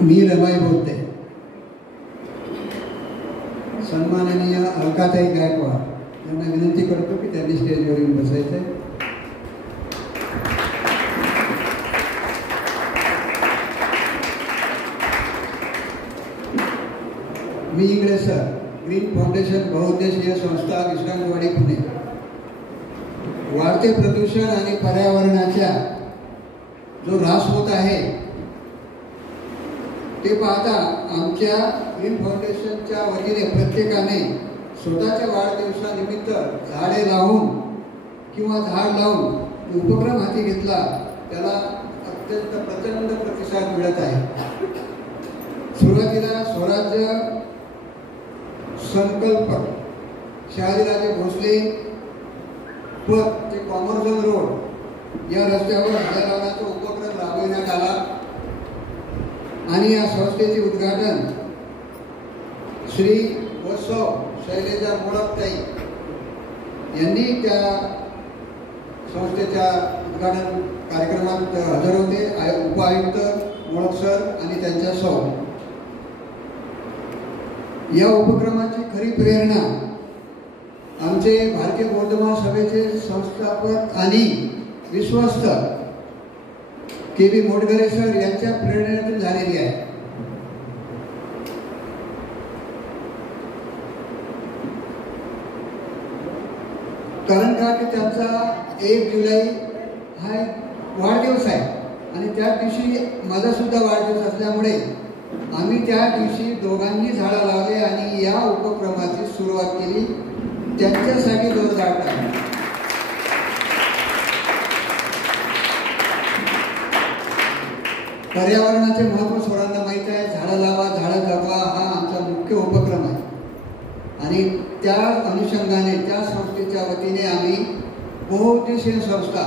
मी रमाई बोलते. सन्माननीय अलकाताई गायकवाड यांना विनंती करतो की त्यांनी स्टेजवर येऊन बसायचंय. मी इंगळे सर, ग्रीन फाउंडेशन बहुउद्देशीय संस्था, विश्रांतवाडी, पुणे. वाढते प्रदूषण आणि पर्यावरणाचा जो ऱ्हास होत आहे ते पाहता आमच्या ग्रीन फाउंडेशनच्या वतीने प्रत्येकाने स्वतःच्या वाढदिवसानिमित्त झाडे लावून किंवा झाड लावून उपक्रम हाती घेतला. त्याला अत्यंत प्रचंड प्रतिसाद मिळत आहे. सुरुवातीला स्वराज्य संकल्पक शहाजीराजे भोसले पथ ते कॉमर्झन रोड या रस्त्यावर झाडे लावण्याचा उपक्रम राबविण्यात आला आणि या संस्थेचे उद्घाटन श्री वसव शैलेजा मोडकताई यांनी त्या संस्थेच्या उद्घाटन कार्यक्रमात हजर होते. उपायुक्त मोडक सर आणि त्यांच्या सौ. या उपक्रमाची खरी प्रेरणा आमचे भारतीय बौद्ध महासभेचे संस्थापक आणि विश्वस्त के.बी. मोटघरे सर यांच्या प्रेरणेतून झालेली आहे. कारण का की त्यांचा 1 जुलै हा वाढदिवस आहे आणि त्या दिवशी माझा सुद्धा वाढदिवस असल्यामुळे आम्ही त्या दिवशी दोघांनी झाडं लावले आणि या उपक्रमाची सुरुवात केली. त्यांच्यासाठी जोरदार टाळ्या. पर्यावरणाचे महत्त्व सर्वांना माहीत आहे. झाडं लावा, झाडं जगवा हा आमचा मुख्य उपक्रम आहे आणि त्या अनुषंगाने त्या संस्थेच्या वतीने आम्ही बहुउद्देशीय संस्था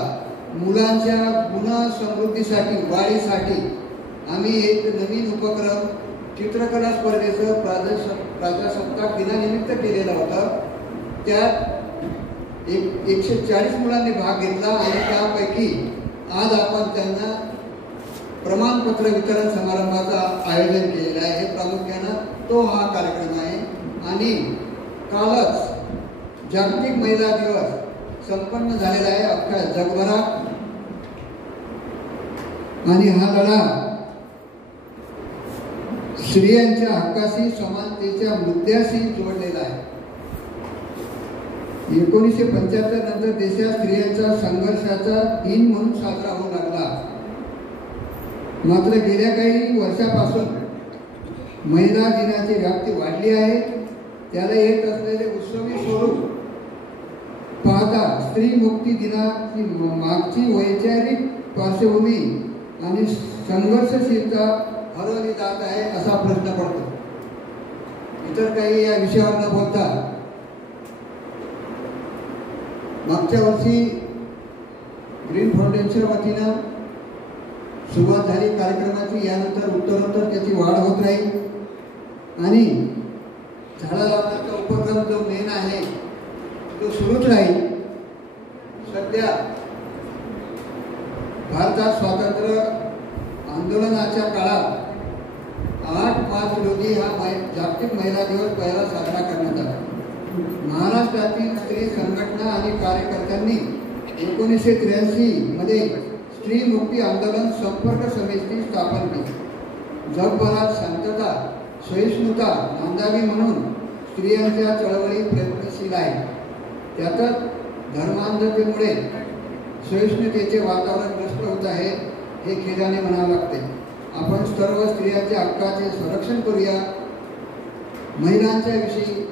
मुलांच्या गुणसमृद्धीसाठी, वाढीसाठी आम्ही एक नवीन उपक्रम चित्रकला स्पर्धेचं प्रजासत्ताक दिनानिमित्त केलेला होता. त्यात 140 मुलांनी भाग घेतला आणि त्यापैकी आज आपण त्यांना प्रमाणपत्र वितरण समारंभाचं आयोजन केलेलं आहे. हे प्रामुख्यानं तो हा कार्यक्रम आहे. आणि कालच जागतिक महिला दिवस संपन्न झालेला आहे अख्ख्या जगभरात आणि हा लढा स्त्रियांच्या हक्काशी, समानतेच्या मुद्द्याशी जोडलेला आहे. 1975 नंतर देशात स्त्रियांचा संघर्षाचा दिन म्हणून साजरा होऊ लागला. मात्र गेल्या काही वर्षापासून महिला दिनाची व्याप्ती वाढली आहे. त्याला येत असलेले उत्सवी स्वरूप पाहता स्त्री मुक्ती दिनाची मागची वैचारिक पार्श्वभूमी आणि संघर्षशीलता हरवली जात आहे असा प्रश्न पडतो. इतर काही या विषयावर न बोलता मागच्या वर्षी ग्रीन फाउंडेशनच्या वतीनं सुरुवात झाली कार्यक्रमाची. यानंतर उत्तरोत्तर त्याची वाढ होत राहील आणि झाडं लावण्याचा उपक्रम जो मेन आहे तो सुरूच राहील. सध्या भारतात स्वातंत्र्य आंदोलनाच्या काळात 8 मार्च रोजी हा जागतिक महिला दिवस पहिला साजरा करण्यात आला. महाराष्ट्रातील स्त्री संघटना आणि कार्यकर्त्यांनी 1983 मध्ये स्त्री मुक्ती आंदोलन संपर्क समिती स्थापन केली. जगभरात शांतता, सहिष्णुता नांदावी म्हणून स्त्रियांच्या चळवळी प्रयत्नशील आहे. त्यातच धर्मांधतेमुळे सहिष्णुतेचे वातावरण नष्ट होत आहे हे खेदाने म्हणावं लागते. आपण सर्व स्त्रियांच्या हक्काचे संरक्षण करूया. महिलांच्या विषयी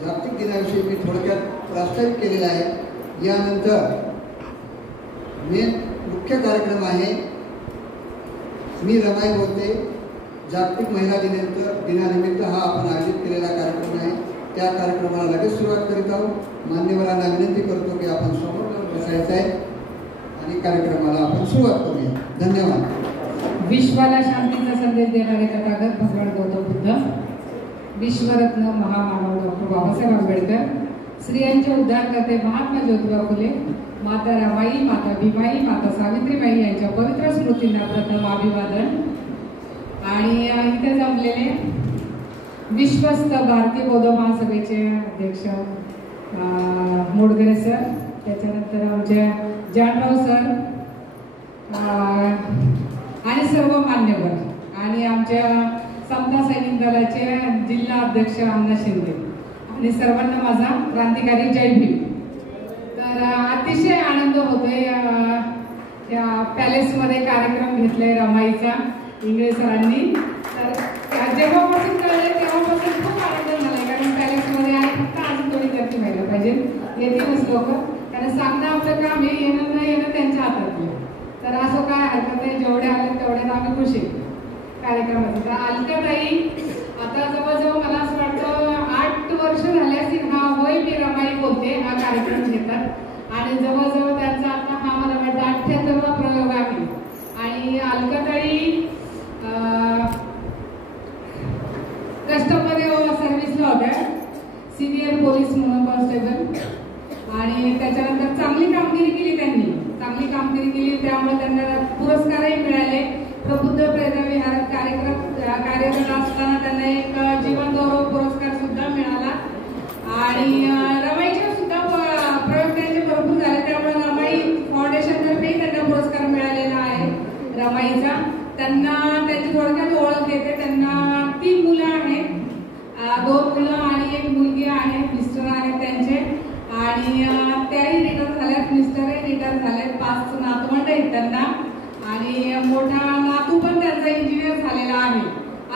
जागतिक दिनाविषयी मी थोडक्यात प्रास्ताविक केलेला आहे. यानंतर मुख्य कार्यक्रम आहे. मी रमाई बोलते. जागतिक महिला दिनानिमित्त हा आपण आयोजित केलेला कार्यक्रम आहे. त्या कार्यक्रमाला लगेच सुरुवात करीत आहोत. मान्यवरांना विनंती करतो की आपण समोर बसायचं आहे आणि कार्यक्रमाला आपण सुरुवात करूया. धन्यवाद. विश्वाला शांतीचा संदेश देणारे तथागत भगवान गौतम बुद्ध. विश्वरत्न महामानव डॉक्टर बाबासाहेब आंबेडकर, स्त्रियांचे उद्धारकर्ते महात्मा ज्योतिबा फुले, माता रमाई, माता भीमाई, माता सावित्रीबाई यांच्या पवित्र स्मृतींना प्रथम अभिवादन. आणि इथे जमलेले विश्वस्त भारतीय बौद्ध महासभेचे अध्यक्ष मोडगरे सर, त्याच्यानंतर आमच्या जानराव सर आणि सर्व मान्यवर आणि आमच्या समता सैनिक दलाचे जिल्हा अध्यक्ष अण्णा शिंदे आणि सर्वांना माझा क्रांतिकारी जय भीम. तर अतिशय आनंद होतोय. या पॅलेसमध्ये कार्यक्रम घेतलाय रमाईचा इंगळे सरांनी. तर जेव्हापासून कळले तेव्हापासून खूप आनंद झालाय, कारण पॅलेसमध्ये आहे फक्त अजून थोडी गर्दी व्हायला पाहिजे. येतीलच लोक, कारण सांगणं आपलं काम आहे, येणं न येणं त्यांच्या हातात. तर असं काय हरकत नाही, जेवढे आले तेवढ्यात आम्ही खुशी कार्यक्रमाचं. तर अलकाताई आता जवळजवळ मला असं वाटतं 8 वर्ष झाले असतील हा होय मी रमाई बोलते हा कार्यक्रम घेतात आणि जवळजवळ त्यांचा आता हा मला वाटतं 78वा प्रयोग आहे. आणि अलकाताई कस्टममध्ये सर्व्हिसला होत्या, सिनियर पोलीस म्हणून कॉन्स्टेबल, आणि त्याच्यानंतर चांगली कामगिरी केली त्यांनी, चांगली कामगिरी केली, त्यामुळे त्यांना पुरस्कारही मिळाले. प्रबुद्ध प्रेरणा विहारात कार्यरत असताना त्यांना एक जीवन गौरव पुरस्कार सुद्धा मिळाला. आणि रमाईचे सुद्धा प्रयोग त्यांचे भरपूर झाले, त्यामुळे रमाई फाउंडेशनतर्फे त्यांना पुरस्कार मिळालेला आहे रमाईचा. त्यांना त्यांची थोडक्यात ओळख देते. त्यांना 3 मुलं आहेत, 2 मुलं आणि 1 मुलगी आहे. मिस्टर आहेत त्यांचे आणि त्याही रिटायर झाल्यात, मिस्टरही रिटायर झालेत. 5 नातवंड आहेत त्यांना आणि मोठा नातू पण त्यांचा इंजिनियर झालेला आहे.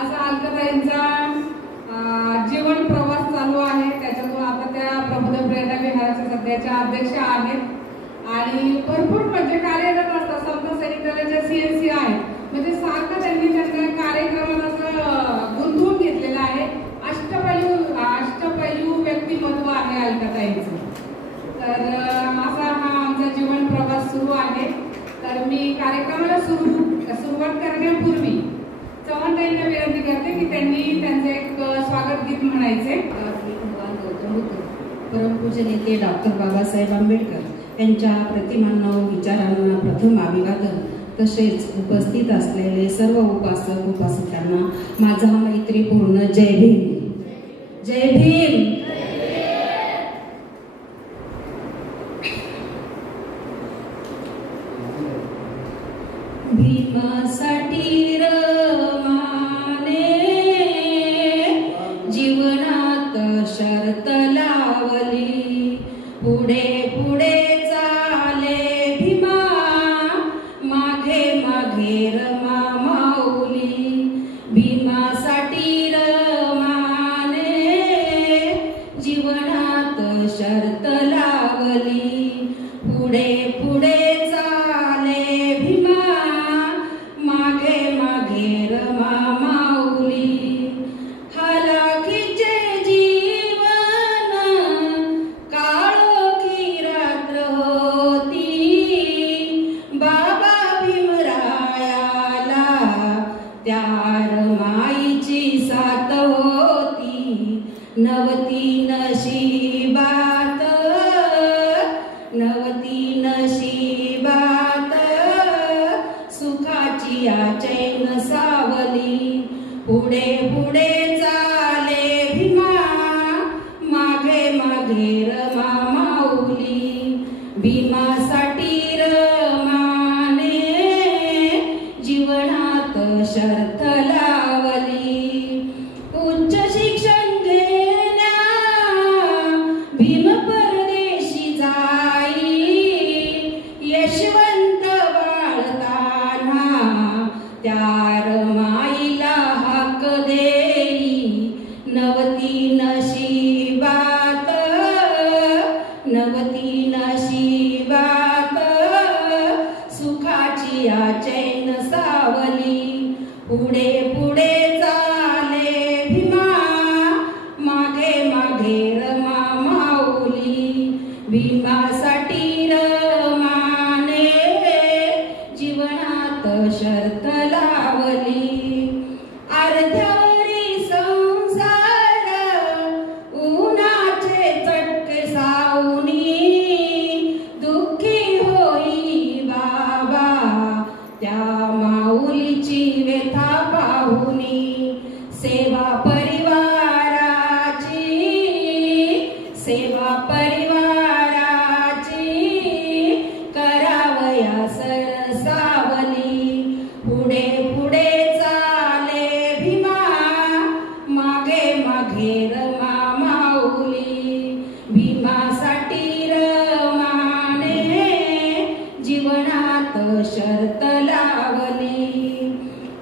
असा अलकाताईंचा जीवन प्रवास चालू आहे. त्याच्यातून आता त्या प्रबुद्ध प्रेरणा विहाराच्या सध्याच्या अध्यक्ष आहेत आणि भरपूर म्हणजे कार्यरत असतात. समता सैनिक दलाच्या CNC आहेत, म्हणजे सारखं त्यांनी त्यांना कार्यक्रमात असं गुंतवून घेतलेलं आहे. अष्टपैलू व्यक्तिमत्व आहे अलकाताईंचं. तर असा हा आमचा जीवन प्रवास सुरू आहे. तर मी कार्यक्रमाला सुरुवात करण्यापूर्वी चव्हाणताईंना विनंती करते की त्यांनी त्यांचे एक स्वागत गीत म्हणायचे. परमपूज्य नेते डॉक्टर बाबासाहेब आंबेडकर यांच्या प्रतिमांना विचारांना प्रथम अभिवादन. तसेच उपस्थित असलेले सर्व उपासक उपासकांना माझा मैत्रीपूर्ण जय भीम. जय भीम. भीमासाठी रमाने जीवनात शर्त लावली, पुढे पुढे चाले भीमा, मागे मागे रमा माऊली. भीमासाठी रमाने जीवनात शर्त लावली, पुढे पुढे चाले भीमा, मागे मागे रमा माऊली. हालाकीचे जीवन काळोखी रात्र होती, बाबा भीमरायाला त्या रमाईची साथ होती. नवती नशिबात, नवती नशिबात सुखाची चैन सावली, पुढे पुढे चाले भीमा, मागे मागे रमा माऊली. भीमासाठी रमाने जीवनात शर्त लावली, उच्च शिक्षण घेण्या भीम परदेशी जाई, यशवंत बाळताना त्या रमाईला हाक देई. नवती नशिबात, नवती नशिबात सुखाची चैन सावली, पुढे पुढे चाले भीमा, मागे मागे रमा माऊली. भीमासाठी रमाने जीवनात शर्त लावली, अर्ध्यावरी संसार त्या माऊलीची व्यथा पाहुनी सेवा परिवाराची करावया सरसावली पुढे पुढे चाले भीमा मागे मागे रमा माऊली भीमासाठी रमाने जीवनात शर्त लावली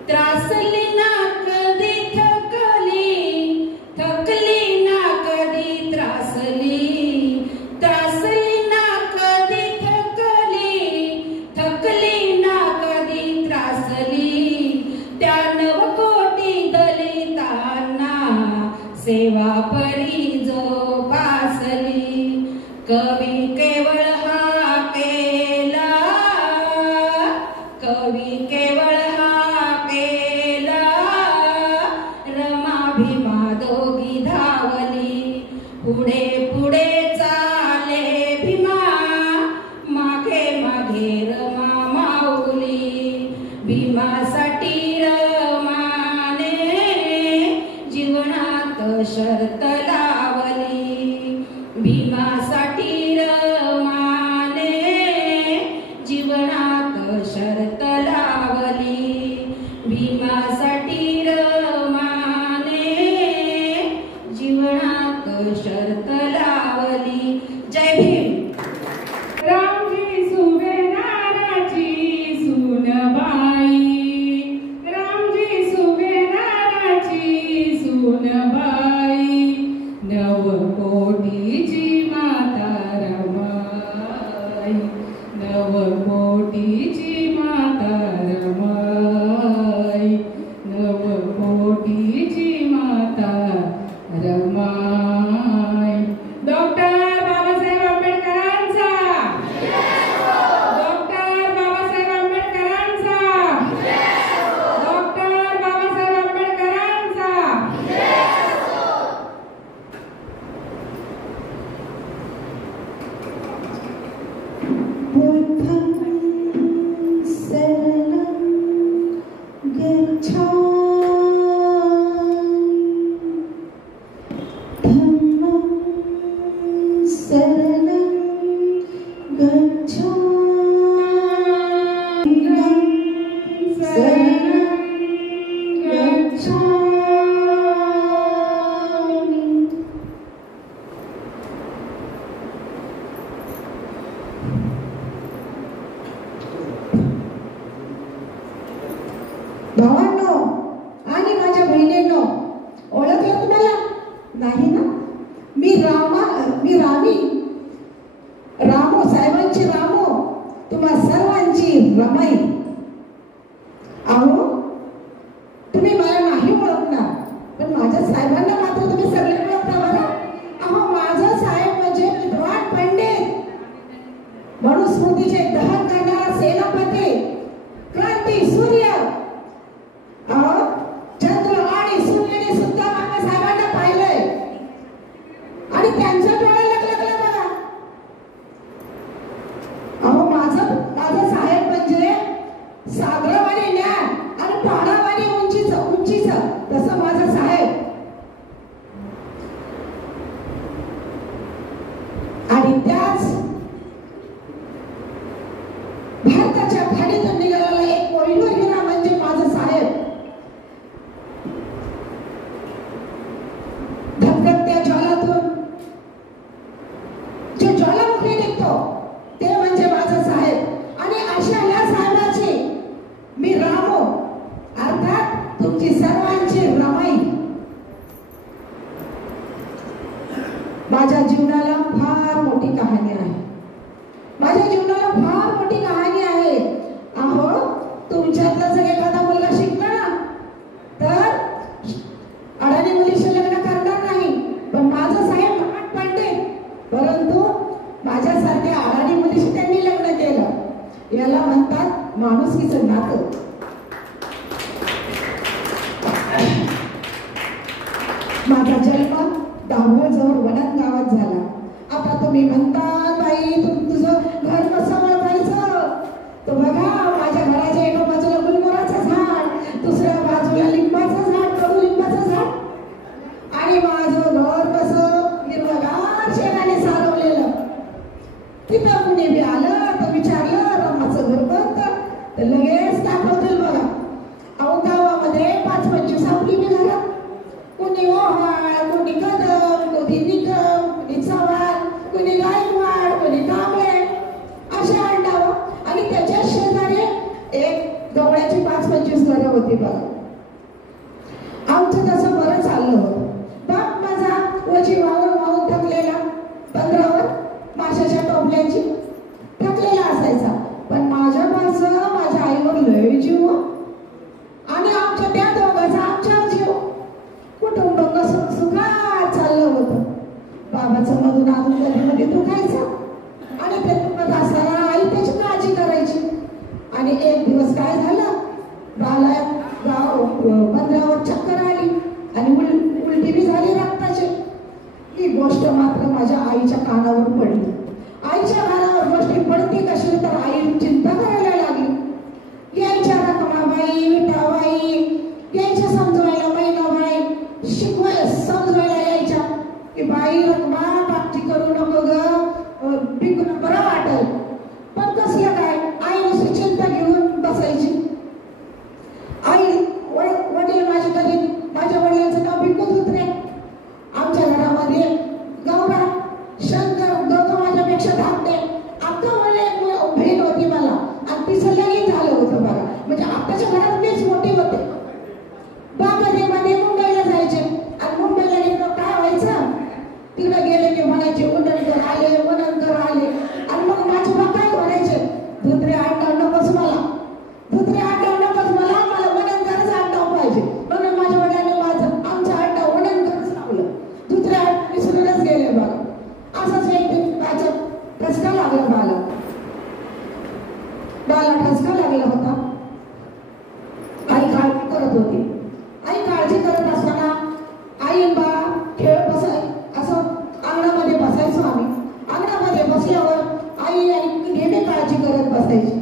त्रासली ना कधी थकली ना कधी त्रासली ना कधी थकली ना कधी त्रासली त्या 9 कोटी दलितांना सेवा परी जोपासली कवी केवळ हा केला रमा भीमा दोघी धावली पुढे पुढे चाले भीमा मागे मागे रमा माऊली भीमासाठी रमाने जीवनात शर्त लावली भीमासाठी रमाने जीवनात शर्त लावली भीमासाठी रमाने जीवनात शर्त लावली जय भीम रामजी सुभेदाराची सूनबाई रामजी सुभेदाराची सूनबाई 9 कोटीची माता रमाई 9 कोटीची माता रमाई 9 कोटीची माता रमाई डॉक्टर बाबासाहेब आंबेडकरांचा डॉक्टर बाबासाहेब आंबेडकरांचा डॉक्टर बाबासाहेब आंबेडकरांचा बुद्धं शरणं गच्छामि धम्मं शरणं गच्छामि शरणं गच्छामि भावांनो आणि माझ्या बहिणींनो ओळखलं तुम्हाला नाही ना मी रामी रामो साहेबांची रामो तुम्हा सर्वांची रमाई अहो तुम्ही मला नाही ओळखणार पण माझ्या साहेबांना मात्र तुम्ही सगळे ओळखता बरं अहो माझा साहेब म्हणजे विद्वान पंडित मनुस्मृतीचे दहन करणारा सेनापती क्रांती सूर्य चंद्र आणि सूर्याने सुद्धा माझ्या साहेबांना पाहिलंय आणि त्यांच्या डोळ्यात लागलं बघा अहो माझा साहेब म्हणजे सागरवाणी ज्ञान आणि पाडावाणी उंचीच तसं माझा साहेब आणि त्याच भारताच्या खाडीतून निघालेला एक कोहिनूर हिरा म्हणजे माझा साहेब धगधगत्या ज्वालातून जो ज्वालामुखी निघतो ते म्हणजे माझा साहेब आणि अशा या साहेबाची मी रामो अर्थात तुमची सर्वांची रमाई माझ्या जीवनाला फार मोठी कहाणी आहे माझ्या जीवनाला फार मोठी कहाणी आहे अहो तुमच्यातला जर एखादा मुलगा शिकला ना तर अडाणी मुलीशी लग्न करणार नाही पण माझा साहेब महान पंडित परंतु माझ्यासारख्या अडाणी मुलीशी त्यांनी लग्न केलं याला म्हणतात माणुसकीचं नातं माझा जन्म दाभोळजवळ वडद गावात झाला आता तुम्ही म्हणता बाई तुझं घर कसं ओळखायचं तर बघा माझ्या घराच्या एका होती बघा. आमचं तसं बरं चाललं होतं. बाप माझा वजी वाहून थकलेला, बंदरावर माशाच्या टोपल्याची थकलेला असायचा. पण माझ्यापासून माझ्या आईवर लय जीव आणि आमच्या त्या दोघांचा आमच्यावर जीव. कुटुंब सुखात चाललं होतं. बाबाचं मधून अजून कधी दुखायचं आणि ते दुखत असताना आई त्याची काळजी करायची. आणि एक दिवस काय झालं, बाला बंदरावर चक्कर आली आणि उलटी बी झाली रक्ताची. ही गोष्ट मात्र माझ्या आईच्या कानावर पडली. आईच्या कानावर गोष्टी पडती कशी तर आई चिंता करायला लागली. यायच्या रखमाबाई, विठाबाई यायच्या समजवायला, महिनाबाई समजवायला यायच्या की बाई रखमा टाकटी करू नको ग, बिकून बरं वाटेल. पण कसलं काय, आई नुसती चिंता घेऊन बसायची. आई वडील माझे कधी, माझ्या वडिलांचं नाव बिकूच होते. आमच्या घरामध्ये गौरा, शंकर दोघं माझ्यापेक्षा धाकटे. आता मला एक बहीण होती मला आणि तिचं लगीन झालं होतं बघा. म्हणजे आताच्या घरात मीच मोठी होते. बाबामध्ये मुंबईला जायचे आणि मुंबईला गेलो काय व्हायचं, तिकडे गेले की म्हणायचे उन्नंतर आले आणि मग माझे बाप काय म्हणायचे, धुत्रे आडनाव नकोच मला, धुत्रे आडनाव नकोच मला, मला वनंकरच आडनाव पाहिजे. म्हणून माझ्या वडिलांनी आमचं आडनाव वनंकरच लावलं. धुत्रे आडनाव विसरूनच गेले बघा. असंच एक माझ्या ठसका लागला, बाला ठसका लागला होता. आई काळजी करत होती. आई काळजी करत असताना आई बा खेळ असं अंगणामध्ये बसायचो आम्ही. अंगणामध्ये बसल्यावर आई नेहमी काळजी करत बसायची.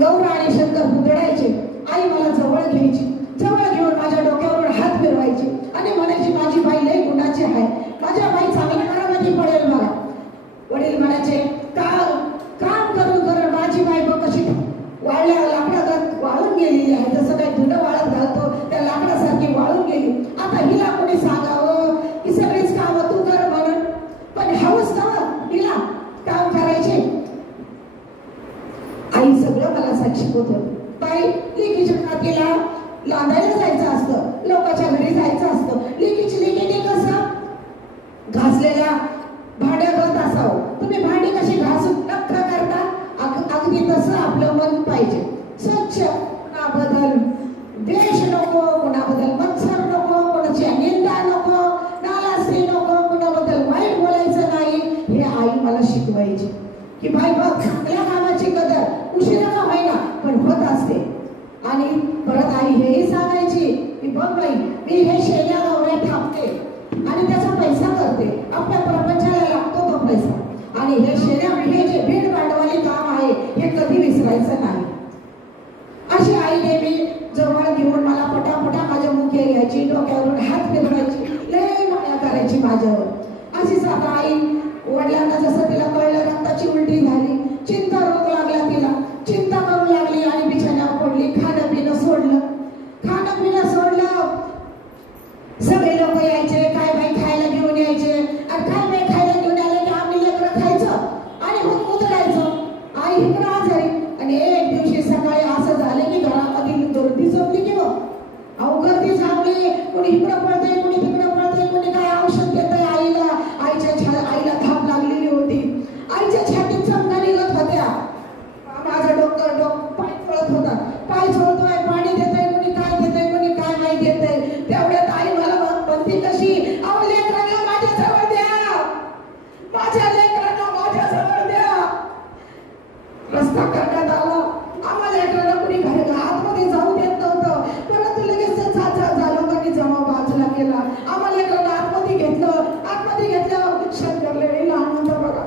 गौरा आणि शंकर हुदडायचे. आई मला जवळ घ्यायची. जवळ घेऊन माझ्या डोक्यावर हात फिरवायची आणि म्हणायची माझी बाई लई गुणाची आहे, माझ्या बाई चांगल्या घरामध्ये पडेल बघा. वडील म्हणायचे काम करून माझी बाई बघ कशी वाळल्या लाकडात वाळून गेलेली आहे, जसं काही धुणं वाळत घालतो त्या लाकडासारखी वाळून गेली. आता हिला कोणी सांगावं ही सगळीच कामं तू कर म्हणून. पण हवंच ना हिला काम करायचे. आई सगळं मला शिकवत होती. बाई लेकीच्या नातीला लांदायला जायचं असतं, लोकांच्या घरी जायचं असतं. लेकीने कसं घासलेल्या भांड्यागत असावं. तुम्ही भांडी कशी घासून नक्क करता, अगदी तसं आपलं मन पाहिजे स्वच्छ. कुणाबद्दल द्वेष नको, कुणाबद्दल मत्सर नको, कोणाची निंदा नको, नालास्ती नको, कुणाबद्दल वाईट बोलायचं नाही. हे आई मला शिकवायची की बाई बघ चांगल्या कामाची कदर उशिरा का होईना पण होत असते. आणि परत आई हेही सांगायची की बघ बाई मी हे शेल्या गौऱ्या थांबते आणि त्याचा पैसा करते, आपल्या प्रपंचाला लागतो तो पैसा. आणि हे जे भीड भांडवली काम आहे हे कधी विसरायचं नाही. अशी आई नेहमी जवळ घेऊन मला पटापटा माझ्या मुखे घ्यायची, डोक्यावरून हात फिरवायची, लय माया करायची माझ्यावर. अशीच आता आई वडिलांना जसं तिला कळलं रक्ताची उलटी झाली, चिंता रोग लागला, तिला चिंता करू लागली आणि बिछाण्यावर पडली. खाणं पिणं सोडलं. सगळे लोक यायचे, काय बाई खायला घेऊन यायचे आणि काय बाई खायला घेऊन आले की आम्ही लेकरं खायचं आणि मग उतरायचं. आई इकडं आजारी. आणि एक दिवशी सकाळी असं झालं की घरामध्ये गर्दी जमली की अहो गर्दी जमली. कोणी इकडं पळतंय, कोणी तिकडं पळतंय, कोणी काय औषध देतंय आईला. आईला धाप लागलेली होती. आईच्या छातीत चमका निघत होत्या. माझं डोकं पाय चोळत होता. पाय चोळतोय, पाणी देतंय, कोणी काय देतंय, कोणी काय नाही देतंय. तेवढ्यात आई मला म्हणते कशी, अहो लेकरांना माझ्या जवळ द्या, माझ्या लेकरांना माझ्या जवळ द्या. रस्ता करण्यात आला. आम्हाला लेकरांना कोणी घरी आतमध्ये जाऊ देत नव्हतं. परंतु लगेच लोकांनी जमा बाजूला केला. आम्हाला लेकरांना आतमध्ये घेतलं. शंकर लय लहान होता बघा.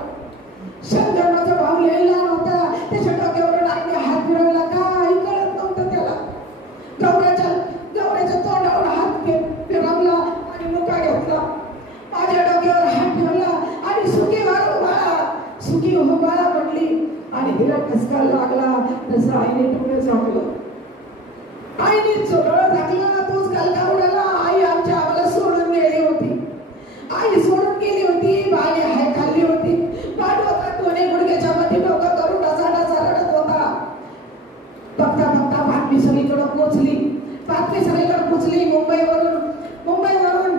शंकर माझा भाऊ लय लहान होता. त्याच्या डोक्यावरून आईने हात फिरवला, काही कळत नव्हतं त्याला. गौऱ्याच्या तोंडावर हात फिरवला आणि मुका घेतला. माझ्या डोक्यावर हात ठेवला आणि सुखी हो बाळा म्हटली आणि तिला ठसका लागला. तसं आईने डोळे झाकलं. आईने चोरळ झाकला. तोच कलका उडाला. आई आम्हाला सोडून गेली होती. आई सोडून गेली होती. बाई हाय खाल्ली होती. पाठ होता दोन्ही गुडघ्याच्या मध्ये डोकं करून डसा रडत होता. बघता सगळीकडे पोचली, बातमी सगळीकडे पोचली. मुंबईवरून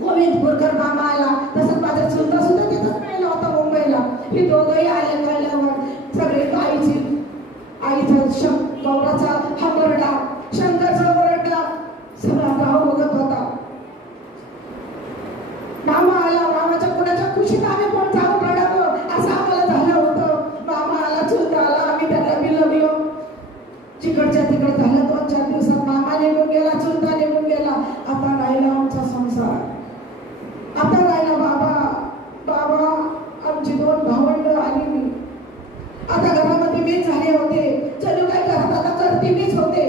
गोविंद बोरकर मामा आला. तसंच माझा चुलता सुद्धा तिथंच मिळाला होता मुंबईला. ही दोघंही आले. कळल्यावर सगळे आईचा गौराचा हबरडा, शंकरचा ओरडा, सगळा गाव बघत होता. मामा आला. मामाच्या कुणाच्या खुशीत आम्ही पण जाऊन रडालो असं आम्हाला झालं होतं. मामा आला, चुलता आला, आम्ही त्यांना बिलवलो. जिकडच्या तिकड झालं. 2-4 दिवसात मामा निघून गेला, चुलता निघून गेला. आता राहिला आमचा संसार. आता राहिला बाबा, आमची 2 भावंड आणि मी. आता घरामध्ये मीच झाले होते. चलू काय करत आता करते मीच होते.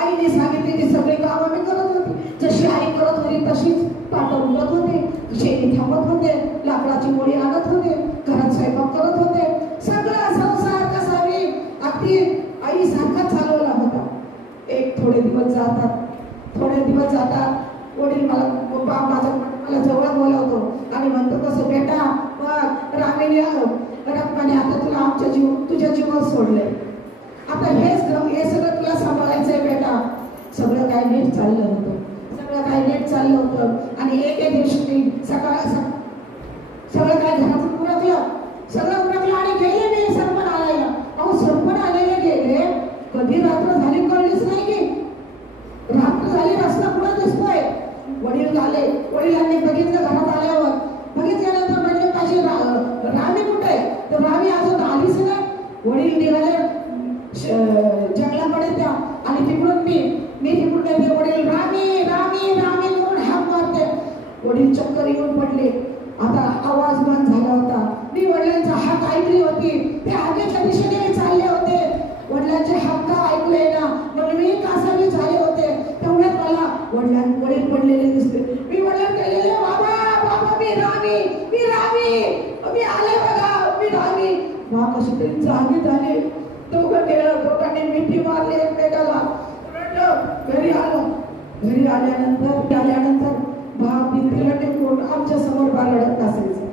आईने सांगितलेली सगळी कामं मी करत होती. जशी आई करत होती तशीच पाठवून होते, शेती थांबत होते, लाकडाची मोडी आणत होते, घरात स्वयंपाक करत होते. सगळा संसार कसा मी अगदी आई सारखा चालवला होता. थोडे दिवस जातात वडील मला जवळ बोलावतो आणि म्हणतो कसं बेटा मग रखमाने आता तुझ्या जीवावर सोडलंय. आता हे सगळं तुला सांभाळायचंय बेटा. सगळं काय नीट चाललं होतं आणि एके दिवशी सगळं काय घरातून उरकलं आणि गेले मी सरपण आणायला. सरपण आलेले गेले. कधी रात्र झाली कळलीच नाही की रात्र झाली. रस्ता पुढे दिसतोय. वडील आले. वडिलांनी बघितलं. घरात आल्यावर बघितल्यानंतर म्हणले माझी रामी कुठे आहे? तर रामी अजून आलीच नाही. वडील निघाले जंगलाकडे त्या आणि तिकडून मी तिकडून येते. वडील रामी करून हाक मारते. वडील चक्कर येऊन पडले. आता आवाज बंद झाला होता. मी वडिलांचा हाक ऐकली होती. ते आगेच्या दिशेने चालले होते. वडिलांचे हाक का ऐकले ना म्हणून मी कासावी झाले होते. तेवढ्यात मला वडील पडलेले दिसले. मी वडिलांना गेलेले बाबा मी आले बघा मी रामी. कशी तरी जागी झाले. दोघांनी मिठी मारली एकमेकाला. घरी आल्यानंतर बाप भिंतीला टेकून आमच्या समोर बारडत नसायचं.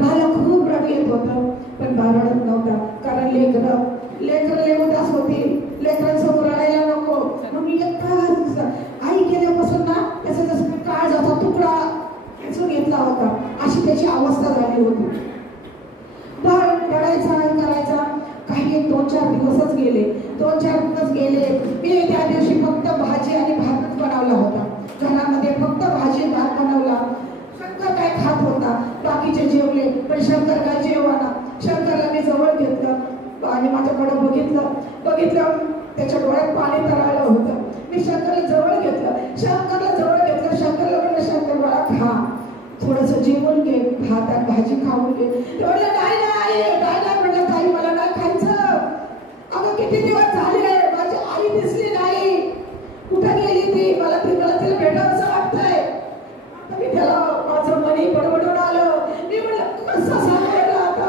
मला खूप राग येत होतं पण बारडत नव्हता. कारण लेकरं लेवताच होती. लेकरांसमोर रडायला नको. मग मी आई गेल्यापासून ना त्याचा जसं काळजाचा तुकडा खेचून घेतला होता अशी त्याची अवस्था झाली होती. रडायचा करायचा. काही 2-4 दिवसच गेले. मी त्या दिवशी फक्त भाजी आणि भातच बनवला होता. घरामध्ये फक्त भाजी भात बनवला. शंकर काय खात होता. बाकीचे जेवले पण शंकर काय जेवला. शंकरला मी जवळ घेतलं आणि माझ्याकडे बघितलं. त्याच्या डोळ्यात पाणी तरळलं होतं. मी शंकरला जवळ घेतलं. शंकरला म्हणलं शंकर बाळा खा, थोडस जेवण घे, भात आणि भाजी खाऊन घे. म्हणलं नाही म्हणलं ताई मला नाही खायचं. अगं किती दिवस झाले माझी आई दिसली नाही. कुठं गेली ती? मला तिला भेटावंसं वाटतंय. आता मी त्याला माझं मनी बडबडून आलं. मी म्हणलं कसं सांगायला आता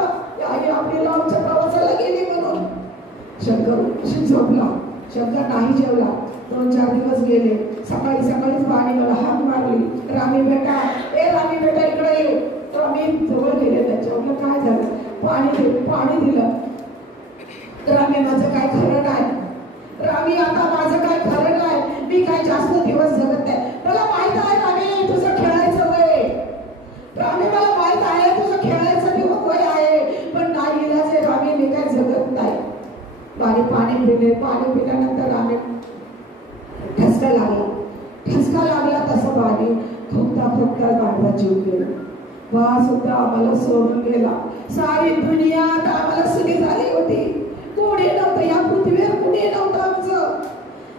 आई आपली लांबच्या प्रवासाला गेली म्हणून. शंकर झोपला. शंकर नाही जेवला. 2-4 दिवस गेले. सकाळीच पाणी मला हाक मारली. रामी बेटा इकडे ये. तर आम्ही जवळ गेले त्याच्यावर. काय झालं? पाणी दिलं. रामी माझं काय खरं नाही. मी काय जास्त दिवस जगत नाही. मला माहित आहे रामी तुझं खेळायचं वय. मला माहित आहे तुझं खेळायचं वय आहे. पण नाही इलाज आहे रामी मी काय जगत नाही. पाणी पिल्यानंतर रामी ठसका लागला तसं पाणी खोकता गाढवा जीव गेला. सुद्धा आम्हाला सोडून गेला. सारी दुनिया आम्हाला सुनी झाली होती. कोणी नव्हतं या पृथ्वीवर. कोणी नव्हतं आमचं.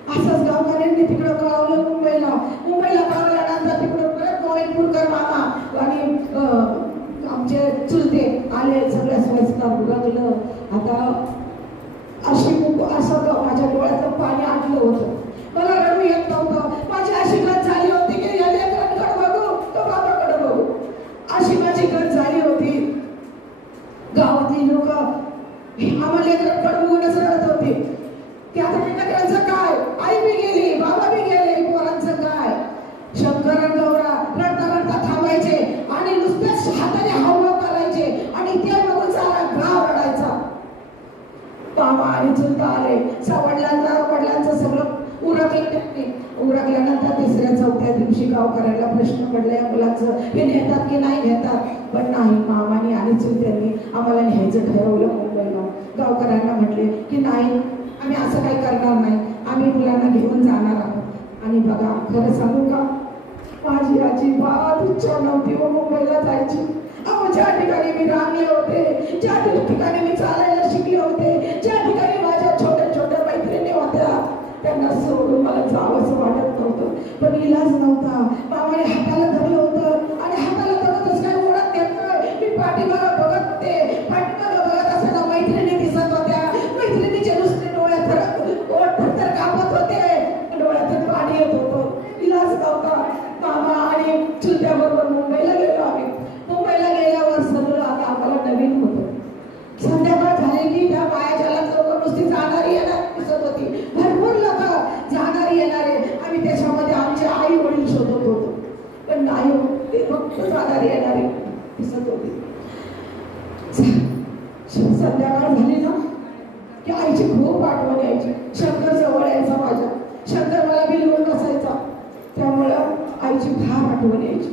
असंच गावकऱ्यांनी तिकडं कळवलं मुंबईला कळवल्यानंतर तिकडं परत गोविंद बोरकर मामा आणि आमचे चुलते आले. सगळ्या स्वयंस्कार उरकलं. आता असं माझ्या डोळ्यातलं पाणी आटलं होतं. मला रडू येत नव्हतं. माझी अशी गत झाली होती की या लेकरांकडे बघू तो बाबाकडे बघू अशी माझी गत झाली होती. गावातली लोक आम्हाला मामा आणि चुलता आले. वडिलांचं सगळं उरकल्यानंतर तिसऱ्या चौथ्या दिवशी गावकऱ्यांना प्रश्न पडला या मुलाचं हे नेतात की नाही नेतात. पण नाही, मामानी आणि चुलत्यांनी आम्हाला न्यायचं ठरवलं मुंबईला. गावकऱ्यांना म्हटले की नाही, आम्ही असं काही करणार नाही, आम्ही मुलांना घेऊन जाणार आहोत. आणि बघा, खरं सांगू का, माझी अजिबात इच्छा नव्हती व मुंबईला जायची. अहो, ज्या ठिकाणी मी रांगले होते, ज्या ठिकाणी मी चालायला शिकले होते, ज्या ठिकाणी माझ्या छोट्या छोट्या मैत्रिणी होत्या, त्यांना सोडून मला जावंसं वाटत नव्हतं. पण इलाज नव्हता. मामाने हाताला धरलं होतं आणि हाताला धरतच काय ओढत घेतलं. मी पाठीमागं बघत होते. पाठीमागं बघत असताना मैत्रिणी दिसत होत्या. मैत्रिणीचे नुसते डोळ्यात ओठ तर कापत होते, डोळ्यातून पाणी येत होतं. इलाज नव्हता. मामा आणि चुलत्याबरोबर मुंबईला गेलो आम्ही. मुंबईला गेल्यावर सगळं आता आम्हाला नवीन होतं. संध्याकाळ झाली की त्या मायाजाला लोक नुसती जाणारी येणार दिसत होती. भरपूर लोक जाणारी येणारे. आम्ही त्याच्यामध्ये आमचे आई वडील शोधत होतो, पण नाही, ते फक्त जाणारी येणारे दिसत होते. संध्याकाळ झाली ना की आईची खूप आठवण यायची. शंकर जवळ यायचा माझ्या. शंकर मला बिलवून बसायचा, त्यामुळं आईची फार आठवण यायची.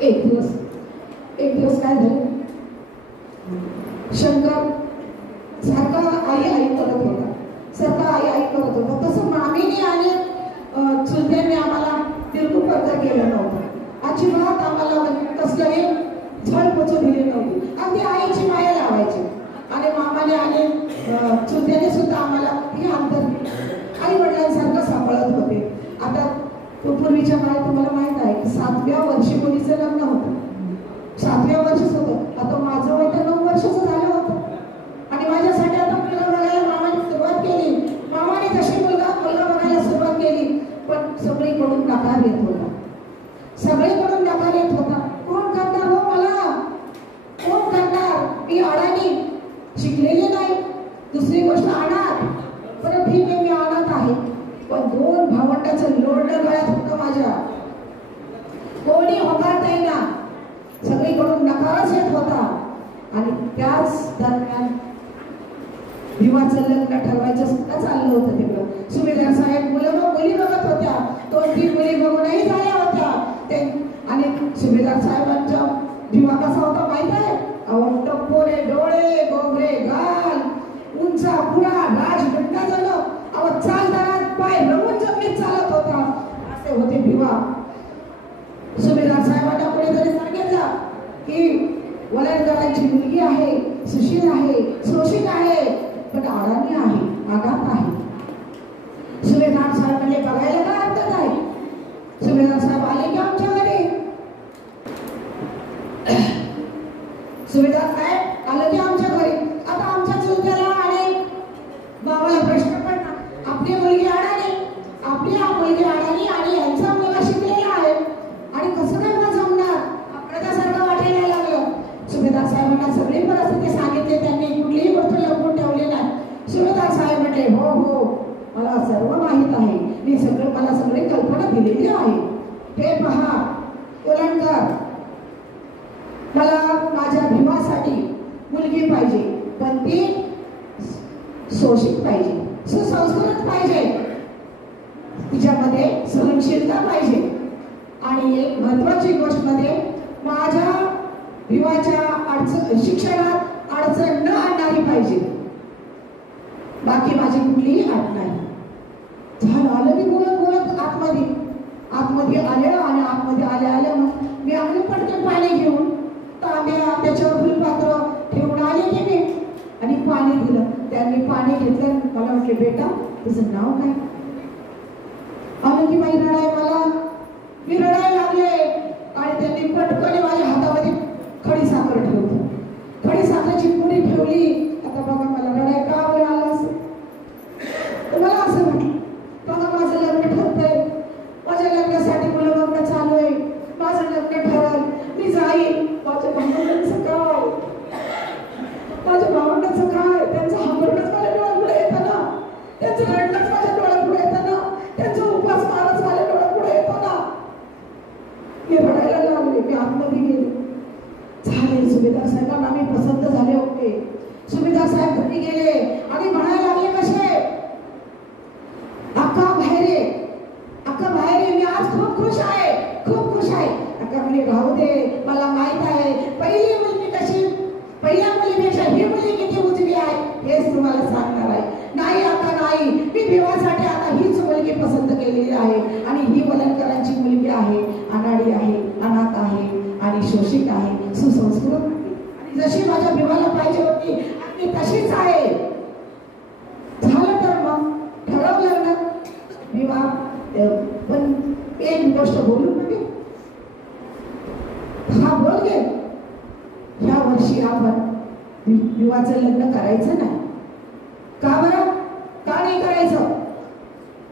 एक दिवस काय झालं, शंकर सारखा आई करत होता. तसं मामीने आणि चुलत्यांनी आम्हाला तिरकुपत्र केलं नव्हतं. अजिबात आम्हाला कसलंही झळ पोचू दिली नव्हती. अगदी आईची माया लावायची. आणि मामाने आणि चुलत्याने सुद्धा आम्हाला हे अंतर आई वडिलांसारखं सांभाळत होते. आता पूर्वीच्या काळात तुम्हाला माहित आहे की 7व्या वर्षी मुलीचं लग्न होतं. 7व्या वर्षीच होतं. आता माझं वय तर 9 वर्षाचं झालं होतं. आणि माझ्यासाठी आता मुलगा बघायला मामाने सुरुवात केली. मामाने जशी मुलगा बघायला सुरुवात केली, पण सगळीकडून नकार येत होता. सगळीकडून नकार येत होता. कोण करणार हो मला? कोण करणार? मी अडाणी, शिकलेली नाही. दुसरी गोष्ट अनाथ. बरं ठीक आहे, मी अनाथ आहे, पण 2 भावंडाचं लोडणं गळ्यात होतं माझ्या. कोणी होकार येईना. सगळीकडून नकारच येत होता. आणि त्याच दरम्यान भिवाचं लग्न ठरवायचं सुद्धा चाललं होतं तिकडं. सुभेदार साहेब मुली बघत होत्या. 2-3 मुली बघूनही झाल्या होत्या ते. आणि सुभेदार साहेबांचा भिवा कसा होता माहित आहे? अहो, टप्पोरे डोळे, गोगरे गाल, उंचा पुरा, राजगंडा झालं. अहो, चालताना पाय रमून जमीन चालत होता. असे होते भिवा. सुभेदार साहेबांना कोणीतरी सांगितलं की वलणदारांची मुलगी आहे, सुशील आहे, शोषित आहे, पण अडाणी आहे, आघात आहे. सुभेदार साहेब म्हणजे बघायला काय हरकत आहे? सुभेदार साहेब आले की आमच्या घरी. सुभेदार साहेब आले की आमच्या घरी. आता आमच्या चुलत्याला आणि बाबाला प्रश्न पडला, आपली मुलगी अडाणी, आणि यांचा मुलगा शिकलेला आहे, आणि कसं काय मला जमणार? आपल्यासारखं वाटायला लागलं. सुभेदार साहेबांना सगळी परिस्थिती सांगितली. त्यांनी कुठलीही गोष्ट लपवून ठेवली नाही. सुभेदार साहेब म्हटले, हो, मला सर्व माहित आहे. मला सगळी कल्पना दिलेली आहे. हे पहा कोलणकर, मला माझ्या भीमासाठी मुलगी पाहिजे, पण ती शोषित पाहिजे, सुसंस्कृत पाहिजे, तिच्यामध्ये सहनशीलता पाहिजे. आणि एक महत्वाची गोष्ट म्हणजे माझ्या भीमाच्या शिक्षणात अडचण न आणणारी पाहिजे. बाकी माझी कुठलीही अट नाही. झालं आलं मी बोलत आतमध्ये आले. आणि आतमध्ये आल्या मी आले पटकन पाणी घेऊन तांब्या त्याच्यावर फुलपात्र ठेवून आले की मी, आणि पाणी दिलं. त्यांनी पाणी घेतलं. मला म्हटले, बेटा तुझं नाव काय? आलं की बाई रडाय मी रडायला लागले. आणि त्यांनी पटकन माझ्या हातामध्ये खडी साखर ठेवली. खडी साखरेची पुडी ठेवली. आता बघा मला रडाय का आलं असं? मला असं म्हटलं, बघा माझं लग्न ठरतंय, माझ्या लग्नासाठी मुलं बघणं चालू आहे, माझं लग्न ठरल, मी जाईल. माझ्या भावंडांचं काय? त्यांचं हांबरणच माझ्या डोळ्यापुढे येतं ना, त्यांचं रडणंच माझ्या डोळ्यापुढे येतं ना, त्यांचा उपास मारच माझ्या डोळ्यापुढे येतो ना. मी रडायला लागले. मी आतमध्ये गेले. झाले केलेली आहे आणि ही वलनकरांची मुलगी आहे, अनाडी आहे, अनाथ आहे आणि शोषित आहे, सुसंस्कृत आणि जशी माझ्या विवाहाला पाहिजे होती आणि तशीच आहे. झालं तर मग ठरवलं ना विवाह. पण एक गोष्ट बोलू नये, हा बोल गे ह्या वर्षी आपण विवाहाचं लग्न करायचं नाही. का बरं? का नाही करायचं?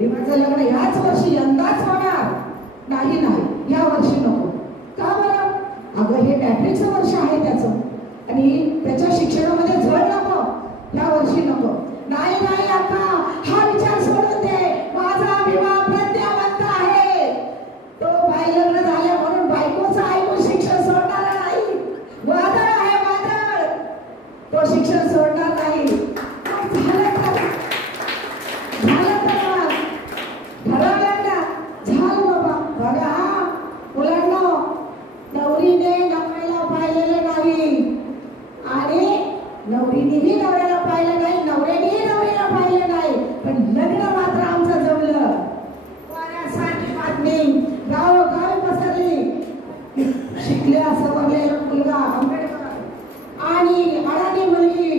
विवाहाचं लग्न ह्याच वर्षी यंदाच होणार नाही. ह्या वर्षी नको. का बरं? अगं हे मॅट्रिकचं वर्ष आहे त्याचं आणि त्याच्या शिक्षणामध्ये झड नको, ह्या वर्षी नको. नाही अक्का, हा विचार सोडून दे. माझा विवाह प्रज्ञावंत आहे. तो बाई लग्न झाल्या म्हणून बायकोचं ऐकून शिक्षण सोडणार नाही. वादळ आहे वादळ, तो शिक्षण सोडणार नाही. झालं तर ठरवलं ना, झालं बाबा. बघा मुलांना, नवरीने नवऱ्याला पाहिलेलं नाही आणि नवरीनेही नवऱ्याला पाहिलं नाही, नवऱ्यानेही नवरीला पाहिलं नाही, पण लग्न मात्र आमचं जमलं. वाऱ्यासारखी बातमी गावोगावी पसरली. शिकल्या सवरलेला मुलगा आंबेडकर आणि अडाणी मुलगी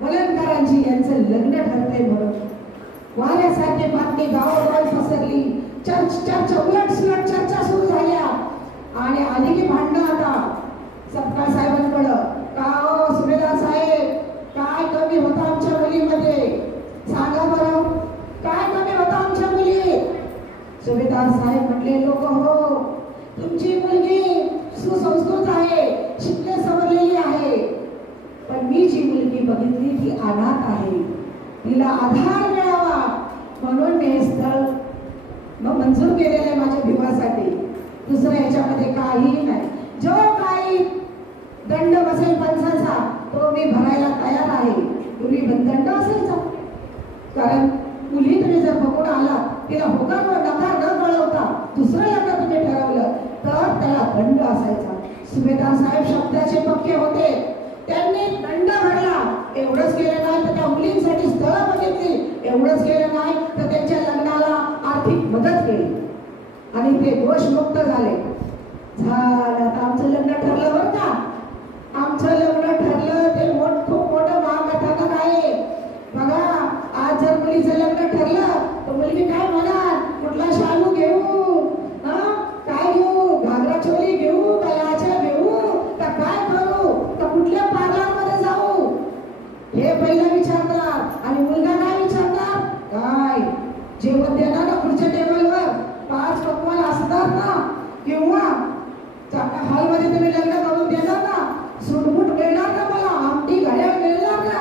वलनकरांची यांचं लग्न ठरतंय म्हणून वाऱ्यासारखी बातमी गावोगावी पसरली. चर्चा उलटसुलट चर्चा सुरू झाल्या आणि आली की भांडणं आता सपकाळ साहेबांकडं. का हो सुभेदार साहेब, काय कमी होतं आमच्या मुलीमध्ये? सांगा बरं, काय कमी होतं आमच्या मुली? सुभेदार साहेब म्हटले, लोक हो तुमची मुलगी सुसंस्कृत आहे, शिकले सवरलेली आहे, पण मी जी मुलगी बघितली ती अनाथ आहे, तिला आधार मिळावा म्हणून मी हे स्थळ मंजूर केलेलं आहे माझ्या विवाहासाठी. दुसरं याच्यामध्ये काहीही नाही. जो काही दंड बसेल पंचाचा तो मी भरायला तयार आहे. पूर्वी दंड असायचा, कारण मुली तुम्ही जर बघून आला तिला होकार व नकार न कळवता दुसरं लग्न तुम्ही ठरवलं तर त्याला दंड असायचा. सुभेदार साहेब शब्दाचे पक्के होते, त्यांनी दंड भरला. एवढंच केलं नाही तर त्या मुलींसाठी स्थळं बघितली, एवढंच केलं नाही तर त्यांच्या लग्नाला आर्थिक मदत केली आणि ते दोषमुक्त झाले. झालं आता आमचं लग्न ठरलं बरं का. आमचं लग्न ठरलं ते खूप मोठं महाकथानक आहे. बघा आज जर मुलीचं लग्न ठरलं तर मुलगी काय म्हणाल? कुठला शालू घेऊ, काय घेऊ, घागरा चोली घेऊ, गळ्याच्या घेऊ, का काय करू, का कुठल्या पार्लर मध्ये जाऊ, हे पहिलं विचारणार. आणि मुलगा काय विचारणार? काय जेवण देणार ना पुढच्या टेबलवर, 5 पक्वान असणार ना, किंवा हॉलमध्ये तुम्ही लग्न करून देणार ना, सुटबुट मिळणार ना, मला आमटी घड्याळ मिळणार ना.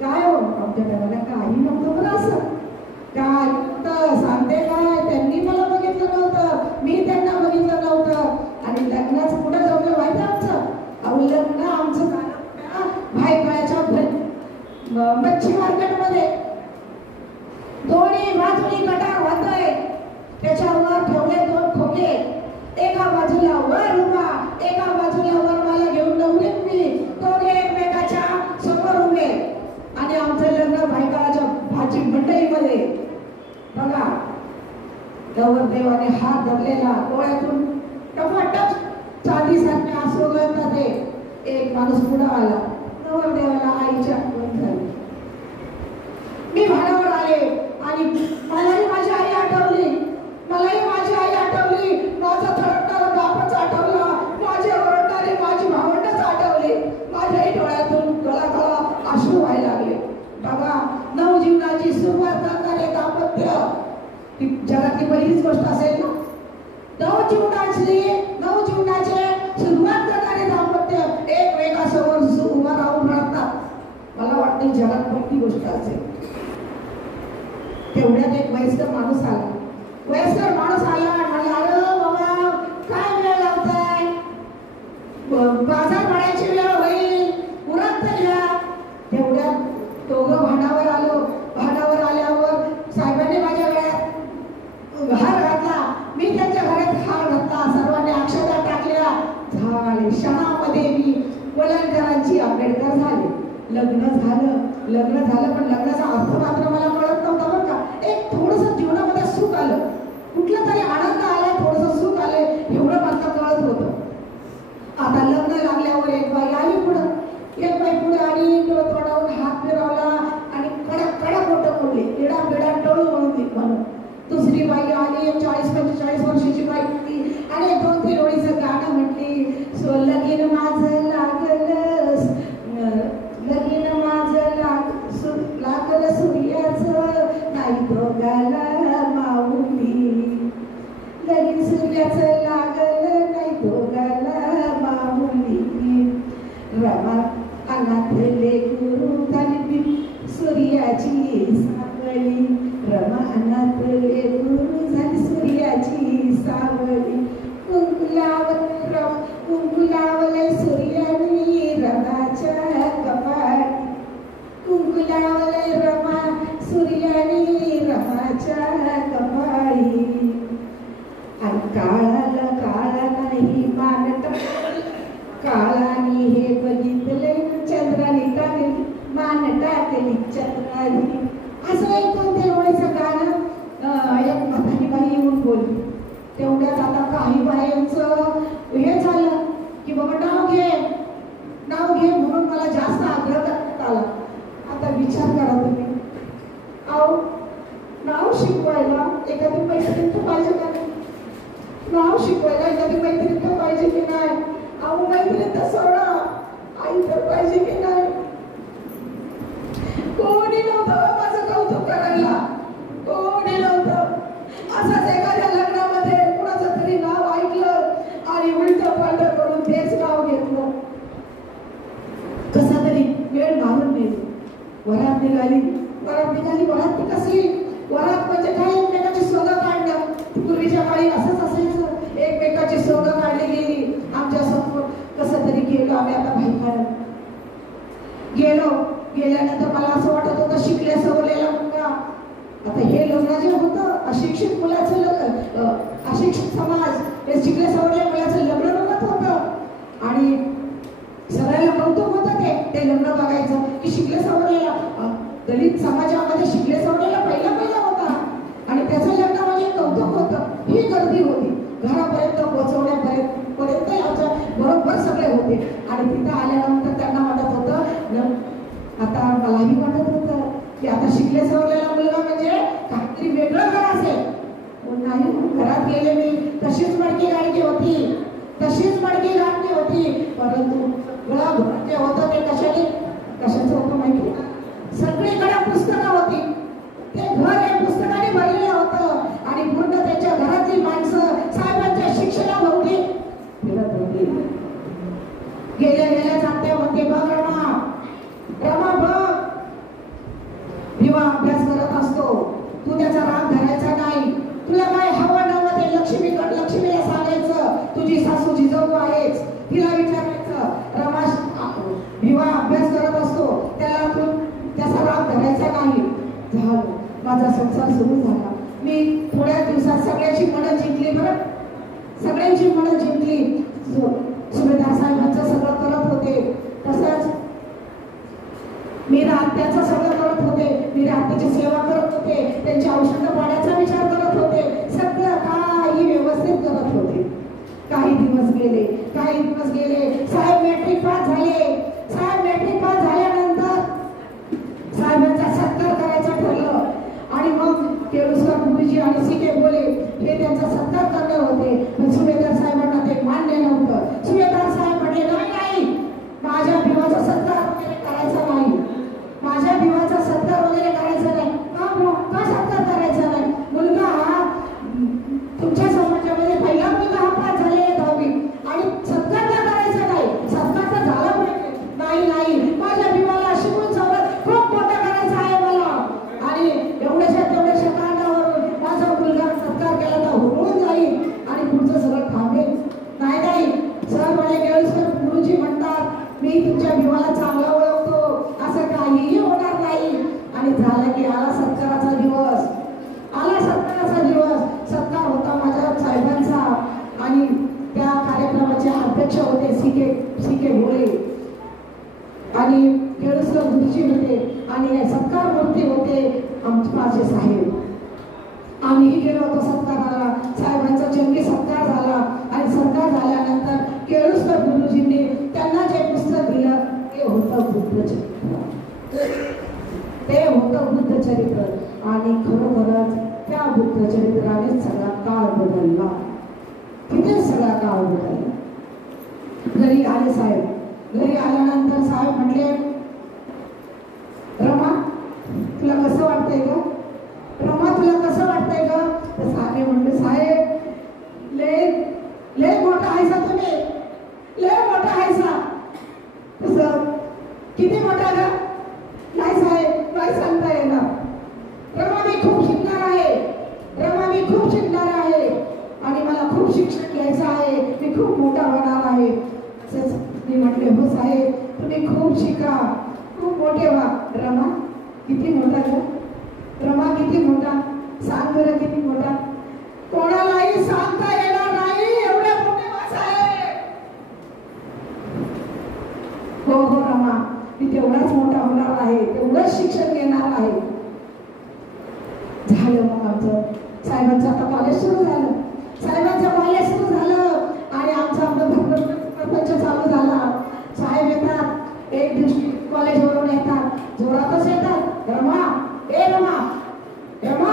काय हो आमच्या घराला काही नव्हतं बरं असं. काय नव्हतं सांगते काय, त्यांनी मला बघितलं नव्हतं, मी त्यांना बघितलं नव्हतं. आणि लग्नाचं कुठं जमलं माहिती आमचं? अहो लग्न आमचं झालं भायखळ्याच्या मच्छी मार्केटमध्ये. दोन्ही बाजूनी गटार वाहतोय, त्याच्यावर ठेवले 2 खोके, एका बाजूला वर उभा, एका बाजूला वर मला घेऊन नवरी मी, दोघे एकमेकाच्या समोर उभे आणि आमचं लग्न भायखळ्याच्या भाजी मंडईमध्ये. बघा नवरदेवाने हात धरलेला, डोळ्यातून टपाटप चांदीसारखे आसू गळतात. एक माणूस पुढे आला, नवरदेवाला आईच्या आठवण झाली. मी भाडावर आले आणि मलाही माझी आई आठवली, मलाही माझी आई आठवली, माझा थरकणारा बापच आठवला, माझे ओरडणारे माझी भावंडच आठवली. माझ्याही डोळ्यातून गळा अश्रू व्हायला लागले. बघा नवजीवनाची सुरुवात करणारे दाम्पत्य ही जगातली पहिलीच गोष्ट असेल ना. नवजीवनाचे सुरुवात करणारे दाम्पत्य एकमेकासमोर उभा राहून राहतात. मला वाटतं जगात पहिली गोष्ट असेल. तेवढ्यात एक वयस्कर माणूस आला आणि म्हणला, अरे बाबा काय वेळ लावताय, बाजार भरायची वेळ होईल, उरत घ्या. तेवढ्यात दोघं भांडावर आल्यावर साहेबांनी माझ्या गळ्यात हार घातला, मी त्यांच्या घरात हार घातला, सर्वांनी अक्षता टाकल्या. झाले क्षणामध्ये मी वलनकरांची आंबेडकर झाले. लग्न झालं पण लग्नाचा अर्थ मात्र मला कळत नव्हता बरं का. एक थोडंसं जीवनामध्ये सुख आलं. दुसरी बाई आली 40-45 वर्षाची बाई होती आणि 2-3 ओळीचं गाणं म्हटली. लगीन माझं लागलं, लगीन माझं लागलं सूर्याचं नाही दोघाला माऊली. लगीन सूर्याचं लागलं नाही दोघाला माऊली. रमा अनाथले गुरु झाली सूर्याची सावली. रमा अनाथले गुरु झाली सूर्याची सावली. कुंकू लावले सूर्यानी रमाच्या कपाळी. कुंकू लावले रमा सूर्यानी रमाच्या कपाळी. आणि काळाला काळा नाही मानता काळानी हे बघितले चंद्राने टाकली मान टाकली चंद्राने. असं एक 2-3 ओळीचं गाणं एक म्हातारी बाई येऊन बोलली. तेवढ्यात आता काही बायांचं हे झालं की बाबा नाव घे म्हणून मला जास्त आग्रह करण्यात आला. आता विचार करा तुम्ही, अहो नाव शिकवायला एखादी मैत्रीण तर पाहिजे का नाही? नाव शिकवायला एखादी मैत्रीण तर पाहिजे की नाही? अहो मैत्रीण तर सोडा, आई तर पाहिजे की नाही? कोणी नव्हतं माझं कौतुक करायला, कोणी नव्हतं. असंच एखाद्या लग्नामध्ये कुणाचं तरी नाव ऐकलं आणि उलटं पालटं करून तेच नाव घेतलं. कसा तरी वेळ घालून नेली. वरात निघाली. वरात ती कसली? वरात म्हणजे काय? एकमेकाची सोनं काढणं. पूर्वीच्या काळी असंच असायचं, एकमेकाची सोनं काढली गेली. आमच्या समोर कसं तरी गेलो आम्ही आता बाहेर गेल्यानंतर मला असं वाटत होतं शिकल्या सवरलेला मुलगा. आता हे लग्न जे होतं अशिक्षित मुलाचं लग्न, अशिक्षित समाज हे शिकल्या सवरलेल्या मुलाचं लग्न बघत होतं आणि सगळ्याला कौतुक होतं ते लग्न बघायचं की शिकल्या सवरलेला दलित समाजामध्ये शिकल्या सवरलेला पहिला होता आणि त्याचं लग्न म्हणजे कौतुक होतं. ही गर्दी होती. घरापर्यंत पोहोचवण्यापर्यंत आमच्या बरोबर सगळे होते आणि तिथं आल्यानंतर त्यांना वाटत होतं, आता मलाही वाटत होतं की आता शिकले सवरलेला मुलगा म्हणजे काहीतरी वेगळं घर असेल. नाही, घरात गेले मी तशीच मडकी गाडगी होती, परंतु गळा भरून जे होतं ते कशाचं होतं माहिती? सगळीकडे पुस्तकं होती. ते घर हे पुस्तकाने भरलेलं होतं आणि पूर्ण त्याच्या घरातली माणसं साहेबांच्या शिक्षणाभोवती फिरत होती. गेल्या जाते म्हणते, बघ रमा बघ, भिवा अभ्यास करत असतो, तू त्याचा राग धरायचा नाही. तुला काय हवं नवं ते लक्ष्मीला सांगायचं, तुझी सासू जिजाऊ आहेच, तिला विचारायचं. रमाश भिवा अभ्यास करत असतो, त्याला तू त्याचा राग धरायचा नाही. झालं, माझा संसार सुरू झाला. मी थोड्या दिवसात सगळ्यांची मनं जिंकली. सगळ्यांची मनं जिंकली. सुभेदार साहेबांचं सगळं करत होते, तसंच मीरा आत्याचं सगळं करत होते. मीरा आत्याची सेवा करत होते, त्यांच्या औषध पाण्याचा विचार करत होते, सगळं काही व्यवस्थित करत होते. काही दिवस गेले. साहेब मॅट्रिक पास झाल्यानंतर साहेबांचा सत्कार करायचा ठरलं आणि मग केळुसकर गुरुजी आणि सीके बोले हे त्यांचा सत्कार करणार होते. पण सुभेदार साहेबांना ते मान्य नव्हतं. सुभेदार साहेब म्हणे, नाही, माझ्या भिवाचा सत्कार वगैरे करायचा नाही. का सत्कार करायचा नाही? मुलगा हा तुमच्या समाजामध्ये पहिला मुलगा हा पास झालेला 10वी आणि सत्कार का करायचा नाही? सत्कार तर झाला पाहिजे. नाही, माझ्या भिवाला शिकून सवरत खूप मोठा करायचा आहे मला आणि तेवढ्याशा कारणावरून माझा मुलगा सत्कार केला तर होऊन जाईल आणि पुढचं सगळं थांबेल. नाही, सर म्हणे, केळुसकर गुरुजी म्हणतात, मी तुमच्या भिवाला चांगला ओळखतो, असं काहीही होणार नाही. आणि झालं की आला सत्काराचा दिवस. सत्कार होता माझ्या साहेबांचा आणि त्या कार्यक्रमाचे अध्यक्ष होते सीके भोळे आणि केळुसकर गुरुजी होते आणि सत्कार मूर्ती होते माझे साहेब. आम्हीही गेलो होतो सत्काराला. साहेबांचा जंगी सत्कार झाला आणि सत्कार झाल्यानंतर केळुसकर गुरुजींनी त्यांना जे पुस्तक दिलं ते होतं बुद्धचरित्र आणि खरोखरच त्या बुद्ध चरित्राने सगळा काळ बदलला. तिथे सगळा काळ बदलला. घरी आले साहेब. घरी आल्यानंतर साहेब म्हटले, रमा तुला कसं वाटतंय ग? रमा तुला कसं वाटतंय ग? तर साहेब म्हणले, साहेब लय मोठा आहेसा तुम्ही, लय मोठा आहेसा. तसं किती मोठा ग? नाही साहेब, नाही सांगता येणार. रमा मी खूप शिकणार आहे, रमा मी खूप शिकणार आहे आणि मला खूप शिक्षण घ्यायचं आहे, मी खूप मोठा होणार आहे. मी म्हटले, हो साहेब तुम्ही खूप शिका, खूप मोठे व्हा. रमा किती मोठा ग? रमा किती मोठा? सांग बरं किती मोठा? कोणालाही सांगता येणार नाही एवढे मोठे व्हा साहेब. हो हो रमा, मी तेवढाच मोठा होणार आहे, तेवढंच शिक्षण घेणार आहे. झालं मग आमचं साहेबांचं आता कॉलेज सुरू झालं. साहेबांचं कॉलेज सुरू झालं आणि आमचा प्रपंच चालू झाला. साहेब येतात, एक दिवशी कॉलेजवरून येतात, जोरातच येतात. रमा, ए रमा, रमा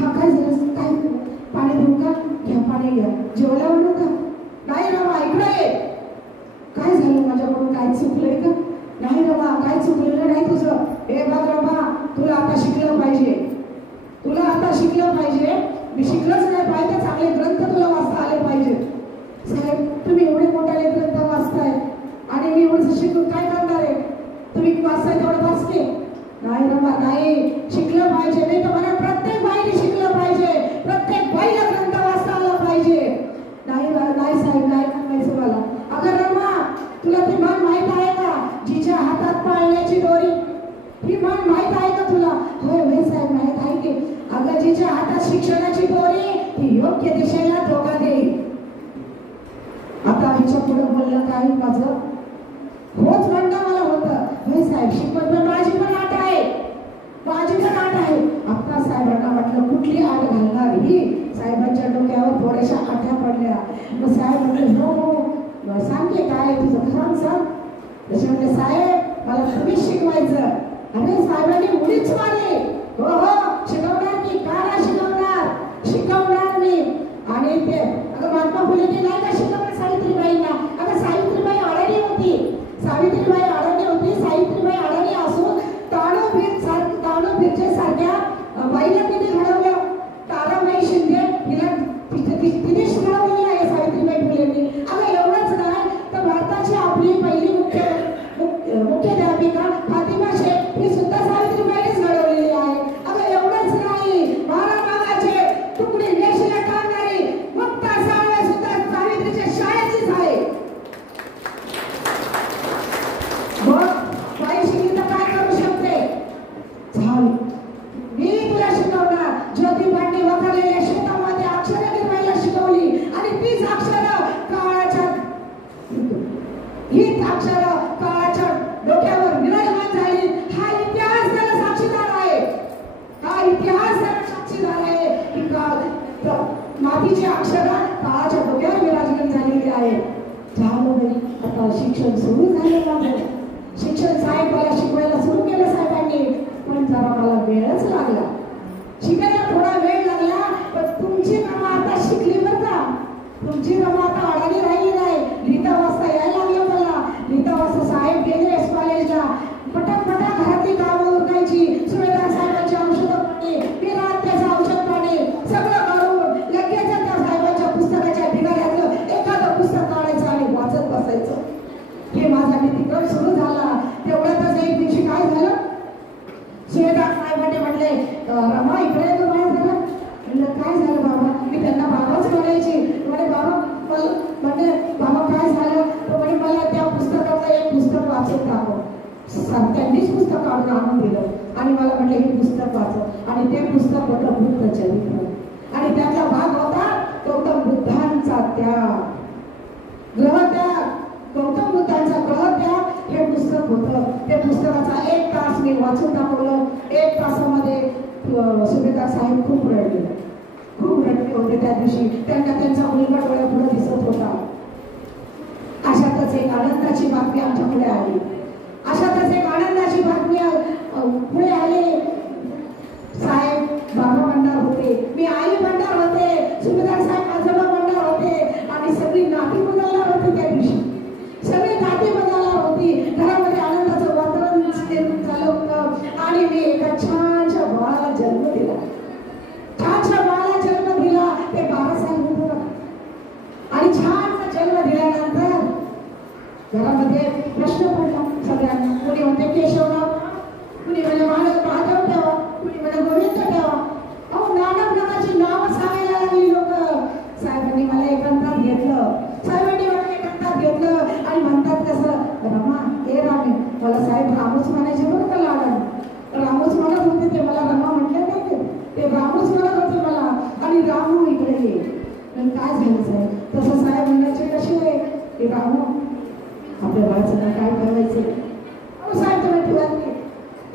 हा काय झालं? काय पाणी देऊ का? घ्या पाणी घ्या. जेवल्या म्हणू का? नाही रमा इकडे ये. काय झालं? माझ्याकडून काय चुकलंय का? नाही रमा काय चुकलेलं नाही तुझं. ए बघ रमा, तुला आता शिकलं पाहिजे, तुला आता शिकलं पाहिजे. मी शिकलंच नाही पाहिजे, चांगले ग्रंथ तुला वाचता आले पाहिजे. साहेब तुम्ही एवढे मोठे ग्रंथ वाचताय आणि मी एवढं शिकून काय करणार आहे? तुम्ही वाचताय तेवढं वाचते. नाही रमा नाही, शिकलं पाहिजे. मी तुम्हाला प्रत्येक बाईने शिकलं पाहिजे, प्रत्येक बाईला ग्रंथ वाचता आला पाहिजे. नाही नाही साहेब नाही म्हणायचं मला. अगं रमा तुला ती म्हण माहित आहे का? जिच्या हातात पाळण्याची दोरी, ही म्हण माहित आहे का तुला? होय होय साहेब माहित आहे की. अगं जिच्या हातात शिक्षणाची दोरी ती योग्य दिशेला धोका देईल. आता ह्याच्या पुढे बोललं काय माझं होच म्हणणं मला होतं. होय साहेब शिकवत पण माझी पण आट आहे, माझी पण आट आहे. आता साहेबांना म्हटलं कुठली आट घालणार ही? साहेबांच्या डोक्यावर थोड्याशा आठ्या पडल्या. मग साहेब म्हटलं हो हो सांगे काय तुझं खरं सांग. तसे म्हटले साहेब मला तुम्हीच शिकवायचं. अरे साहेबांनी उडीच मारली. हो हो शिकवणार की का नाही शिकवणार? शिकवणार मी. आणि ते अगं महात्मा फुलेंनी नाही का शिकवलं सावित्रीबाईंना? अगं सावित्रीबाई अडाणी होती, सावित्रीबाई अडाणी होती. सावित्रीबाई अडाणी असून ताणूभीरच्या सारख्या बाईला तिने घडवलं. ताराबाई शिंदे हिला तिनेच घडवलेलं आहे सावित्रीबाई फुलेंनी. अगं एवढंच नाही तर भारताची आपली पहिली मुख्याध्यापिका फातिमा शेख ही सुद्धा सावित्रीबाईनेच घडवलेली आहे. अगं एवढंच नाही, महाराष्ट्राचे तुकडे वेशीला टाकणारी मुक्ता साळवे सुद्धा सावित्रीच्या शाळेचीच आहे. मग बाई शिकली तर काय करू शकते? झालं मी तुला शिकवणार. ज्योतिबांनी वखरलेल्या शेतामध्ये अक्षरं गिरवायला शिकवली आणि हीच अक्षरं काळाच्या डोक्यावर विराजमान झाली. हा इतिहास त्याला साक्षीदार आहे, हा इतिहास त्याला साक्षीदार आहे की मातीची अक्षरं काळाच्या डोक्यावर विराजमान झालेली आहे. झालं बाई आता शिक्षण सुरू झालं माझं. शिक्षण साहेब मला शिकवायला सुरू केलं साहेबांनी. पण जरा मला वेळच लागला, शिकायला थोडा वेळ लागला. पण तुमची रमा आता शिकली बरं का? तुमची रमा आता अडाणी राहिली नाही. लिहिता वाचता यायला लागलं मला. लिहिता वाचता साहेब गेले कॉलेजला. पटापटा घरातली कामं उरकायची. सुभेदार साहेबांची औषधं पाणी, त्याचं औषध पाणी सगळं करून लगेच त्या साहेबांच्या पुस्तकाच्या ढिगाऱ्यातलं एखादं पुस्तक काढायचं आणि वाचत बसायचं. हे माझा नीतिक्रम सुरू झाला. तेवढ्यातच एक दिवशी काय झालं, सुभेदार साहेबांनी म्हटले रमा इकडे तो काय झालं? म्हणलं काय झालं बाबा? मी त्यांना बाबाच म्हणायची. म्हणे बाबा मला म्हणजे बाबा काय झालं? तो म्हणे मला त्या पुस्तकाचं एक पुस्तक वाचून दाखव. त्यांनीच पुस्तक काढून आणून दिलं आणि मला म्हटलं हे पुस्तक वाचव. आणि ते पुस्तक होतं बुद्ध चरित्र आणि त्यातला भाग होता गौतम बुद्धांचा त्याग, ग्रहत्याग. गौतम बुद्धांचा ग्रहत्याग हे पुस्तक होतं. ते पुस्तकाचा 1 तास मी वाचून दाखवलं. 1 तासामध्ये सुभेदार साहेब खूप रडले, खूप रडले होते त्या दिवशी. त्यांना त्यांचा मुलगा डोळ्यापुढे दिसत होता. अशातच एक आनंदाची बातमी आमच्या पुढे आली. अशातच एक आनंदाची बातमी पुढे आली. साहेब बाबा म्हणणार एका छानशा बाळाला जन्म दिला. छानशा बाळाला जन्म दिला ते बाबासाहेब होतं. आणि छानसा जन्म दिल्यानंतर घरामध्ये प्रश्न पडला सगळ्यांना. कोणी म्हणते केशवराव, कुणी म्हणजे माधव ठेवा, कुणी म्हणजे गोविंद ठेवा. अहो नाना प्रकारची नावं सांगायला लागली लोक. साहेबांनी मला एकांतात घेतलं, साहेबांनी मला एकांतात घेतलं आणि म्हणतात कसं, रमा हे रामे, मला साहेब रामूच म्हणायचे बरं का लाडाने. रामूच म्हणत होते ते, मला रमा म्हटले नाही ते रामूच म्हणत होते मला. आणि रामू इकडे ये. काय झालं साहेब? तसं साहेब म्हणायचे कसे आहे की रामू आपल्या बाळाचं नाव काय ठेवायचं? अहो साहेब तुम्ही ठेवत नाही,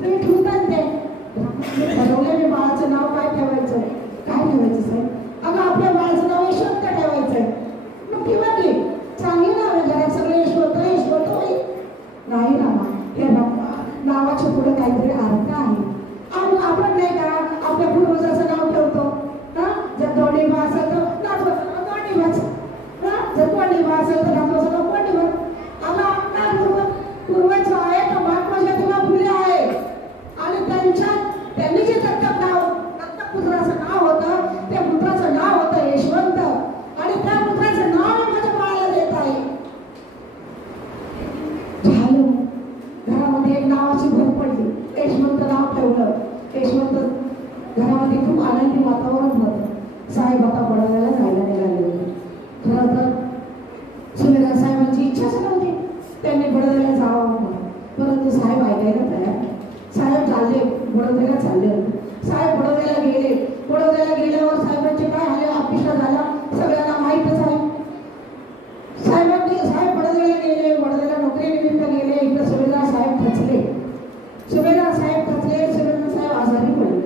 तुम्ही ठेवतात ते ठरवलं मी बाळाचं नाव काय ठेवायचं. काय ठेवायचं साहेब? अगं आपल्या बाळाचं नाव यशवंत ठेवायचंय. मग ठेवा की, चांगली नाव आहे, घरात सगळे यशवंत होईल. नाही रामा, हे नावाच्या पुढे काहीतरी अर्थ आहे. आपण नाही का आपल्या पूर्वजाचं नाव ठेवतो ना. जर दोंडीबा असेल तर नातवाचं नाव दोंडीबाच, जर कोंडीबा असेल तर नातवाचं नाव कोंडीबा. आता आपला पूर्वज जो आहे तो महात्मा ज्योतिबा फुले आहे. आणि त्यांनी जे दत्तपुत्राचं नाव होतं, त्या पुत्राचं नाव होतं यशवंत. आणि त्या पुत्राचं नाव माझ्या बाळाला देत आहे. झालं, घरामध्ये एक नावाची भर पडली, यशवंत नाव ठेवलं. यशवंत घरामध्ये खूप आनंदी वातावरण होतं. साहेब आता बडोद्याला जायला निघाले होते. खरं तर सुभेदार साहेबांची इच्छाच नव्हती त्यांनी बडोद्याला जावं म्हणून, परंतु साहेब ऐकायला तयार. साहेब चालले, बडोद्याला चालले होते. साहेब बडोद्याला गेले. बडोद्याला गेल्यावर साहेबांचे काय झाले अपेक्षा झाला सगळ्यांना माहीतच आहे. साहेब बडोद्याला गेले, बडोद्याला नोकरीनिमित्त गेले. इकडे सुभेदार साहेब खचले. सुभेदार साहेब आजारी पडले.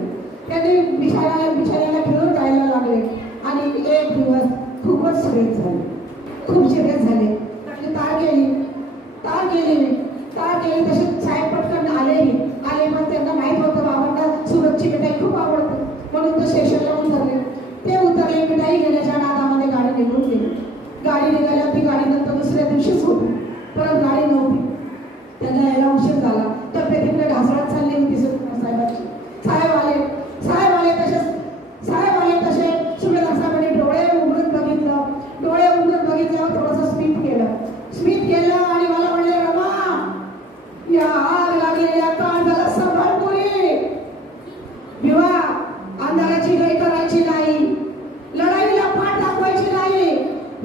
त्यांनी बिछाण्याला घेऊन जायला लागले. आणि एक दिवस खूपच सिरियस झाले, खूप सिरियस झाले. त्याची तार गेली तसे साहेब पटकन आले. पण त्यांना माहीत होतं बाबांना सुरतची मिठाई खूप आवडते, म्हणून ते स्टेशनला उतरले. मिठाई घेण्याच्या नादामध्ये गाडी निघून गेली. गाडी निघाल्या, ती गाडी नंतर दुसऱ्या दिवशीच होती, परत गाडी नव्हती. त्यांना यायला उशीर झाला. तब्येतीकडे ढासळत चालली होती साहेबांची. साहेब आले तसे सुभेदार साहेबांनी डोळे उघडून बघितल्यावर थोडंसं स्मित केलं आणि मला म्हणले, रमा या आग लागलेल्या काळजाला सांभाळ पुरी. विवाह अंधाराची गई करायची नाही, लढाईला पाठ दाखवायची नाही.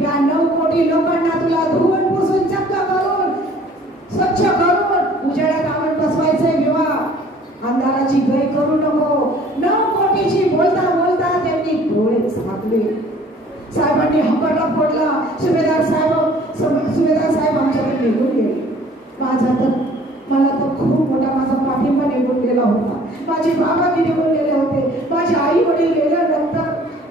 या 9 कोटी लोकांना तुला धुवून पुसून चक्क करून स्वच्छ करून उजेडात आणून बसवायचंय. विवाह अंधाराची गई करू नको. 9 कोटीची बोलता त्यांनी डोळे झाकले. साहेबांनी हंगामा फोडला. सुभेदार साहेब आमच्याकडे निघून गेले. मला तर खूप मोठा माझा पाठिंबा निघून गेला होता. माझे बाबा निघून गेले होते. माझे आई वडील गेल्यानंतर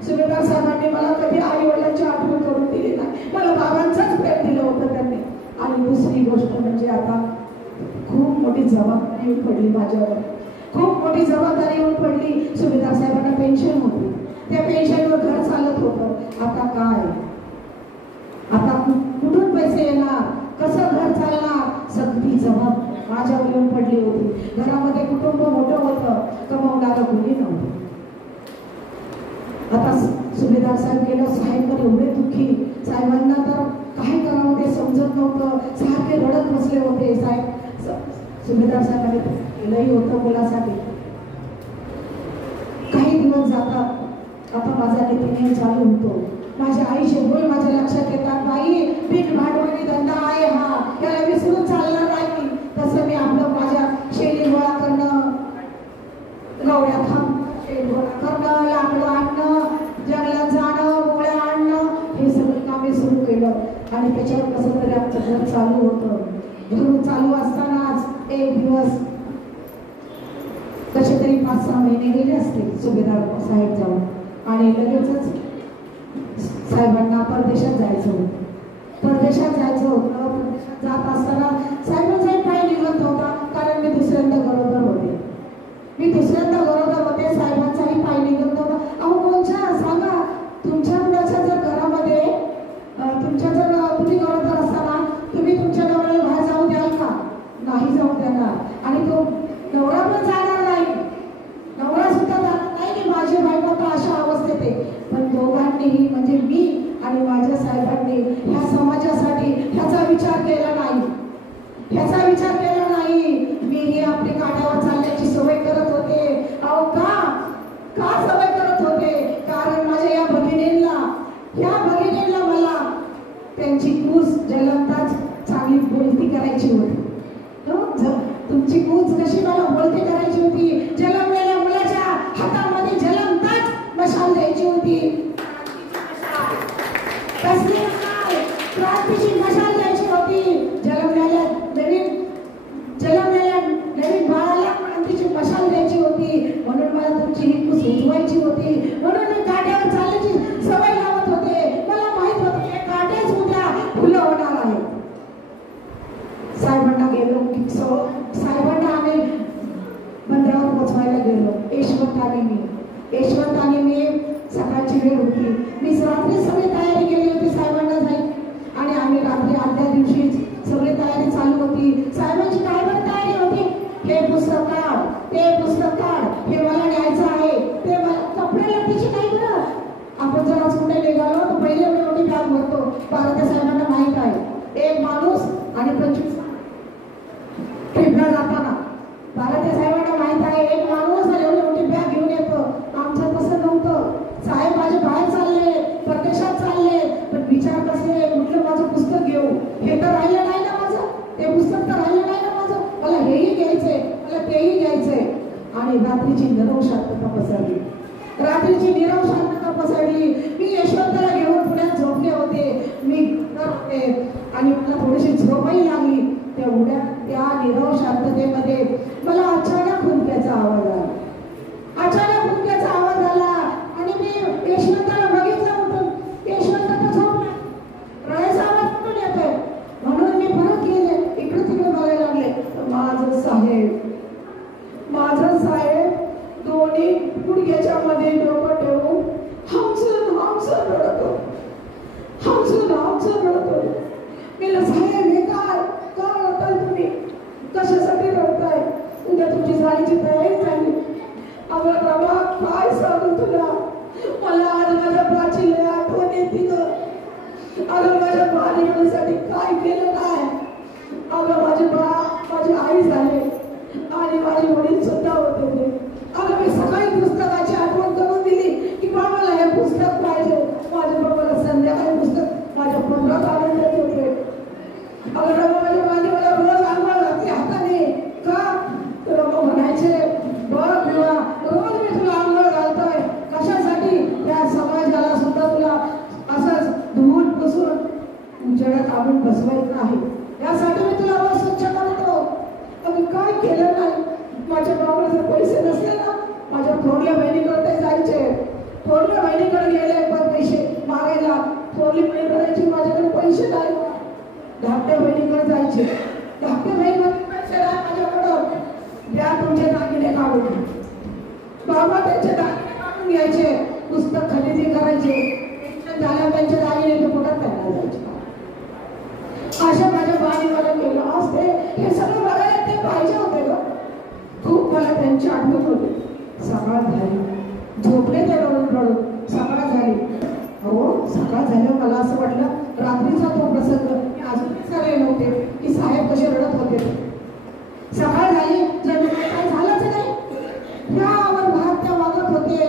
सुभेदार साहेबांनी मला कधी आई वडिलांची आठवण करून दिली नाही. मला बाबांचंच प्रेम दिलं होतं त्यांनी. आणि दुसरी गोष्ट म्हणजे आता खूप मोठी जबाबदारी येऊन पडली माझ्यावर. सुभेदार साहेबांना पेन्शन होती. त्या पेन्शनवर घर चालत होतं. आता काय, आता कुठून पैसे येणार, कसं घर चालणार, सगळी जबाबदारी माझ्यावर येऊन पडली होती. घरामध्ये कुटुंब मोठं होतं, कमावणारं कोणी नव्हतं. आता सुभेदार साहेब गेलो. साहेब तर एवढे दुःखी, साहेबांना तर काय करावं ते समजत नव्हतं. सारखे रडत बसले होते. सुभेदार साहेबांनी केलंही होतं मुलासाठी. काही दिवस जातात. आता माझा नितीन चालू होतो. माझ्या आईचे बोल माझ्या लक्षात येतात. बाई, बिन भांडवली धंदा आहे हा, याला विसरून चालणार नाही. तसं मी आपलं माझ्या शेळी गोळा करणं, गवळ्या करणं, लाकडं आणणं, जंगलात जाणं, गोळ्या आणणं, हे सगळं कामे सुरू केलं. आणि त्याच्यावर कसं तरी आमचं घर चालू होतं. घर चालू असतानाच एक दिवस कसे तरी 5-6 महिने गेले असतील सुभेदार साहेब जाऊन. आणि लगेचच साहेबांना परदेशात जायचं होतं. परदेशात जात असताना साहेबांचा पाय निघत होता. कारण मी दुसऱ्यांदा गरोदर होते. साहेबांचाही पाय निघत होता. अहो कोणच्या सांगा, तुमच्या मुलाच्या जर घरामध्ये तुम्ही गरोदर असताना तुम्ही तुमच्या नवऱ्याला बाहेर जाऊ द्याल का? नाही जाऊ देणार. आणि तो नवरा पण जाणार नाही. का सवय करत होते? कारण माझ्या या भगिनींना मला त्यांची कूस जलमताच चांगली बोलती करायची होती. तुमची कूच कशी मला बोलती करायची होती? जलमलेल्या मुलाच्या हातामध्ये जलमताच मशाल द्यायची होती. कसली मशाल? क्रांतीची मशाल द्यायची होती. जलमलेल्या नवीन बाळाला क्रांतीची मशाल द्यायची होती. म्हणून मला तुमची ही कूच उठवायची होती. म्हणून मी काट्यावर चालण्याची सवय लावत होते. मला माहित होतं की काट्याच उद्या फुलं होणार आहे. साहेबांना गेलो, साहेबांना आम्ही बंदरावर पोचवायला गेलो. यशवंत आणि मी सकाळची वेळ होती. मी रात्री सगळी तयारी केली होती साहेबांना जाईल. आणि आम्ही रात्री आदल्या दिवशीच सगळी तयारी चालू होती. साहेबांची काय बरं तयारी होती? हे पुस्तक काढ, ते पुस्तक काढ, हे मला न्यायचं आहे, ते मला कपडे लागतीची नाही बरं. आपण जर आज कुठे निघालो तर पहिले मी मोठी बॅग भरतो. भारतीय साहेबांना माहीत आहे एक माणूस आणि 25 ट्रिपला जाताना भारतीय साहेबांना माहित आहे एक माणूस आणि एवढी मोठी बॅग घेऊन येतो. आमचं तसं नव्हतं. साहेब माझे बाहेर चालले, परदेशात चालले, पण विचार कसे कुठलं माझं पुस्तक घेऊ? हे तर राहिलं नाही ना माझं, ते पुस्तक तर राहिलं नाही ना माझं. मला हेही घ्यायचंय, मला तेही घ्यायचंय. आणि रात्रीची निरव शांतता पसरली. मी यशवंताला घेऊन पुण्यात झोपले होते. आणि मला थोडीशी झोपही लागली. त्या निरव शांततेमध्ये मला अचानक हुंदक्याचा आवाज आला. आणि मी यशवंताला बघितलं होतं. यशवंत तर झोपला. रडायचा आवाज कुठून येतोय? म्हणून मी परत गेले. इकडे तिकडे बघायला लागले. माझं साहेब दोन्ही गुडघ्याच्या मध्ये डोकं ठेवून हमसून रडतो. मी साहेब हे काय का रडताय तुम्ही? कशासाठी रडताय? उद्या तुमची जायची तयारी झाली. अगं बाबा काय सांगू तुला? मला आज माझ्या बाची आठवण येते ग. अगं माझ्या बाळीसाठी काय केलं काय? अगं माझी आई झाले आणि माझे वडील सुद्धा होते ते. अगं मी सकाळी पुस्तकाची आठवण करून दिली की बाबाला हे पुस्तक पाहिजे. माझ्या बाबाला संध्याकाळी पुस्तक माझ्या पत्रात आणून देत होते. अगं माझी मला रोज आंघोळ घातली हाताने. का? तर म्हणायचे बघ तुला रोज मी तुला आंघोळ घालतोय. कशासाठी? त्या समाजाला सुद्धा तुला असंच धुवून पुसून जगात आणून बसवायचं आहे. यासाठी मी तुला रोज स्वच्छ करतो. अगं काय केलं नाही? माझ्या बाबाला जर पैसे नसले ना माझ्या थोरल्या बहिणीकडे जायचे. थोरल्या बहिणीकडे गेले पण पैसे मागायला. थोरली बहीण करायची माझ्याकडे पैसे नाही. धाकट्या बहिणीकडे जायचे. धाकट्या बहिणीकडे पैसे नाही माझ्याकडं. द्या तुमचे दागिने काढून. बाबा त्यांचे दागिने काढून घ्यायचे. पुस्तक खरेदी करायचे. झाल्या त्यांचे दागिने ते कुठं त्यांना जायचे. अशा माझ्या बाणीवाला केलं असते. हे सगळं बघायला ते पाहिजे होते ग. खूप मला त्यांची आठवण होती. सकाळ झाली. झोपले ते रडून. सकाळ झाली. हो सकाळ झाल्यावर मला असं वाटलं रात्रीचा तो प्रसंग मी अजून विसरले नव्हते की साहेब कसे रडत होते. सकाळ झाली जर काय झालंच नाही. त्यावर भात त्या वागत होते.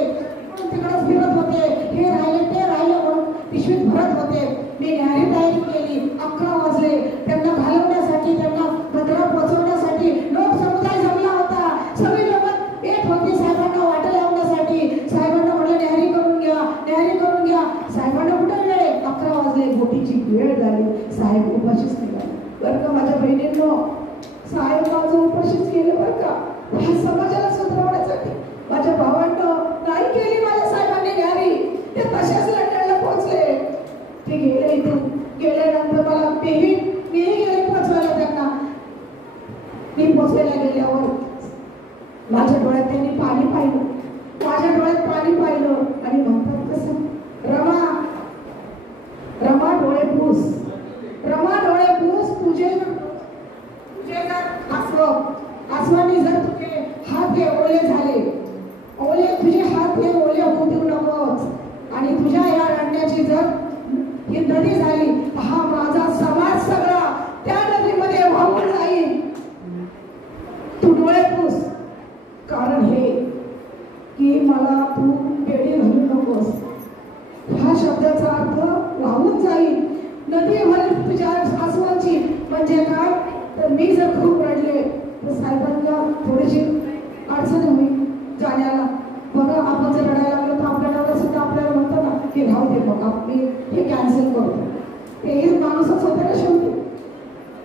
तिकडे फिरत होते. हे राहिले ते राहिले म्हणून पिशवीत भरत होते. मी न्यारी तयारी केली. 11 वाजले. त्यांना घालवण्यासाठी त्यांना पत्र पोहोचवण्यासाठी लोक समुदाय जमला होता. सगळे लोक येत होते साहेबांना वाटा लावण्यासाठी. साहेबांना म्हटलं न्यारी करून घ्या. साहेबांना कुठे वेळ? 11 वाजले. गोटीची वेळ झाली. साहेब उपाशीच निघाले बरं का माझ्या बहिणींनो. साहेब माझं उपाशीच केलं बरं का. ह्या समाजाला सुधारवण्यासाठी माझ्या भावांना नाही केली माझ्या साहेबांनी न्यारी. ते तशाच लंडनला पोहोचले. ते गेले. इथून गेल्यानंतर मला मीही गेले पोचवायला त्यांना. मी पोचवायला गेल्यावर माझ्या डोळ्यात त्यांनी पाणी पाहिलं. आणि म्हणतात कसं रमा डोळे पूस तुझे आसमानी जर तुझे हात हे ओले झाले. तुझे हात हे ओले होऊ देऊ नकोस. आणि तुझ्या या रडण्याची जर ही नदी झाली हा माझा समाज सगळा त्या नदीमध्ये वाहून जाईल. तू डोळे पुस. कारण हे की मला तू थोडीशी अडचण होईल जाण्याला. बघा आपण जर रडायला लागलो तर आपल्या नवरा सुद्धा आपल्याला म्हणतो ना की राहू दे बघा मी हे कॅन्सल करतो. तेही माणूसच होते ना शेवटी.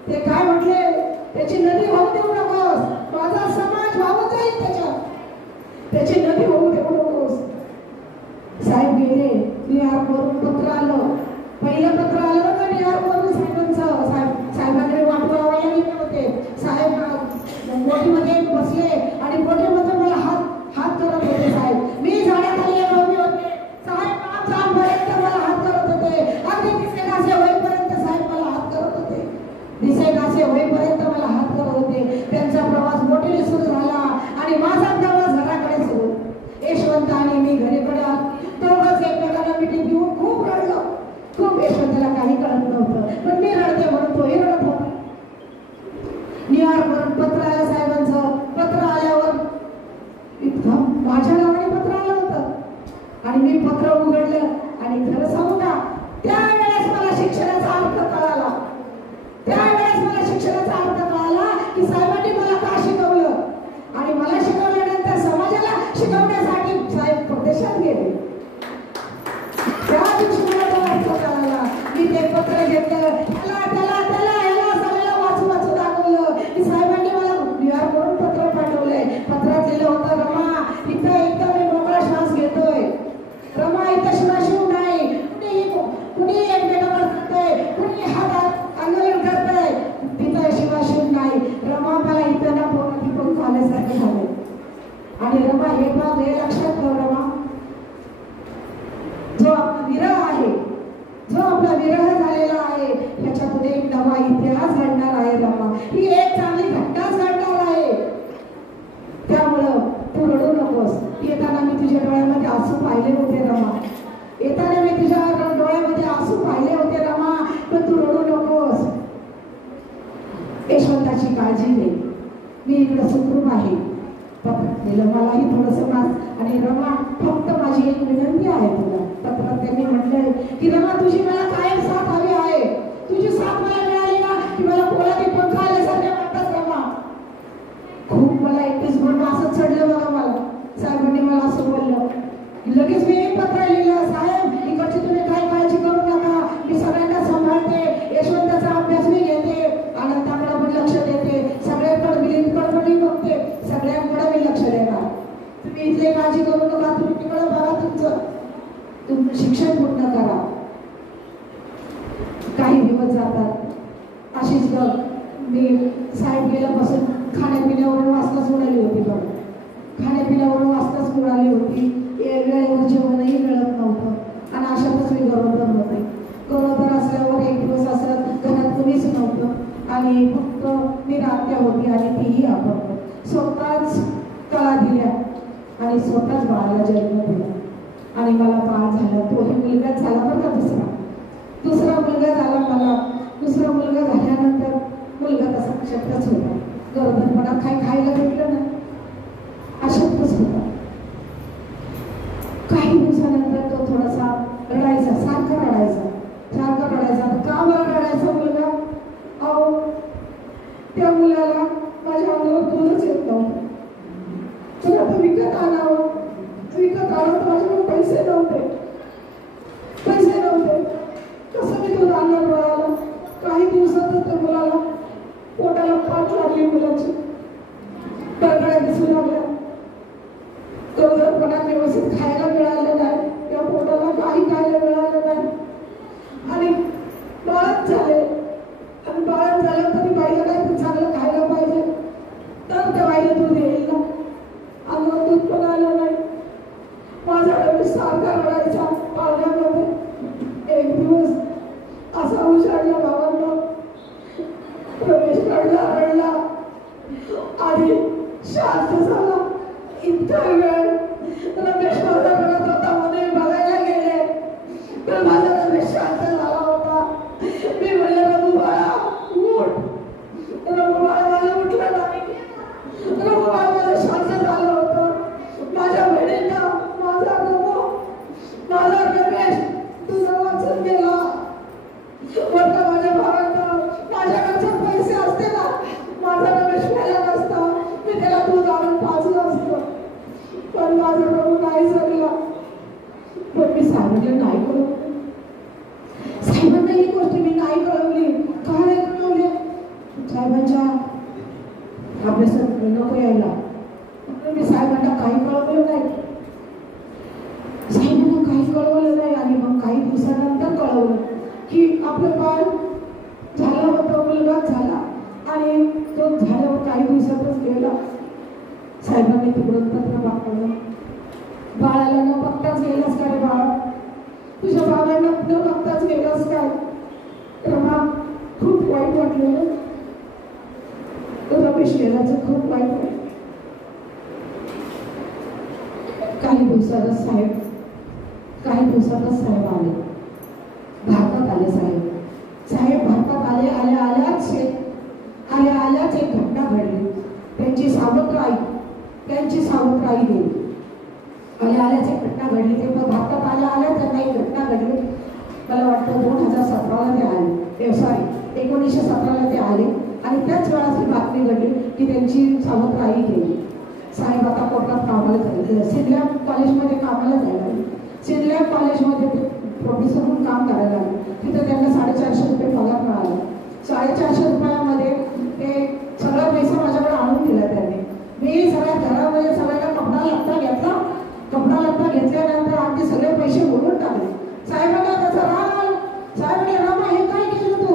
ते काय म्हटले त्याची नदी वाहू देऊ नकोस, माझा समाज वाहून जाईल त्याच्यात, त्याची नदी होऊ देऊ नकोस. साहेब गेले, न्यूयॉर्कवरून पत्र आलं, पहिलं पत्र आलं बघा न्यूयॉर्कवरून साहेबांचं. साहेबांकडे वाटवायला गेले होते. साहेब बोटीमध्ये बसले आणि बोटीमध्ये मला हात करत होते. साहेब मी झाडाखाली उभे होते, साहेब आमच्यापर्यंत मला हात करत होते. अगदी दिसेनासे होईपर्यंत साहेब मला हात करत होते, दिसेनासे होईपर्यंत मला हात करत होते. त्यांचा प्रवास बोटीने सुरू झाला आणि माझा प्रवास घराकडे सुरू. यशवंत आणि मी घरीकडे दोघंच एकमेकांना मिठी घेऊन खूप रडलो. खूप यशवंताला काही कळत नव्हतं, पण मी रडते म्हणून तोही रडत होता. न्यूयॉर्कवरून पत्र आलं साहेबांचं. पत्र आल्यावर इतकं माझ्या नावाने पत्र आलं होतं आणि मी पत्र उघडलं आणि खरं सांगू का त्यावेळेस मला शिक्षणाचा अर्थ कळाला. त्यावेळेस मला शिक्षणाचा अर्थ कळाला की साहेबांनी मला का शिकवलं आणि मला शिकवल्यानंतर समाजाला शिकवण्यासाठी साहेब परदेशात गेले. त्या दिवशी मला तो अर्थ कळाला. मी ते पत्र घेतलं, त्याला सगळ्याला वाचू दाखवलं की साहेबांनी मला न्यूयॉर्कवरून पत्र पाठवलंय. पत्रात लिहिलं होतं रमा इथं एकदम मी मोकळा श्वास घेतोय, रमा इथं शिवाशिव नाही, कुणी एकमेकांवर करतंय, कुणी हातात आंदोलन करतंय, तिथं शिवाशिव नाही. रमा मला इथं ना पोरं तिथून आल्यासारखे झाले. आणि रमा हे बाब हे लक्षात ठेव रमा, जो आपला विरह आहे, जो आपला विरह झालेला आहे ह्याच्यातून एक नवा इतिहास घडणार आहे रमा. ही एक चांगली घटनाच घडणार आहे. त्यामुळं तू रडू नकोस. येताना मी तुझ्या डोळ्यामध्ये आसू पाहिले होते रमा, येताना मी तुझ्या डोळ्यामध्ये आसू पाहिले होते रमा, पण तू रडू नकोस. यशवंताची काळजी घे, मी इकडं सुखरूप आहे. पत्रात दिलं मलाही थोडंसं मास. आणि रमा फक्त माझी एक विनंती आहे तुला. पत्रात त्यांनी म्हटलंय की रमा तुझी मला कायम साथ हवी आहे. तुझी साथ मला मिळाली ना की मला पोळात पंखा आल्यासारखे वाटतात रमा. खूप मला एकटीच म्हणून असं चढलं बघा मला. साहेबांनी मला असं बोललं. लगेच मी एक पत्र लिहिलं, साहेब इकडची तुम्ही काय काळजी करू नका, मी सगळ्यांना सांभाळते, यशवंताचा अभ्यास मी घेते, आनंदाकडे पण लक्ष देते, सगळ्यांकडे मी बघते, सगळ्यांकडे मी लक्ष देणार. तुम्ही इथले काळजी करू नका, तुम्ही तिकडे बघा, तुमचं शिक्षण पूर्ण करा. काही दिवस जातात अशीच मी साहेब गेल्यापासून खाण्यापिण्यावरून वाचताच उडाली होती. बघ खाण्यापिण्यावरून वाचताच उडाली होती. वेळेवर जेवणही मिळत नव्हतं आणि अशातच मी गरोदर होते. गरोदर असल्यावर एक दिवस असं घरात कुणीच नव्हतं आणि फक्त मी रात्या होती आणि तीही आपण स्वतःच कळा दिल्या आणि स्वतःच बाळाला जन्म दिला आणि मला बाळ झालं. तोही मुलगाच झाला बरं का. दुसरा मुलगा झाला मला. दुसरा मुलगा झाल्यानंतर मुलगा तसा अशक्तच होता. गरोदरपणात काही खायला भेटलं ना, अशक्तच होता. काही दिवसानंतर तो थोडासा रडायचा, सारखा रडायचा. का बरं रडायचा मुलगा? अहो त्या मुलाला माझ्या अंगावर दूधच येत नव्हतं. तर आता विकत आणावं तर माझ्याकडे पैसे नव्हते. कसं मी दूध आणणार बाळाला? काही दिवसातच त्या मुलाला पोटाला पाठ लागली, मुलाची गळगळ्या दिसू लागल्या. गरोदरपणात व्यवस्थित खायला मिळालं नाही, या पोटाला काही खायला मिळालं नाही आणि बाळच झाले. आणि बाळच झालं तरी बाईला काहीतरी चांगलं खायला पाहिजे तर त्या बाईला दूध येईल ना. अंगावर दूध पण आलं नाही. माझा रमेश सारखा रडायचा पाळण्यामध्ये. एक दिवस असा उशाडला बाबांना. रमेश रडला आणि शांत झाला. इतका वेळ रमेश माझा रडत होता म्हणून बघायला गेले तर माझा रमेश शांत झाला होता. मी म्हणले रघु बाळा उठ. रघु बाळा माझं उठलं नाही. रघु बाळा माझं शांत झालं होतं. माझ्या बहिणींना माझा रमेश तुझा वाचून गेला. बरं माझ्या भावांना माझ्याकडचे पैसे असते ना, माझा रमेश गेला नसता. मी त्याला साहेबांना नाही कळवलं. साहेबांना ही गोष्ट मी नाही कळवली. का नाही कळवले? साहेबांच्या अभ्यासात नको यायला. मी साहेबांना काही कळवलं नाही. साहेबांना काही कळवलं नाही. आणि मग काही दिवसानंतर कळवलं की आपलं बाळ झाला होता, मुलगा झाला आणि तो झाल्यावर काही दिवसातच गेला. साहेबांनी तिकडून पत्र पाठवलं, बाळाला न बघताच गेलास का रे बाळा? तुझ्या बाबांना न बघताच गेलास काय? रमा खूप वाईट वाटलेलं. रमेश गेल्याचं खूप वाईट वाटलं. काही दिवसातच साहेब आले, भारतात आले. साहेब भारतात आल्याच एक घटना घडली. त्यांची सावत्र आई गेली. आल्याच एक घटना घडली. ते भारतात आल्या त्यांना एक घटना घडली. मला वाटतं 2017ला ते आले, 1917ला ते आले. आणि त्याच वेळा ही बातमी घडली की त्यांची सावत्र आई गेली. साहेब आता कोर्टात कामाला जायला, सिडलॅब कॉलेजमध्ये कामाला जायला. सिडलॅब कॉलेजमध्ये ते प्रोफेसर म्हणून काम करायला लागले. तिथं त्यांना 450 रुपये पगार मिळाला. 450 रुपयामध्ये ते सगळा पैसा माझ्याकडे आणून दिला त्यांनी. मी सगळ्या घरामध्ये सगळ्यांना कपडा लत्ता घेतल्यानंतर अगदी सगळे पैसे ओढून टाकले. साहेबांना त्याचा साहेबांनी रामा हे काय केलं तू?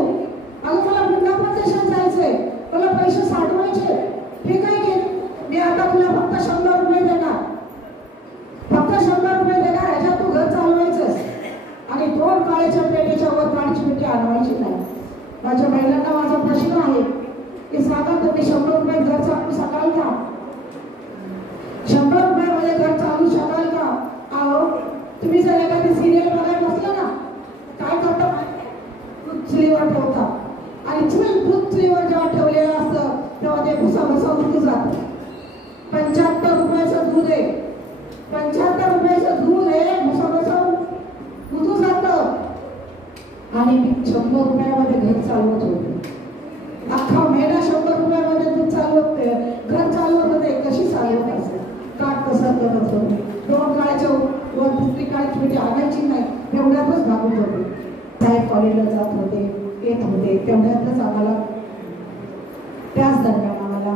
अगं मला वृंदावन देशात जायचंय, मला पैसे साठवायचे, हे काय केलं? मी आता तुला फक्त 100 रुपये देणार, ह्याच्यात तू घर चालवायचंस आणि 2 काळ्याच्या पेटीच्या वर काळीची पेटी आणवायची नाही. माझ्या महिलांना माझा प्रश्न आहे की सांगा तुम्ही 100 रुपये घर चालवू शकाल का? 100 रुपयामध्ये घर चालवू शकाल का? अहो तुम्ही जर एखादी सिरियल बघायला बसला ना, काय करता चुलीवर ठेवता आणि चुलीवर जेव्हा ठेवलेलं असतं तेव्हा ते भुसा उतू जातं. 75 रुपयाचं दूध आहे, 75 रुपयाचं दूध आहे, भुसा उतू जातं. आणि मी 100 रुपयामध्ये घर चालवत होते. अख्खा महिना 100 रुपयामध्ये दूध घर चालवत होते. कशी चालवत असेल? काट कसं करत होते. 2 काळाच्या वर दुसरी काळाची पेटी आणायची नाही, तेवढ्यातच भागून होते. साहेब कॉलेजला जात होते, येत होते, तेवढ्यातच आम्हाला त्याच दरम्यान आम्हाला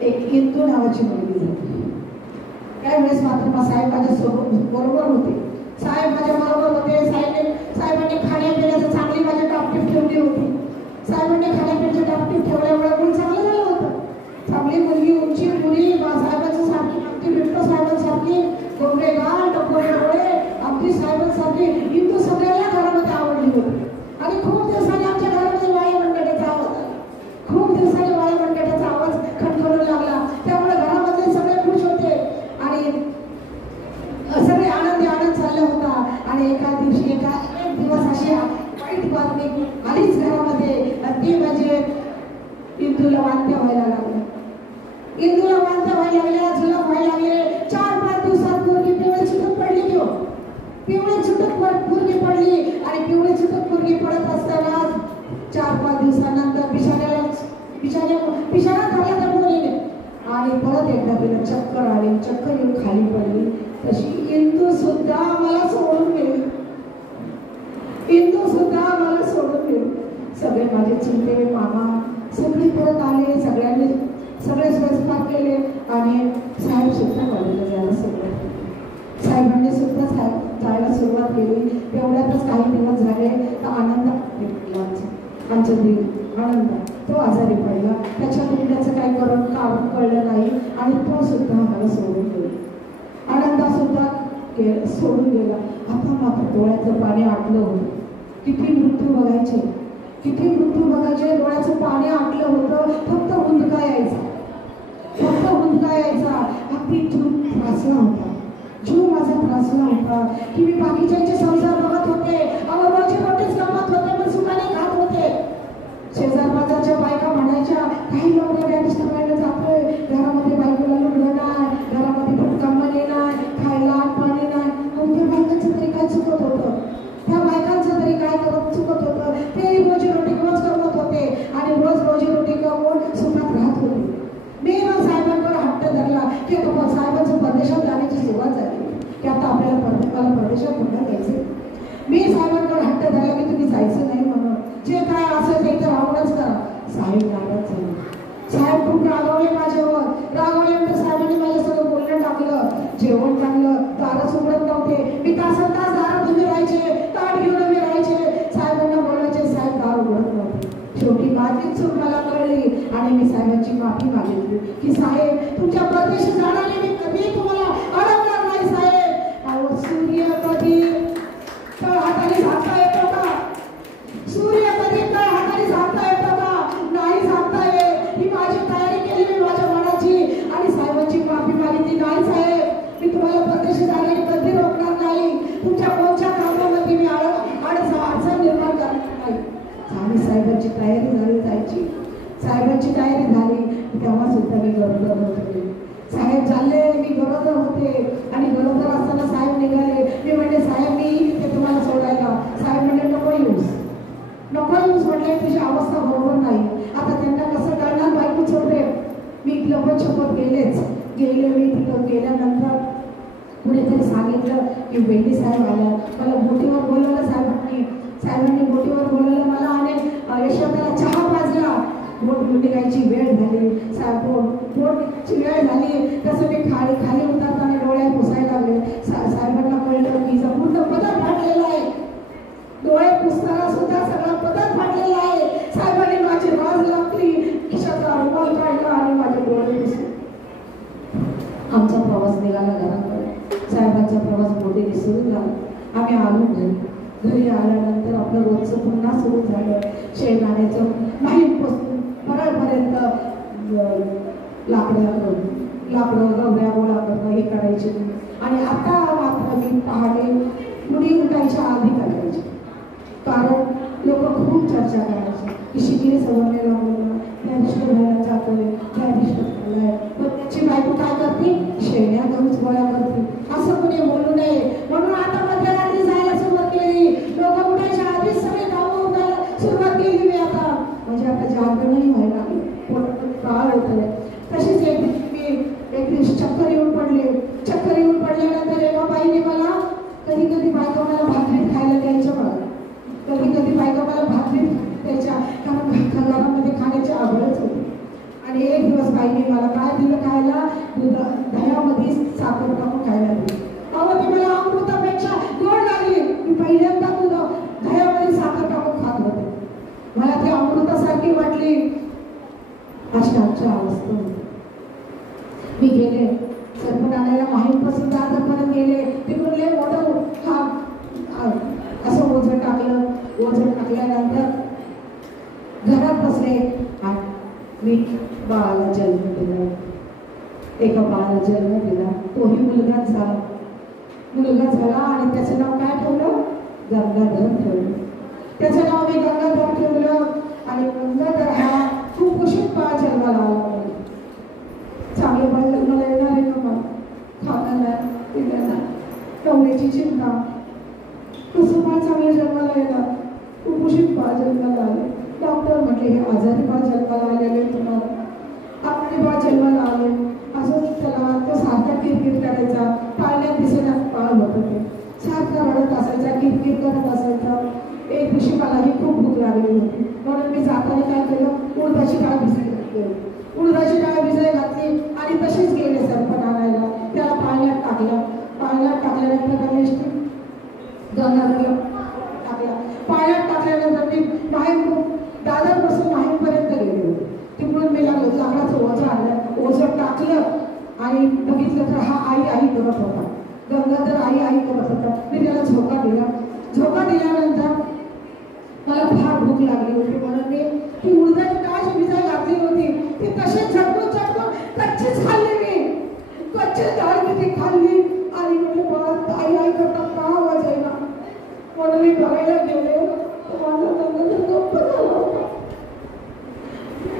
एक इंदू नावाची मुलगी झाली. त्यावेळेस मात्र साहेब माझ्या बरोबर होते. साहेबांनी खाण्यापिण्याचं चांगली माझी टापटीप ठेवली होती. साहेबांनी खाण्यापिण्याची टापटीप ठेवल्यामुळे मुलं चांगलं झालं होतं. चांगली मुलगी, उंची मुली, साहेबांची सारखी अगदी बिट्टो साहेबांसारखी, गोंडे गाल, टपोरे डोळे, अगदी साहेबांसारखी इंदू सगळ्या घरामध्ये आवडली होती. आणि खूप दिवसांनी आमच्या घरामध्ये वाई मनगटाचा आवाज आला. खटखडू लागला. त्यामुळे घरामध्ये सगळे खुश होते आणि सगळे आनंद चालला होता. आणि एका दिवस अशी वाईट बातमी आलीच घरामध्ये. ती म्हणजे इंदूला वांत्या व्हायला लागल्या. जुलाब व्हायला लागले. 4-5 दिवसात पोरगी पिवळी चिटक पडली. पोरगी पडली आणि पिवळी चिटक पोरगी पडत असताना 4-5 दिवसानंतर पिशारा झाला त्या पोरीने आणि परत एकदा तिला चक्कर येऊन खाली पडली. तशी इंदू सुद्धा मला सोडून गेली. सगळे माझे चिंते मामा सगळे परत आले. सगळे स्वयंपाक केले आणि साहेब सुद्धा कॉलेजला जायला सुरुवात. साहेबांनी सुद्धा जायला सुरुवात केली. तेवढ्यातच काही दिवस झाले तर आनंद आमचा देव आनंद तो आजारी पडला. त्याच्यातून त्याचं काही कारण कळलं नाही आणि तो सुद्धा आम्हाला सोडून गेला. आनंदा सुद्धा सोडून गेला. आता मात्र डोळ्याचं पाणी आटलं होतं. किती मृत्यू बघायचे, डोळ्याचं पाणी आटलं होतं. फक्त हुंदका यायचा. अगदी जीव माझा त्रासला होता की मी बाकीच्यांचे संसार बघत होते. रोजी रोटीच गमत होते पण सुखाने खात होते. शेजार बाजारच्या बायका म्हणायच्या काही लोक डॅनिश करायला जातोय, घरामध्ये बायकोला लुगडं नाही, घरामध्ये फटकांमध्ये नाही, खायला पाणी नाही. मग त्या बायकांचं तरी काय चुकत होतं? ते रोजी रोटी रोज कमवत होते आणि रोज रोजी रोटी कमवून सुखात राहत होते. मी मग साहेबांकडे हट्ट धरला की आता साहेबांचं परदेशात जाण्याची सुरुवात झाली की आता आपल्याला परदेशात पुन्हा जायचं. जे काय असेल ते तर राहूनच करा. साहेब नाराज झाले. साहेब खूप रागवले माझ्यावर. रागवल्यानंतर साहेबांनी माझ्यासोबत बोलणं टाकलं. जेवण टाकलं. दारच उघडत नव्हते. मी तासन तास दारात उभे राहायचे, ताट घेऊन उभे राहायचे. साहेबांना बोलायचे, साहेब दार उघडत नव्हते. शेवटी माझीच चूक मला कळली आणि मी साहेबांची माफी मागितली की साहेब तुमच्या परदेशी जाणारे मी कधी तुम्हाला अडवणार नाही साहेब. अहो सूर्य कधी तळ हाताने झाकता येतो का? सूर्य कधी तळ हाताने झाकता येतो का? नाही झाकता येत. ही माझी तयारी केली मी माझ्या मनाची आणि साहेबांची माफी मागितली. नाही साहेब मी तुम्हाला परदेशी जाणारे कधी रोखणार नाही. तुमच्या कोणत्या कामामध्ये मी अडचण निर्माण करणार नाही. आणि साहेबांची तयारी झाली जायची. साहेबांची तयारी झाली तेव्हा सुद्धा मी गरोदर होते. साहेब चालले, मी गरोदर होते आणि गरोदर असताना साहेब निघाले. मी म्हणले साहेब मी इथे तुम्हाला सोडायला. साहेब म्हणले नको येऊस, नको येऊस. म्हटले तुझी अवस्था बरोबर नाही. आता त्यांना कसं कळणार बायको छोटे. मी लपत छपत गेले. मी तिथं गेल्यानंतर कुणीतरी सांगितलं की बेटी साहेब आल्या. मला बोटीवर बोलवलं साहेबांनी बोटीवर बोलवलं मला आणि यशोदाला चहा पाजला. बोट निघायची वेळ झाली. बोटची वेळ झाली तसं मी खाली उतरताना डोळ्या पुसायला लागले. साहेबांना कळलं की पूर्ण पदर फाटलेला आहे. डोळे पुसताना सुद्धा सगळा पदर फाटलेला आहे. साहेबांनी माझी राज लागली. खिशातला रुमाल काढला आणि माझे डोळे पुसले. आमचा प्रवास निघाला घराकडे. साहेबांचा प्रवास बोटीने सुरू झाला. आम्ही आलो घरी आल्यानंतर आपलं रोजचं पुन्हा सुरू झालं. शेणाण्याचं माहीमपासून फराळपर्यंत लाकडं गवऱ्या गोळा करणं हे करायचे. आणि आता मात्र मी पहाटे मुली उठायच्या आधी करायचे. कारण लोक खूप चर्चा करायची की शिकले सवरलेला मुलगा त्या दिवशी घरात जातोय, त्या दिवशी झालाय, पण त्याची बायको काय करते? शेण्या गहूच गोळा करते. असं कोणी बोलू नये म्हणून आता मध्यरात्री जायला सुरुवात केली. लोक उठायच्या आधीच सगळे कामं उठायला सुरुवात केली. मी आता म्हणजे आता जागरणही व्हायला लागली. काळ होतोय. तशीच एक दिवशी चक्कर येऊन पडल्यानंतर एका बाईने मला कधी बायका मला भाकरीत खायला द्यायच्या. मला कधी बायका मला भाकरीत द्यायच्या कारण घरामध्ये खाण्याची आवडच होती. आणि एक दिवस बाईने मला काय दिलं खायला? दह्यामध्ये साखर टाकून खायला दिली. अहो ती मला अमृतापेक्षा गोड लागली. मी पहिल्यांदा दह्यामध्ये साखर टाकून खात होते. मला ती अमृतासारखी वाटली. अशी आमची अवस्था होती. मी गेले सरपण आणायला माहीमपासून दादरपर्यंत गेले. तिकडून लय मोठं असं ओझं टाकल्यानंतर घरात बसले आणि मी बाळाला जन्म दिला. एका बाळाला जन्म दिला. तोही मुलगा झाला आणि त्याचं नाव काय ठेवलं? गंगाधर ठेवलं. त्याचं नाव मी गंगाधर ठेवलं. आणि गंगाधर हा खूप कुशीत बाळ जन्माला आला. चांगले बाळ जन्माला येणार आहे का? खाण्याला पिण्याला नवऱ्याची चिंता. कसं बाळ चांगलं जन्माला येणार? खूप कुशीत बाळ जन्माला आले. डॉक्टर म्हटले हे आजारी बाळ जन्माला आलेले तुम्हाला. आपले बाळ जन्माला आले असं त्याला तो सारखा किरकिर करायचा. पाळण्यात दिसेना बाळ होतं ते. सारखा रडत असायचा, किरकिर करत असायचा. एक दिवशी मलाही खूप भूक लागली होती म्हणून मी जाताना काय केलं? उडदाची डाळ भिजायला घातली आणि तशीच गेले सरपण आणायला. त्याला पाण्यात टाकल्यानंतर गंगाधरला टाकला. पाण्यात टाकल्यानंतर मी दादरपासून माहीमपर्यंत गेले होते. तिकडून मी लाकडाचं ओझं आणलं. ओझं टाकलं आणि बघितलं तर हा आई करत होता. गंगाधर आई करत होता. मी त्याला झोका दिल्यानंतर मला फार भूक लागली होती म्हणून मी ती उडदाची डाळ जी भिजायला घातली होती ती तशीच झटकून कच्चीच खाल्ली. मी कच्ची डाळ किती खाल्ली आणि म्हणजे मला आई करतात का आवाज आहे ना म्हणून मी बघायला गेले. माझा गंगाधर गप्प झाला होता.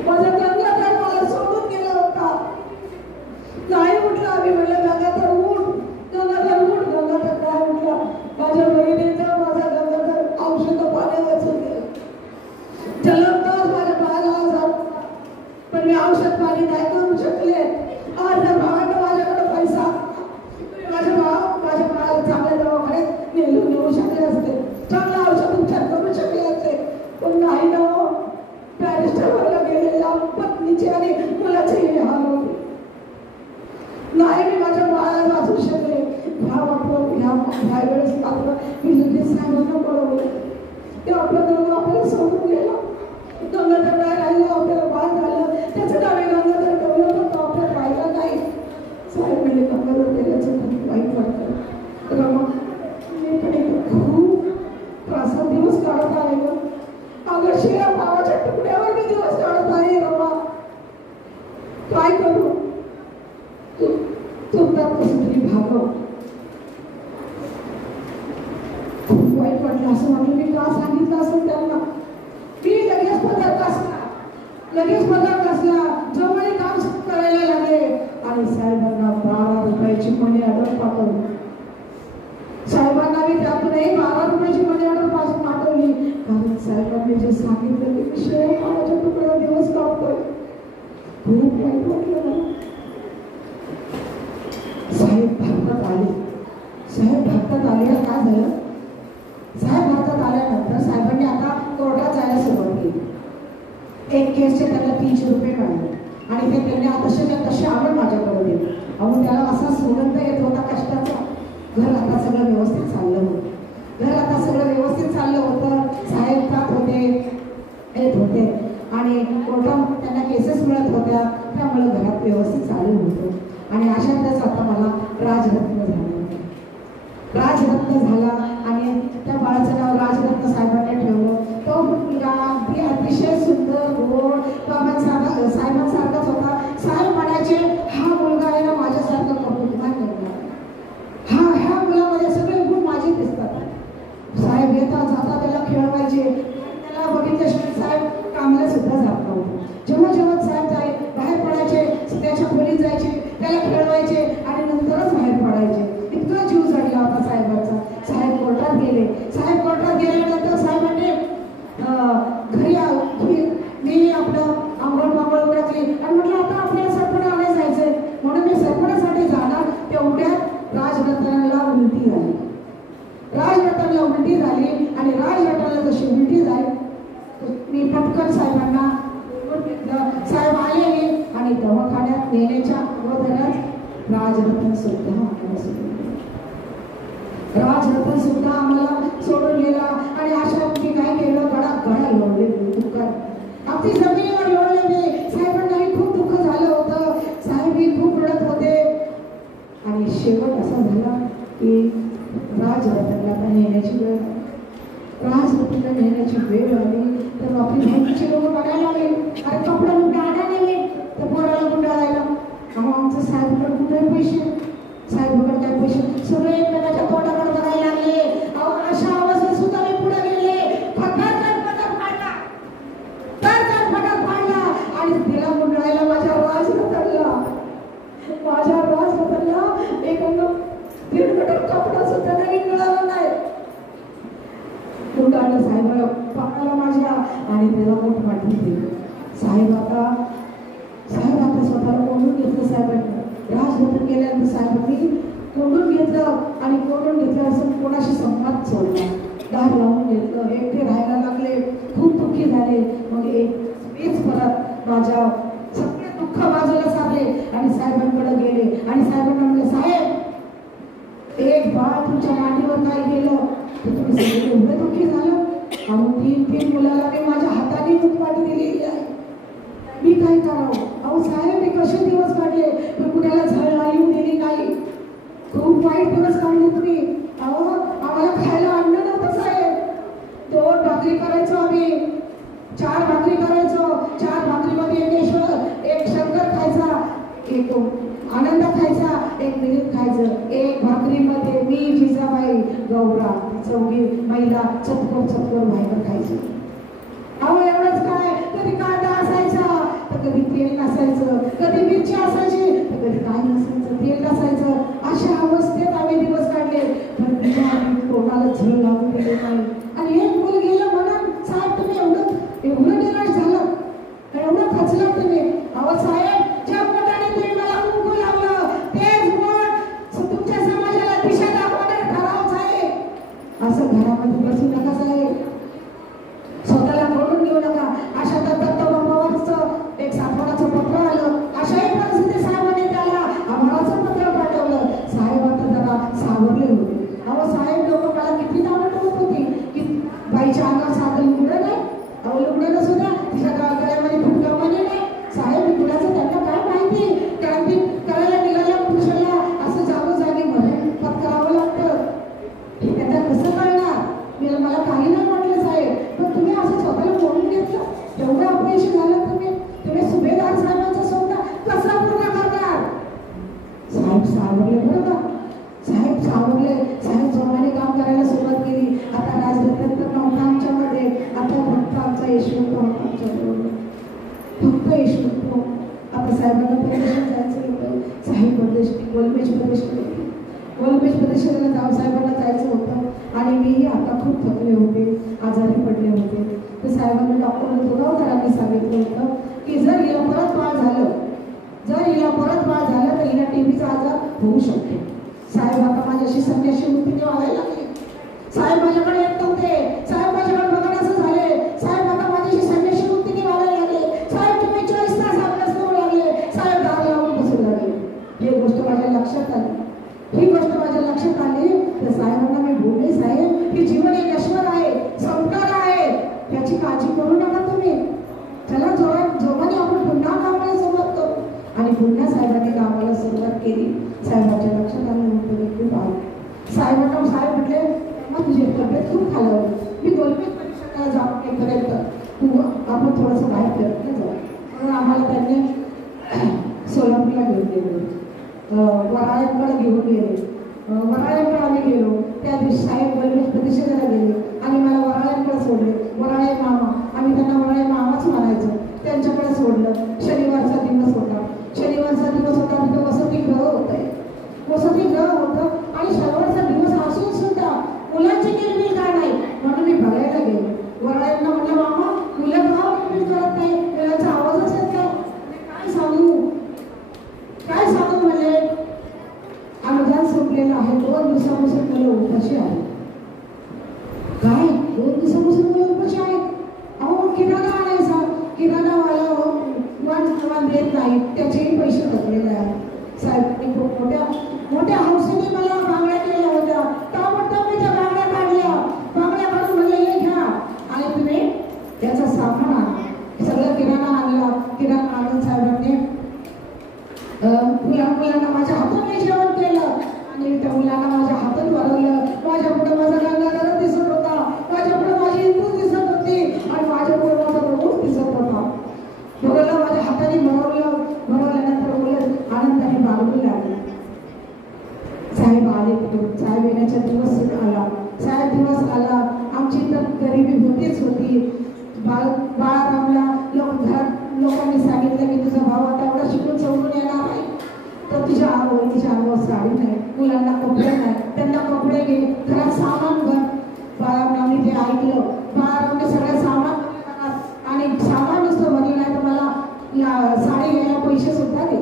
माझा गंगाधर मला सोडून गेला होता. नाही उठला. मी म्हणलं गंगाधर उठ. गंगाधर नाही उठला. माझ्या बहिणीचा माझा गंगाधर औषध पाण्यावरच होते. जलमताच माझ्या बाळाला आजार पण मी औषध पाणी काय करू शकले. आज जर भावानं माझ्याकडे पैसा आपण ह्या वेळेस मात्र मी लगेच साहेबांना कळवलं. ते आपलं गंगा आपल्याला सोडून गेला. गंगाधर नाही राहिलं, आपल्याला बाळ झालं, त्याचं नाव गंगाधर ठेवलं, पण तो आपल्याला राहिला नाही. साहेब म्हणजे गंगाधर गेल्याचं खूप वाईट वाटतं. रमा मी पण एक खूप त्रासात दिवस काढत आहे ग. अगं शिळ्या भावाच्या तुकड्यावर मी दिवस काढत आहे रमा. काय करू? तुमच्यात कसं तरी भागव. खूप वाईट वाटलं. असं वाटलं मी का सांगितलं असं त्यांना. मी लगेच पगार कसला जवळ काम करायला लागले आणि साहेबांना 12 रुपयाची मनी ऑर्डर पाठवली. साहेबांना मी त्यातूनही 12 रुपयाची मनी ऑर्डर पाठवली, कारण साहेबांनी जे सांगितलं ते विषय माझ्या तुकड्या दिवस काढतोय. खूप वाईट वाटलं मला. साहेब भारतात आले काय झालं? साहेब भारतात आल्यानंतर साहेबांनी आता कोर्टात जायला सुरुवात केली. एक केसचे त्याला 300 रुपये काढले आणि ते त्यांनी तसे आवड माझ्याकडे दिले. अहो त्याला असा सुगंध येत होता कष्टाचा. घर आता सगळं व्यवस्थित चाललं होतं. साहेब जात होते येत होते आणि कोर्टात त्यांना केसेस मिळत होत्या, त्यामुळे घरात व्यवस्थित चालू होतं. आणि अशातच आता मला राजरत्न झाला आणि त्या बाळाचं नाव राजरत्न साहेबांनी ठेवलं. तो मुलगा अगदी अतिशय सुंदर गोड साहेबांसारखाच होता. साहेब म्हणायचे हा मुलगा आहे ना माझ्यासारखं कौतुकवान निर्माण. ह्या मुलामध्ये सगळे गुण माझे दिसतात. साहेब येता जाता त्याला खेळवायचे. त्याला बघितल्याशिवाय साहेब कामाला सुद्धा जात नव्हते. जेव्हा साहेब बाहेर पडायचे, त्याच्या खोलीत जायचे, त्याला खेळवायचे आणि नंतरच बाहेर पडायचे. इतका जीव जडला होता साहेबांचा. साहेब कोर्टात गेल्यानंतर साहेबांनी घरी मी आपलं आंघोळ टाकली आणि म्हटलं आता आपल्याला सरपण आणायला जायचंय. म्हणून मी सरपणासाठी जाणार. तेवढ्यात राजरत्नाला उलटी झाली आणि राजरत्नाला जशी उलटी झाली मी पटकन साहेबांना घेतलं. साहेब आले आणि दवाखान्यात नेण्याच्या अगोदरच राजरत्न सुद्धा आम्हाला सोडून गेला. आणि अशा मी काय केलं, गडा लोळले दुःखात आपली जमिनीवर लोळले मी. साहेबांनाही खूप दुःख झालं होतं. साहेबही खूप रडत होते. आणि शेवट असा झाला की राजरत्नाला नेण्याची वेळ आली. तर आपली भाईची लोक बघायला लागले. अरे कपडा कुठे आणायला नाही तर पोराला गुंडाळायला. आमचं साहेबकडे कुठे पैसे, साहेबकडे काय पैसे, सगळे एकमेकाच्या तोंडाकडे बघायला लागले. अशा अवस्थेत सुद्धा मी पुढे गेले. फटाफट पाडला आणि तिला गुंडाळायला माझ्या राजरत्नाला एक 1.5 मीटर कपडा सुद्धा तरी मिळाला नाही. गुंडाळलं साहेबाला पाण्याला माझ्या आणि त्याला मोठ वाटली दिली. साहेब आता स्वतःला कोंडून घेतलं. साहेबांनी राजरत्न गेल्यानंतर साहेबांनी कोंडून घेतलं आणि कोंडून घेतलं असं कोणाशी संवाद सोडला. दार लावून घेतलं. एकटे राहायला लागले. खूप दुःखी झाले. मग मीच परत माझ्या सगळे दुःख बाजूला सारले आणि साहेबांकडे गेले आणि साहेबांना म्हणले साहेब एक बाळ तुमच्या मांडीवर काय गेलं तर तुम्ही सगळे एवढं दुःखी झालं. आणि 3 मुलाला मी माझ्या हाताने मुखवाटी दिलेली आहे. मी काय करावं? अहो साहेब मी कसे दिवस काढले पण कुणाला झळ येऊ दिली नाही. खूप वाईट दिवस काढले तुम्ही. अहो आम्हाला खायला अन्न नव्हतं साहेब. 2 भाकरी करायचो आम्ही, 4 भाकरी करायचो. 4 भाकरीमध्ये एक शंकर खायचा, एक आनंद खायचा, एक मिनिट खायचं. 1 भाकरीमध्ये मी जिजाबाई गौरा 4 महिला चतकोर बाहेर खायची. अहो एवढंच काय, कधी कांदा असायचा तर कधी तेल नसायचं, कधी मिरची असायची तर कधी काय नसायचं, तेल नसायचं. अशा अवस्थेत आम्ही दिवस काढले पण कोणाला झळ लागू दिले नाही. आणि एक मुल गेलं म्हणून साहेब तुम्ही एवढं निराश झालं, एवढं खचलं तुम्ही. अहो साहेब ज्या पोटाने तुम्ही मला कुंकू लावलं तेच पोट तुमच्या समाजाला दिशा दाखवणारं ठरावच आहे. असं घरामध्ये बसू नका साहेब. स्वतःला करून घेऊ नका. अशा दत्तबाबावरचं एक सातवाडाचं पत्र आलं. अशाही परिस्थिती साहेबांनी त्याला आम्हालाचं पत्र पाठवलं. साहेब आता जरा सावरले होते. अहो साहेब लोक मला किती नावं ठेवत होती की बाईच्या अंगावर साधं लुगडं नाही, अहो लुगडं नसू द्या, तिच्या गळ्यामध्ये फुटका म्हणे नाही. साहेब कुणाचं त्यांना काय माहिती, क्रांती करायला निघाल्या पुरुषाला असं जागोजागी मरण पत्करावं लागतं, हे त्यांना कसं कळणार. मला काही नाही वाटलं साहेब, पण तुम्ही असं स्वतःला बोलून घेतलं, एवढं अपयश झालं. तुम्ही सुभेदार साहेबांचा स्वतः कसा पूर्ण करणार. साहेब सावरले बरं का, साहेब सावरले. साहेब जोमाने काम करायला सुरुवात केली. आता राजदत्त तर नव्हता आमच्यामध्ये, आता फक्त आमचा यशवंत होता आमच्याबरोबर, फक्त यशवंत. आता साहेबांना परदेशात जायचं होतं. साहेब गोलमेज प्रदेशाला जाऊ साहेबांना जायचं होतं आणि मीही आता खूप थकले होते, आजारी पडले होते. तर साहेबांना डॉक्टर दुगावकरांनी सांगितलं होतं की जर हिला परत बाळ झालं तर हिला टीबीचा आजार होऊ शकतो. साहेब आता माझ्याशी संन्याशी वृत्तीने वागायला लागले. साहेब माझ्याकडे येत नव्हते, साहेब माझ्याकडे बघा असं झाले. साहेब आता माझ्याशी संन्याशी वृत्तीने वागायला लागले. साहेब तुम्ही 24 तास अभ्यास करू लागले. साहेब दार लावून बसू लागले. ही गोष्ट माझ्या लक्षात आली. तर साहेबांना मी बोलले, साहेब ही जीवन एक नश्वर आहे, संपणार आहे, याची काळजी करू नका तुम्ही. चला जोमाने आपण पुन्हा कामाला सुरुवात करू. आणि पुन्हा साहेबांनी कामाला सुरुवात केली. साहेबांच्या लक्षात आलं होतं खूप आलं. साहेब म्हटले मग तुझी तब्येत खूप खालावली, मी गोलमेज परीक्षेला जाऊन येईपर्यंत आपण थोडंसं बाहेर फिरत जाऊ. म्हणून आम्हाला त्यांनी सोलापूरला घेऊन गेले, वराळ्यांकडे घेऊन गेले. वराळ्यांकडे आम्ही गेलो. त्या दिवशी साहेब गोलमेज प्रतिष्ठेला गेले आणि मला वराळ्यांकडे सोडले. वराळे मामा, आम्ही त्यांना वराळे मामाच म्हणायचो, त्यांच्याकडे सोडलं. शनिवारचा दिवस होता. तिथं वसतिगृह होतं आणि शनिवारचा दिवस असून सुद्धा मुलांची किलबिल काय नाही, म्हणून मी बघायला गेलो. वराळ्यांना म्हटलं, मामा मुलं का किलबिल करत नाही, मुलांचा आवाजच येत नाही. काय सांगू म्हणले, अनुदान संपलेलं आहे, 2 दिवसापासून मुलं उपाशी आहेत. काय 2 दिवसापासून मुलं उपाशी आहेत. अहो किराणा आणायचा, किराणावाला देत नाही, त्याचेही पैसे थकलेले आहेत. साहेबांनी खूप मोठ्या हौसेने मला बांगड्या केल्या होत्या. ताबडतोब मी त्या बांगड्या काढून म्हणले हे घ्या आणि तुम्ही त्याचा सामान आणा. सगळं किराणा आणून साहेबांनी मुलांना माझ्या हाताने जेवण केलं आणि त्या मुलांना माझ्या हातात भरवलं. माझ्या पुढे माझा गंगाधर दिसत होता, माझ्या पुढे माझी इंदू दिसत होती आणि माझ्या पुढे माझा प्रभू दिसत होता. दोघांना माझ्या हाताने भरवल्यानंतर मुलं आनंदाने बागडू लागले. साहेब आले. साहेब येण्याचा दिवस आला. आमची तर गरिबी होती. बाळारामला लोकांनी सांगितलं की तुझा भाऊ आता एवढा शिकून चौकून येणार आहे, तर तिच्या अंगावर साडी नाही, मुलांना कपडे नाही, त्यांना कपडे घे, घरात सामान भर. बाळारामने ते ऐकलं. बाळारामने सगळं सामान आणि सामान नुसतं भरलं नाही तर मला साडी घ्यायला पैसे सुद्धा दे.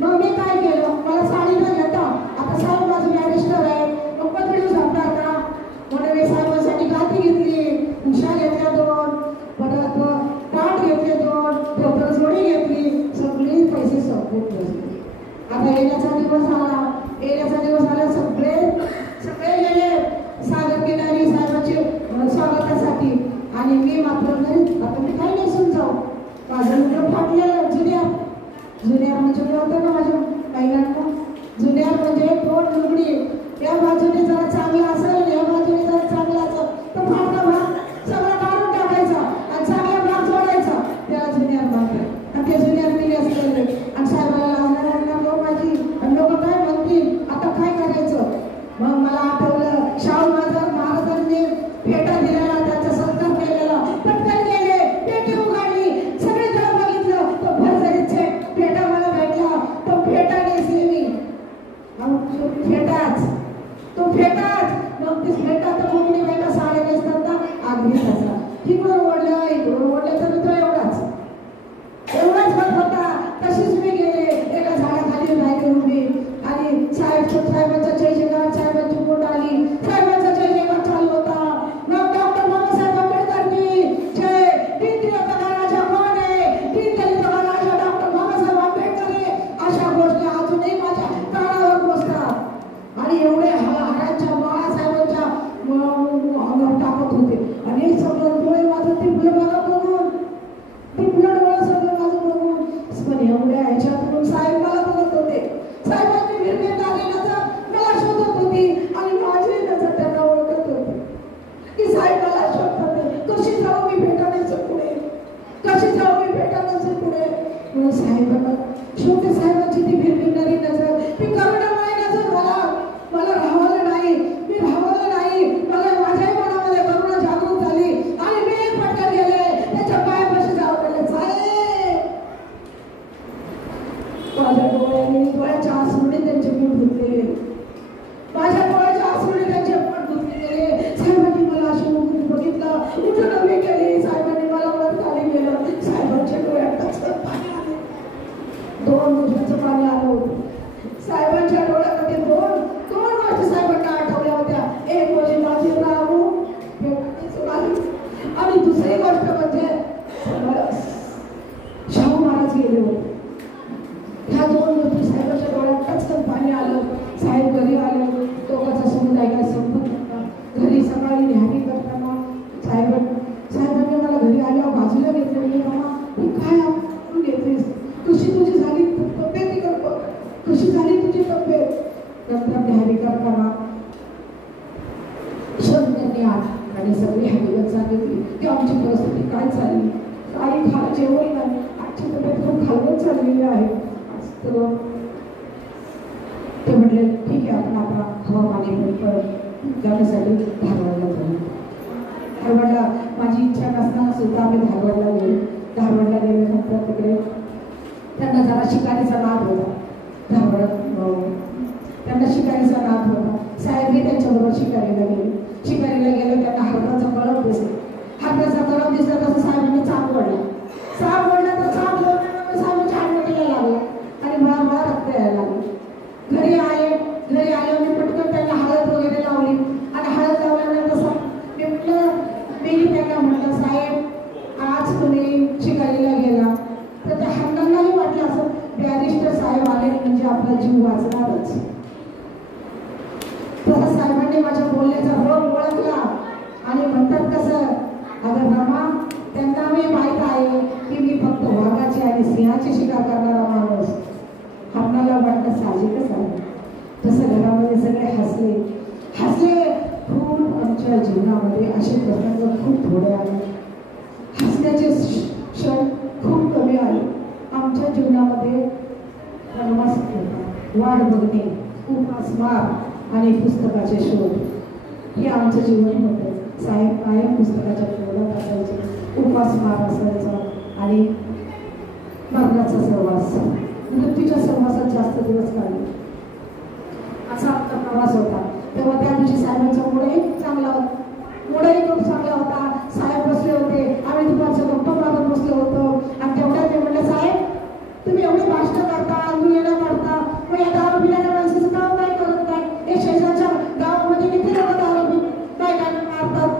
मग मी काय केलं, मला साडी न घेता आता साहेब माझं बॅरिस्टर आहे, मग पदवी झोपणार का म्हणून मी साहेबांसाठी गाठी घेतली, उषा घेतल्या 2, परत पाठ घेतले 2, पेपर जोडी घेतली, सगळे पैसे संपवून बसले. आता येण्याचा दिवस आला. सगळे गेले सागर किनारी साहेबांचे स्वागतासाठी आणि मी मात्र घरी. आता मी काही नेसून जाऊ, माझं लुगडं फाटलेलं जुन्या म्हणजे होतं ना माझ्या महिलांना आणि माझी नजर त्यांना ओळखत होती की साहेब मला शोधतात, कशी जाऊ मी भेटायचं पुढे, कशी जाऊ मी भेटायचं पुढे. म्हणून साहेबांना शेवटी साहेबांची ती भिरभिरणारी नजर, ती करुणामय नजर मला राहवलं नाही, मी राहवलं नाही. मला माझ्याही मनामध्ये करुणा जागृत झाली आणि मी एक फटका गेले त्याच्या पायापाशी जाऊन गेले. साहेब माझ्या डोळ्याच्या आसुने त्यांचे पोट धुतले गेले, माझ्या डोळ्याच्या आसुने त्यांचे पोट धुतले गेले. साहेबांनी मला अशी बघितलं, उठून उभी केली, साहेबांनी मला वर खाली गेलं. साहेबांच्या डोळ्यात पाणी आलं, 2 वर्षाचं पाणी आलं होतं साहेबांच्या डोळ्यामध्ये. दोन गोष्टी साहेबांना आठवल्या होत्या. एक म्हणजे माझी राहू आणि दुसरी गोष्ट म्हणजे शाहू महाराज गेले होते. ह्या 2 गोष्टी साहेबांच्या डोळ्यात टचकन पाणी आलं. साहेब घरी आले, लोकांचा समुदाय काय संपत नव्हता. घरी सकाळी न्याहारी करताना साहेबांनी मला घरी आल्यावर बाजूला घेतलं. मी मामा ही काय आपण घेतलीस, कशी तुझी झाली तब्येत, कशी झाली तुझी तब्येत. नंतर न्याहारी करताना त्यांनी आणि सगळी हकीकत सांगितली की आमची परिस्थिती काय झाली, काही खाणं जेवण नाही, आजची तब्येत खूप खालवत चाललेली आहे. तर ते म्हटले ठीक आहे, आपण आता हवामानी जाण्यासाठी धारवाडला जाऊ. धारवाडला माझी इच्छा नसताना सुद्धा आम्ही धारवाडला गेलो. धारवाडला गेल्यानंतर तिकडे त्यांना जरा शिकारीचा नाद होता. धारवाडात त्यांना शिकारीचा नाद होता. साहेबही त्यांच्याबरोबर शिकारीला गेले. शिकारीला गेले, त्यांना हरणाचा कळप दिसला. हरणाचा कळप दिसला तसं साहेबांनी चाप ओढला. चाप ओढला तर चाप ओढल्यानंतर साहेबांच्या हातमध्ये लागला आणि मला रक्त यायला लागलं. घरी आले मी पटकन त्यांना हळद वगैरे लावली आणि हळद लावल्यानंतर मी त्यांना म्हटलं साहेब आज तुम्ही शिकारीला गेला तर त्या हरणांनाही वाटलं असं बॅरिस्टर साहेब आले म्हणजे आपला जीव वाचणारच. तसं साहेबांनी माझ्या बोलण्याचा रोग ओळखला आणि म्हणतात कसं, अगं रमा त्यांना मी माहीत आहे की मी फक्त वाघाची आणि सिंहाची शिकार करणारा माणूस. हरणाला वाटतं साहजिकच आहे. तसं घरामध्ये सगळे हसले. खूप आमच्या जीवनामध्ये असे प्रसंग खूप थोडे आले, हसण्याचे क्षण खूप कमी आले. आमच्या जीवनामध्ये वाट बघणे, उपासमार आणि पुस्तकाचे शोध हे आमचं जीवन होतं. साहेब कायम पुस्तकाच्या शोधात असायचे, उपासमार असायचा आणि मरणाचा सहवास, मृत्यूच्या सहवासात जास्त दिवस काढले. असा आमचा प्रवास होता. तेव्हा त्या दिवशी साहेबांचा मूडही चांगला होता. साहेब बसले होते, आम्ही दुपारचं गप्पा मारत बसलो होतो आणि तेवढ्यात ते म्हणलं साहेब तुम्ही एवढी भाषणं करता, आंदोलनं करता, मग या दारू पिण्याच्या माणसाचं काम काय करत काय? हे शेजारच्या गावामध्ये किती लोक दारू काय मारतात,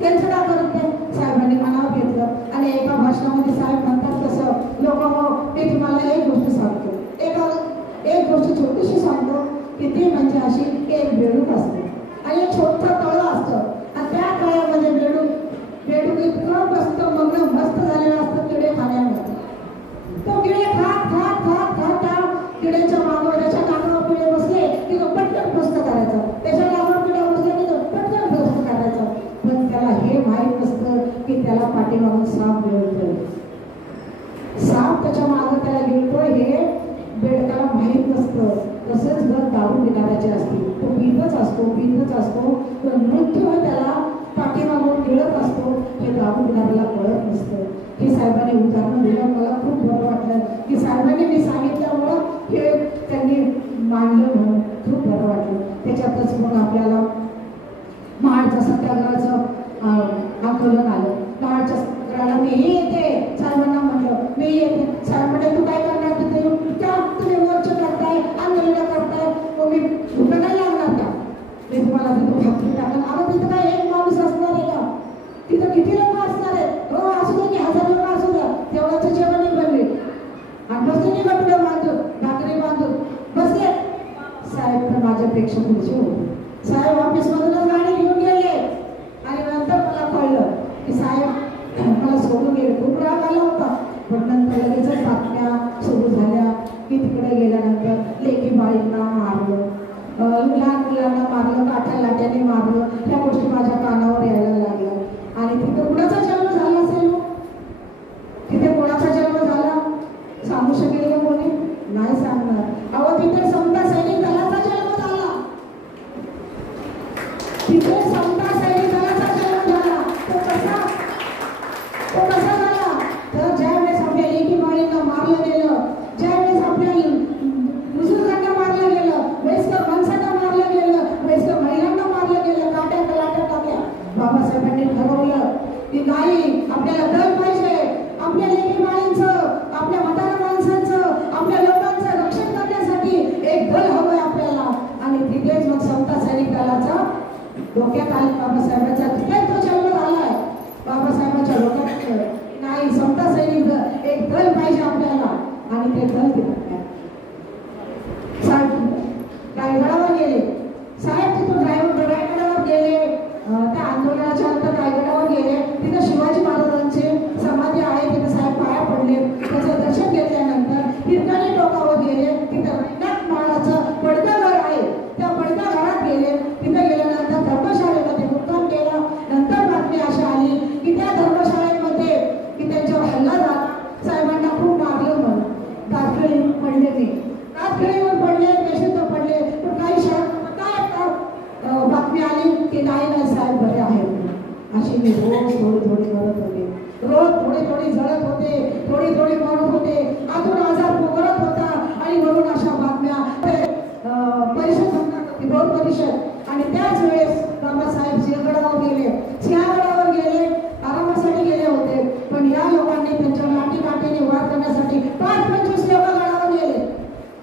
त्यांचं काय करत नाही? साहेबांनी मनावर घेतलं आणि एका भाषणामध्ये साहेब म्हणतात कसं लोकांना मी तुम्हाला एक गोष्ट सांगतो, एक गोष्ट छोटीशी सांगतो की ती म्हणजे अशी एक बेडूक असते आणि एक छोटं तळं असतं आणि त्या तळ्यामध्ये बेडूक इतकं मस्त झालेलं असतं किडे खाण्यामध्ये. तो किडे खात त्या किड्याच्या मागवर त्याच्या कानावर किडे बसले की तो पटकन प्रस्त करायचा, त्याच्या कानावर किडे बसले की तो पटकन प्रस्त करायचा. पण त्याला हे माहीत नसतं की त्याला पाठीमागून साप गिळतोय. साप त्याच्या मागं त्याला गिळतोय हे बेडकाला माहीत नसतं. तसंच जर दारू पिणाऱ्याचे असतील, तो पितच असतो पण मृत्यू त्याला पाठीमागून गिळत असतो हे दारू पिणाऱ्याला कळत नसतं. हे साहेबांनी उदाहरण दिलं, मला खूप बरं वाटलं की साहेबांनी मी सांगितल्यामुळं हे त्यांनी मांडलं म्हणून खूप बरं वाटलं. त्याच्यातच मग आपल्याला महाडच्या सत्याग्रहाचं आंदोलन आलं. महाडच्या सत्याग्रहाला मीही येते, साहेबांना म्हटलं मी येते. साहेब म्हटलं तू काय करणार तिथे येऊन, त्या तुम्ही मोर्चे करताय, आंदोलन करताय, मग मी कुठं नाही लागणार का? मी तुम्हाला तिथं भाकरी टाकणार. अगं तिथं काय एक माणूस असणार आहे का? तिथं किती लोक असणार आहेत? हो असू दे की 1000 लोक असू द्या, तेवढ्याचं जेवण बनले आणि बसले की कपडे बांधून भाकरी बांधून बसले. साहेब तर माझ्यापेक्षा पुढचे होते. साहेब ऑफिसमधूनच गाडी घेऊन गेले आणि नंतर मला कळलं की साहेब मला सोडून गेले. खूप राग आला होता, पण नंतर लगेचच बातम्या सुरू झाल्या की तिकडे गेल्यानंतर लेकी बाळींना मारलं, लहान मुलांना मारलं, तिथे समता सैनिक दलाचा जन्म झाला. तो कसा झाला तर ज्यावेळेस आपल्या लेकी बाळींना मारलं गेलं, ज्यावेळेस आपल्या बुजुर्गांना मारलं गेलं, वयस्कर माणसांना मारलं गेलं, वयस्कर महिलांना मारलं गेलं, काट्या टाकल्या, बाबासाहेबांनी ठरवलं की नाही, आपल्याला दल पाहिजे. आपल्या लेकी बाळींचं, आपल्या म्हाताऱ्या माणसांचं, आपल्या लोकांचं रक्षण करण्यासाठी एक दल हवंय आपल्याला. आणि तिथेच मग समता सैनिक दलाचा डोक्यात आले बाबासाहेबांचा. तिथे तो जन्म झालाय बाबासाहेबांच्या डोक्यात. नाही, समता सैनिक एक दल पाहिजे आपल्याला. आणि ते दल दिलं साहेब रायगडावर गेले. साहेब तिथून रायगडावर गेले. त्या आंदोलनाच्या नंतर रायगडावर गेले. तिथे शिवाजी महाराजांचे समाधी आहे, तिथे साहेब पाया पडले. त्याचं दर्शन घेतल्यानंतर हिरकणी टोकावर गेले. तिथे रंगनाथ महाराजाचं पडकं घर आहे, त्या पडक्या घरात गेले. तिथे गेल्यानंतर धर्मशाळेमध्ये मुक्काम केला. नंतर बातमी अशी आली की त्या धर्मशाळेमध्ये की त्यांच्यावर हल्ला झाला, साहेबांना खूप मारलं म्हणून. दातखिळी पडले ते, दातखिळीवर पडले, बेशुद्ध पडले. पण काही क्षण बातमी आली की नाही साहेब बरे आहेत. अशी मी रोज थोडी मरत होते, रोज थोडी जळत होते, थोडी मरत होते. आतून आजार पोगरत होता. आणि म्हणून अशा बातम्या परिषद होती, दोन परिषद. आणि त्याच वेळेस बाबासाहेब सिंहगडावर गेले, आरामासाठी गेले होते. पण या लोकांनी त्यांच्या लाठीकाठीने वार करण्यासाठी 5-25 लोक गडावर गेले.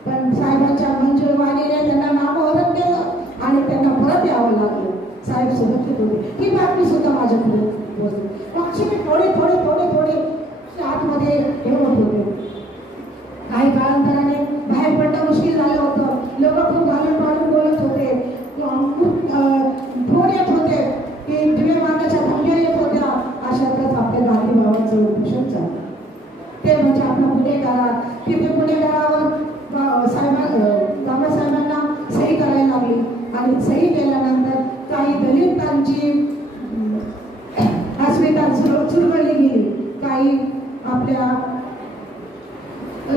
पण साहेबांच्या मंजूर वाणीने त्यांना नामोहरण केलं आणि त्यांना परत यावं लागलं. साहेब सुरक्षित होते. ही बातमी सुद्धा माझ्याकडे पोहोचली. मागची मी थोडे आतमध्ये ठेवत होते. काही काळांतराने बाहेर पडणं मुश्किल झालं होतं. लोक खूप घालून बोलत होते, फोन येत होते की दिवे मारण्याच्या धमक्या येत होत्या. अशातच आपल्या गांधी भावांचं उपोषण झालं. ते म्हणजे आपला पुणेकरार. तिथे पुणेकरावर बाबासाहेबांना सही करायला लागली. आणि सही केल्यानंतर काही दलितांची अस्मिता चुरगळली गेली. काही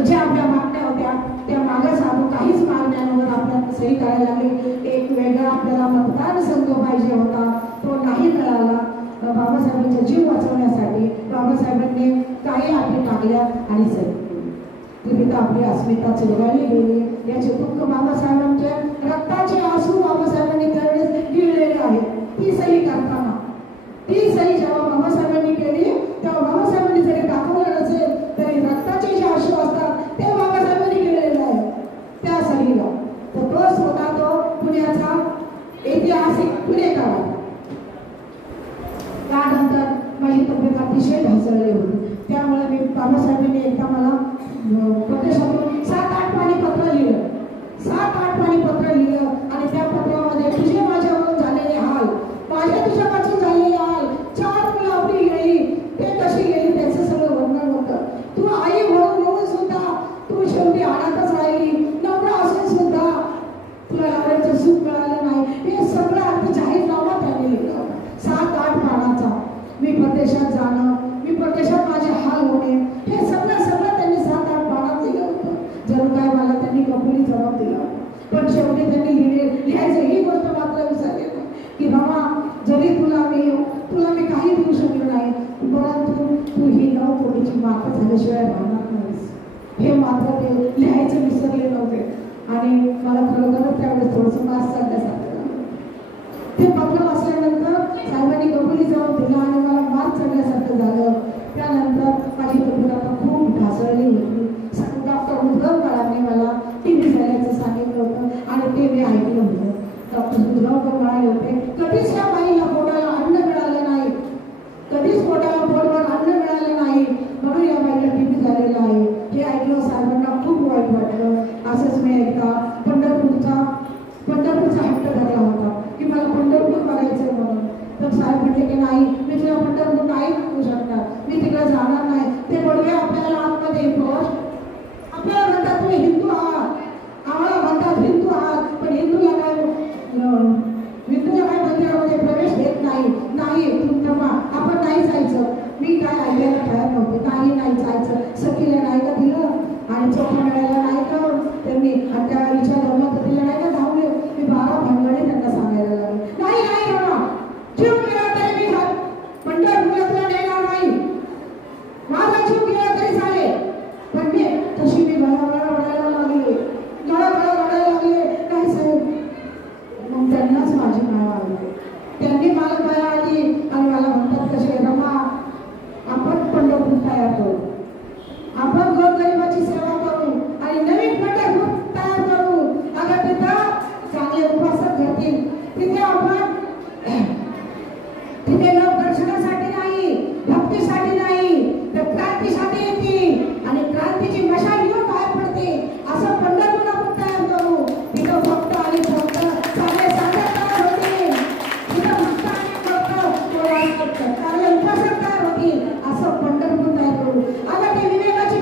ज्या आपल्या मागण्या होत्या त्या मागे साधून काहीच मागण्यांवर आपल्याला सही करायला लागली. एक वेगळा आपल्याला मतदान संघ पाहिजे होता, तो नाही मिळाला. बाबासाहेबांचा जीव वाचवण्यासाठी बाबासाहेबांनी काही अटी टाकल्या आणि सही तिथे आपली अस्मिता चुरगळली गेली. याचे दुःख बाबासाहेबांच्या रक्ताचे आसू बाबासाहेबांनी त्यावेळेस गिळलेले आहेत. ती सही करताना, ती सही जेव्हा बाबासाहेबांनी केली तेव्हा बाबासाहेबांनी जरी दाखवलं नसेल तरी रक्ताचे जे आशू असतात ते बाबासाहेबांनी गिळलेले आहेत त्या सहीला. तर तोच होता तो पुण्याचा ऐतिहासिक पुणेकर आहे. त्यानंतर माझी तब्येत अतिशय ढासळली होती. त्यामुळे मी बाबासाहेबांनी एकदा मला प्रदेशातून 7-8 पाणीपत्र लिहिलं. 7-8 पाणीपत्र लिहिलं. आणि त्या पत्रामध्ये तुझे माझ्यावरून झालेले हाल, माझ्या तुझ्या वाचून झालेले हाल, 4 मुलं आपली गेली, ते कशी गेली त्याचं सगळं वर्णन होतं. तू आई म्हणून सुद्धा तू शेवटी अनाथच राहिली. नवरा असून सुद्धा तुला नवऱ्याचं सुख मिळालं नाही. हे सगळं अर्थ जाहीरनामा त्यांनी लिहिलं होता 7-8 पानाचा. मी परदेशात जाणं, मी परदेशात माझे हाल होणे, हे सगळं त्यांनी 7-8 पानात लिहिलं होतं. जणू काय मला त्यांनी कबुली जबाब दिला. पण शेवटी त्यांनी लिहायचं ही गोष्ट मात्र विसरली नाही की बाबा जरी तुला मी काही देऊ शकलो नाही, परंतु तू ही 9 कोटीची माता झाल्याशिवाय राहणार नाहीस. हे मात्र ते लिहायचं विसरले नव्हते. आणि मला खरोखरच त्यावेळेस थोडंसं मास चढण्यासारखं ते पत्र वाचल्यानंतर साहेबांनी कबुली जबाब दिला आणि मला मास चढण्यासारखं झालं. त्यानंतर माझी तब्येत आता खूप ढासळली होती. डॉक्टर उद्धवकरांनी मला TB झाल्याचं सांगितलं होतं आणि ते मी ऐकलं होतं. डॉक्टर उद्धवकर म्हणाले होते कधीच या बाईला पोटाला अन्न मिळालं नाही, कधीच पोटवर अन्न मिळालं नाही, म्हणून या बाईला TB झालेला आहे. हे ऐकलं साहेबांना खूप वाईट वाटलं. असंच मी एकदा पंढरपूरचा हट्ट धरला होता की मला पंढरपूर बघायचं म्हणून. तर साहेब म्हटले की नाही, मी तुला पंढरपूर नाही म्हणू शकणार, मी तिकडे जाणार नाही. ते बडवे आपल्याला आतमध्ये आपल्याला म्हणतात तुम्ही हिंदू आहात, आम्हाला म्हणतात हिंदू आहात, पण हिंदूला काय मंदिरामध्ये प्रवेश देत नाही आपण नाही जायचं. मी काय ऐकायला तयार नव्हते. नाही जायचं. सखीला नाही का दिलं आणि चोखा मिळायला नाही का त्यांनी त्या विचार धर्मात दिला नाही का धावले. मी 12 भानगडी त्यांना सांगायला लागले. नाही आपण तिथे लोक दर्शनासाठी नाही, भक्तीसाठी नाही, तर क्रांतीसाठी येते आणि क्रांतीची मशाल घेऊन बाहेर पडते. असं पंढरपूर आपण तयार करू. तिथं भक्त आणि भक्त सगळे साधक तयार होतील. तिथं भक्त आणि भक्त कार्य उपासक तयार होतील. असं पंढरपूर तयार करू. आता ते विवेकाची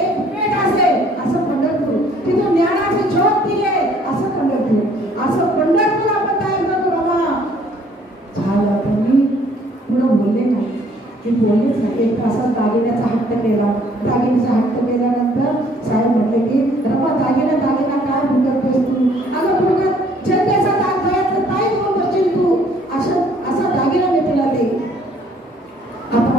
एक पेट असेल असं पंढरपूर, तिथं ज्ञानाची ज्योत दिली असं पंढरपूर, असं पंढरपूर आपण तयार करू. बाबा झालं पण मी पुढं बोलले नाही, मी बोललेच नाही. एक तासात दागिन्याचा हट्ट केला. दागिन्याचा हट्ट केल्यानंतर साहेब म्हटले की रमा दागिना काय करतेस तू? अगं मुलगा जनतेचा दाग घ्यायचं काय घेऊन बसशील तू? असा दागिना मी तिला दे. आता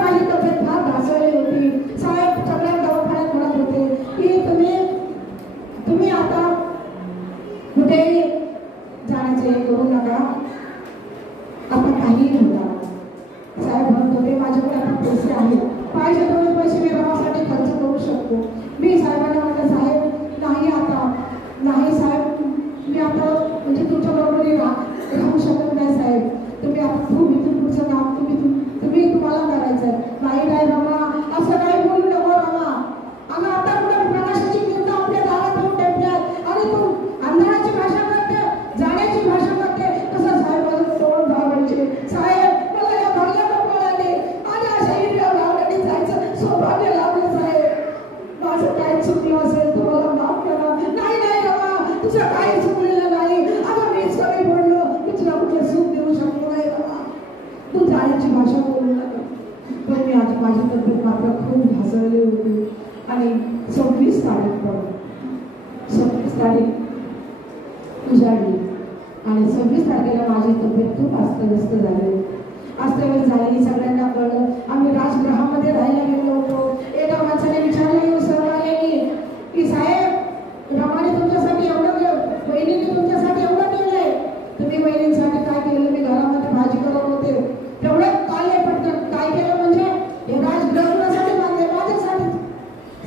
माझी तब्येत फार ढासळली होती. साहेब सगळ्या दवाखान्यात म्हणत होते की तुम्ही आता कुठे जाण्याचे करू नका, आता काहीही होणार. साहेब म्हणत होते माझ्याकडे आता पैसे आहेत, पाहिजे तेवढे पैसे मी रमासाठी खर्च करू शकतो. मी साहेबांना म्हटलं साहेब नाही साहेब, मी आता म्हणजे तुमच्या बरोबर राहू शकत नाही साहेब. तुम्ही आता खूप इथून पुढचं काम तुम्हाला करायचं. नाही रमा, असं काही बोलू नको रमा. अगं आता कुठे प्रकाशाची किरण आपल्या दारात येऊन टेपल्यात आणि तू अंधाराची भाषा करते, जाण्याची भाषा करते. कसं साहेबांना तोंड दाबायचे. साहेब मला या भागाला मिळाले आणि अशा हिरव्या गावाने जायचं सौभाग्य लाभलं साहेब. माझं काय चुकलं असेल तर मला माफ करा. नाही रमा, तुझं काही चुकलेलं नाही. अगं मीच कमी पडलो, मी तुला कुठे सुख देऊ शकलो नाही रमा. तू जाण्याची भाषा बोलू नका. पण मी आज माझी तब्येत मात्र खूप ढासळली होती आणि 26 तारीख उजाडली आणि 26 तारखेला माझी तब्येत खूप अस्तव्यस्त झाली. सगळ्यांना कळलं. आम्ही राजगृहामध्ये राहायला गेलो होतो. एका माणसाने विचारले सहकार्याने की साहेब रमाने तुमच्यासाठी बहिणीने तुमच्यासाठी एवढं केलंय, तुम्ही बहिणींसाठी काय केलं? मी घरामध्ये भाजी करत होते, तेवढं काले पटकन काय केलं म्हणजे हे राजगृहासाठी बांधले माझ्यासाठी.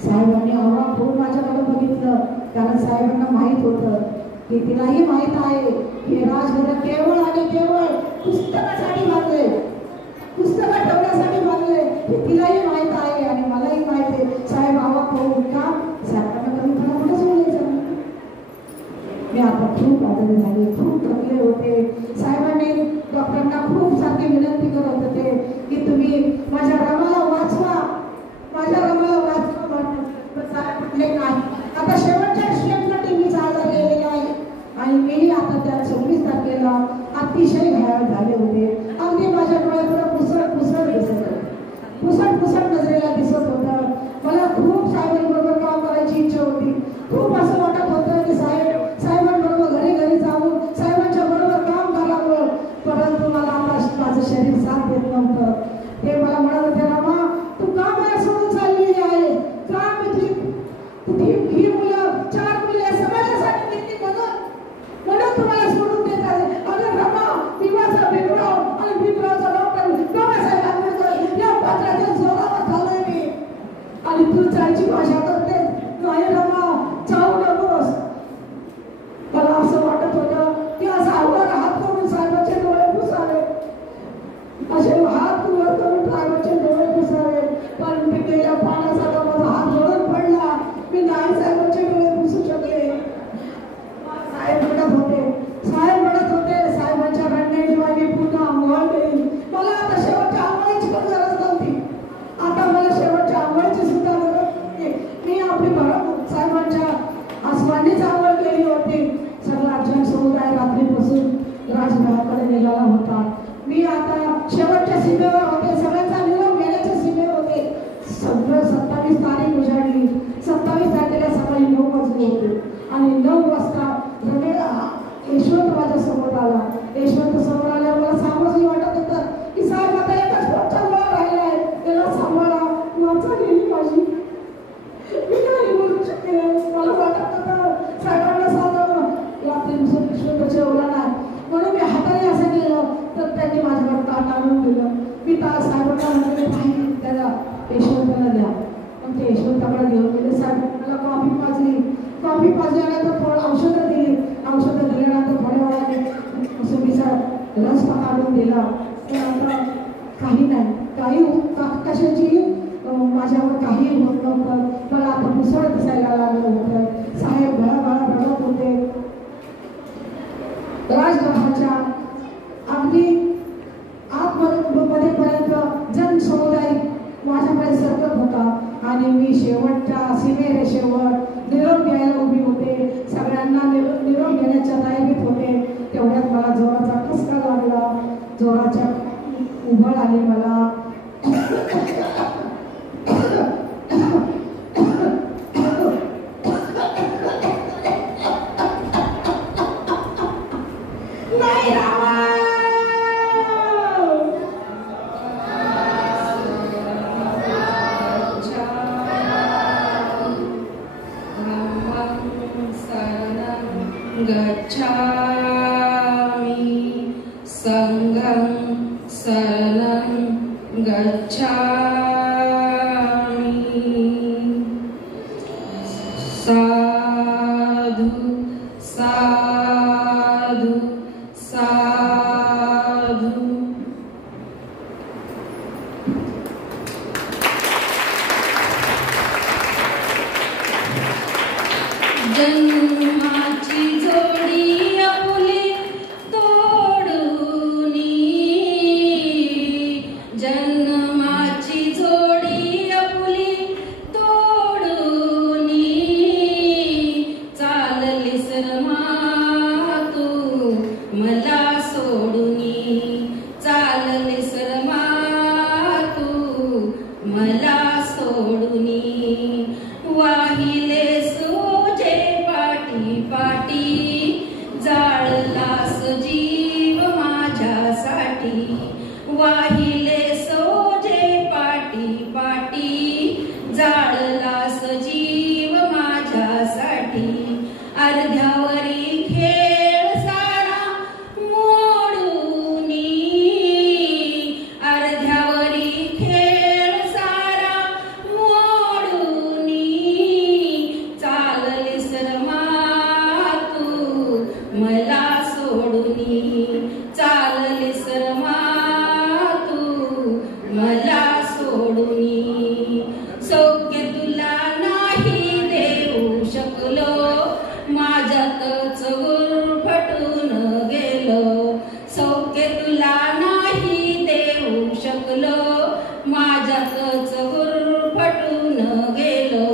साहेबांनी अवाक होऊन माझ्याकडे बघितलं, कारण साहेबांना माहीत होतं की तिलाही माहीत आहे हे राजगृह केवळ आणि केवळ पुस्तकासाठी बांधले, पुस्तकं ठेवण्यासाठी बांधले हे तिलाही माहीत आहे आणि मलाही माहीत आहे. साहेब अवाक होऊन का साहेबांना कमीपणा कुठंच बोलायचं. मी आता खूप आजारी झाले, खूप थकले होते. साहेबांनी डॉक्टरांना खूप सारखी विनंती करत होते की तुम्ही माझ्या रमाला वाचवा, माझ्या रमाला वाचवा. साहेब म्हटले नाही, आता शेवटच्या स्टेपसाठी मी आजार गेलेला आहे आणि मीही आता त्या 26 तारखेला अतिशय घायाळ झाले होते. अगदी माझ्या डोळ्याकडे पुसट नजरेला दिसत होतं. मला खूप साहेबांबरोबर काम करायची इच्छा होती. खूप असं वाटत होतं की साहेबांबरोबर घरी जाऊन साहेबांच्या बरोबर काम करावं, परंतु मला माझं शरीर साथ देत नव्हतं. ते मला म्हणत होते रमा तू का मला सोडून चाललेली आहे? का मी तुझी ही मुलं 4 मुले समाजासाठी किती म्हणून तुम्हाला सोडून देत आहे. अरे रमा, दिवाचा भीमराव आणि भीमरावचा डॉक्टर बाबासाहेब आंबेडकर या पत्राच्या जोरावर झालोय मी आणि तू जायची भाषा करते. नाही रमा, जाऊ नकोस. मला असं वाटत होतं की असं आव्हान हात करून साहेबांचे डोळे पुसावे, असे हात वर करून साहेबांचे डोळे पुसावे. पण मी गेल्या पाण्याचा माझा हात जळून पडला. मी नाही साहेबांचे डोळे पुसू शकले. साहेब म्हणत होते साहेबांच्या रडण्याशिवाय मी पुन्हा आंघोळ देईल. मला आता शेवटच्या आंघोळीची पण गरज नव्हती. आता मला शेवटच्या आंघोळीची सुद्धा गरज नव्हती. मी आपली साहेबांच्या आसमानीच आंघोळ केली होती. सगळा जनसमुदाय रात्रीपासून राजगृहाकडे निघाला होता. मी आता शेवटच्या सीमेवर होते, सगळ्यांचा निरोप घेण्याच्या सीमेवर होते. सगळं 27 तारीख उजाडली. 27 तारखेला सकाळी 9 वाजले होते आणि 9 वाजता यशवंत माझ्या समोर आला. यशवंत समोर आल्यावर मला सांभाळून वाटत होतं की साहेब आता एकाच पोटचा गोळा राहिला आहे, त्याला सांभाळा. वाचा गेली माझी. मी काही बोलू शकते. मला वाटत होतं साहेबांना सांगावं, रात्रीपासून यशवंत जेवला नाही म्हणून मी हाताने असं केलं तर त्यांनी माझ्याकडे ताट आणून दिलं. मी साहेबांना म्हटले नाही त्याला यशवंताला द्या. मग ते यशवंताकडे घेऊन गेले. साहेब मला कॉफी पाजली. कॉफी पाजल्यानंतर थोडं औषधं दिली. औषधं दिली दिला. पण आता काही नाही, काही कशाची माझ्यावर काही होत नव्हतं. मला आता मुसळ दिसायला लागलं होतं. साहेब भळाभळा रडत होते. राजगृहाच्या अगदी आतमध्ये पर्यंत जनसमुदाय माझ्याकडे सरकत होता आणि मी शेवटच्या सीमेरेषेवर निरोप घ्यायला उभी होते. सगळ्यांना निरोप घेण्याच्या तयारीत होते. तेवढ्यात मला जोराचा ठसका लागला. जोराच्या उभळ आली मला. नाही रामा. गच्छामि संघं शरणं गच्छामि साधु साधु साधु. जन्माची जोडी आपुली तोडूनी, जन्माची जोडी आपुली तोडूनी, चाललीस रमा तू मला सोडूनी, चाललीस रमा तू मला सोडूनी. वाहिले सोजे पाटी पाटी, जाळलास जीव माझ्यासाठी. वाहिले सोजे पाटी पाटी, जाळलास जीव माझ्यासाठी. अर्ध्यावरी खेळ सारा मोडूनी, अर्ध्यावरी खेळ सारा मोडूनी, चाललीस रमा तू मला सोडूनी, चाललीस रमा तू मला सोडूनी. सौख्य तुला नाही देऊ शकलो, माझ्यातच गुरफटून गेलो. सौख्य तुला नाही देऊ शकलो, माझ्यातच गुरफटून गेलो.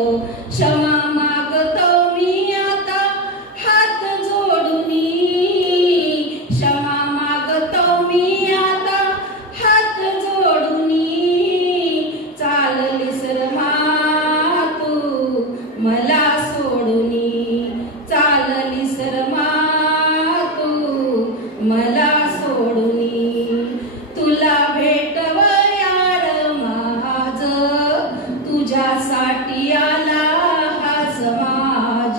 क्षमा मागतो मी आता हात जोडूनी, क्षमा मागतो मी आता हात जोडूनी, चाललीस रमा तू मला सोडूनी, चाललीस रमा तू मला सोडूनी. तुला भेटवयार माझ, तुझ्यासाठी आला हा समाज.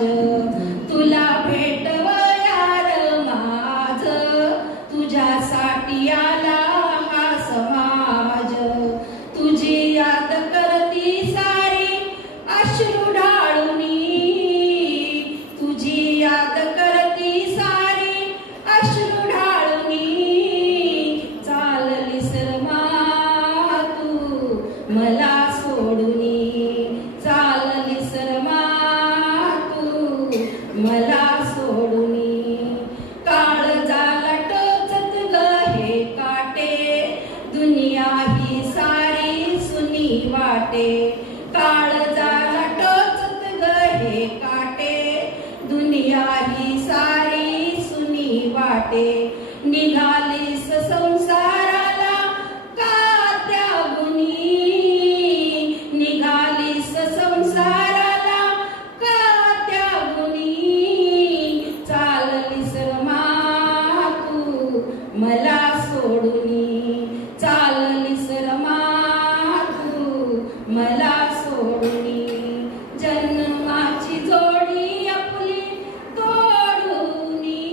तुला भेटवयार माझ, तुझ्यासाठी आला हा समाज. तुझी याद करती सारी अश्रू ढाळूनी, तुझी याद करती सारी अश्रू ढाळूनी, चाललीस रमा तू मला सोडूनी, चाललीस रमा तू मला सोडूनी. काळजाला टोचत ग हे काटे, दुनिया ही सारी सुनी वाटे. काळजाला टोचत ग हे काटे, दुनिया ही सारी सुनी वाटे. निघालीस संसाराला का त्यागुनी, निघालीस संसाराला का त्यागुनी, चाललीस रमा तू मला सोडूनी, चाललीस रमा तू मला सोडूनी. जन्माची जोडी आपुली तोडूनी,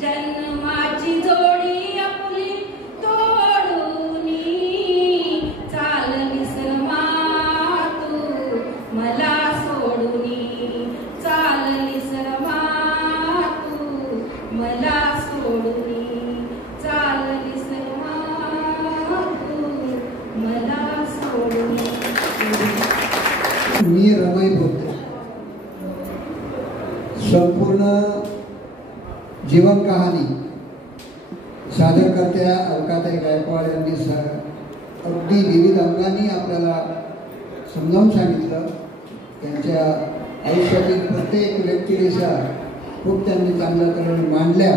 जन्माची जोडी आपुली तोडूनी, चाललीस रमा तू मला सोडूनी, चाललीस रमा तू मला सोडूनी. संपूर्ण जीवन कहाणी सादरकर्त्या अलकाताई गायकवाड यांनी अगदी विविध अंगांनी आपल्याला समजावून सांगितलं. त्यांच्या आयुष्यातील प्रत्येक व्यक्तिरेषा खूप त्यांनी चांगल्या तऱ्हेने मांडल्या.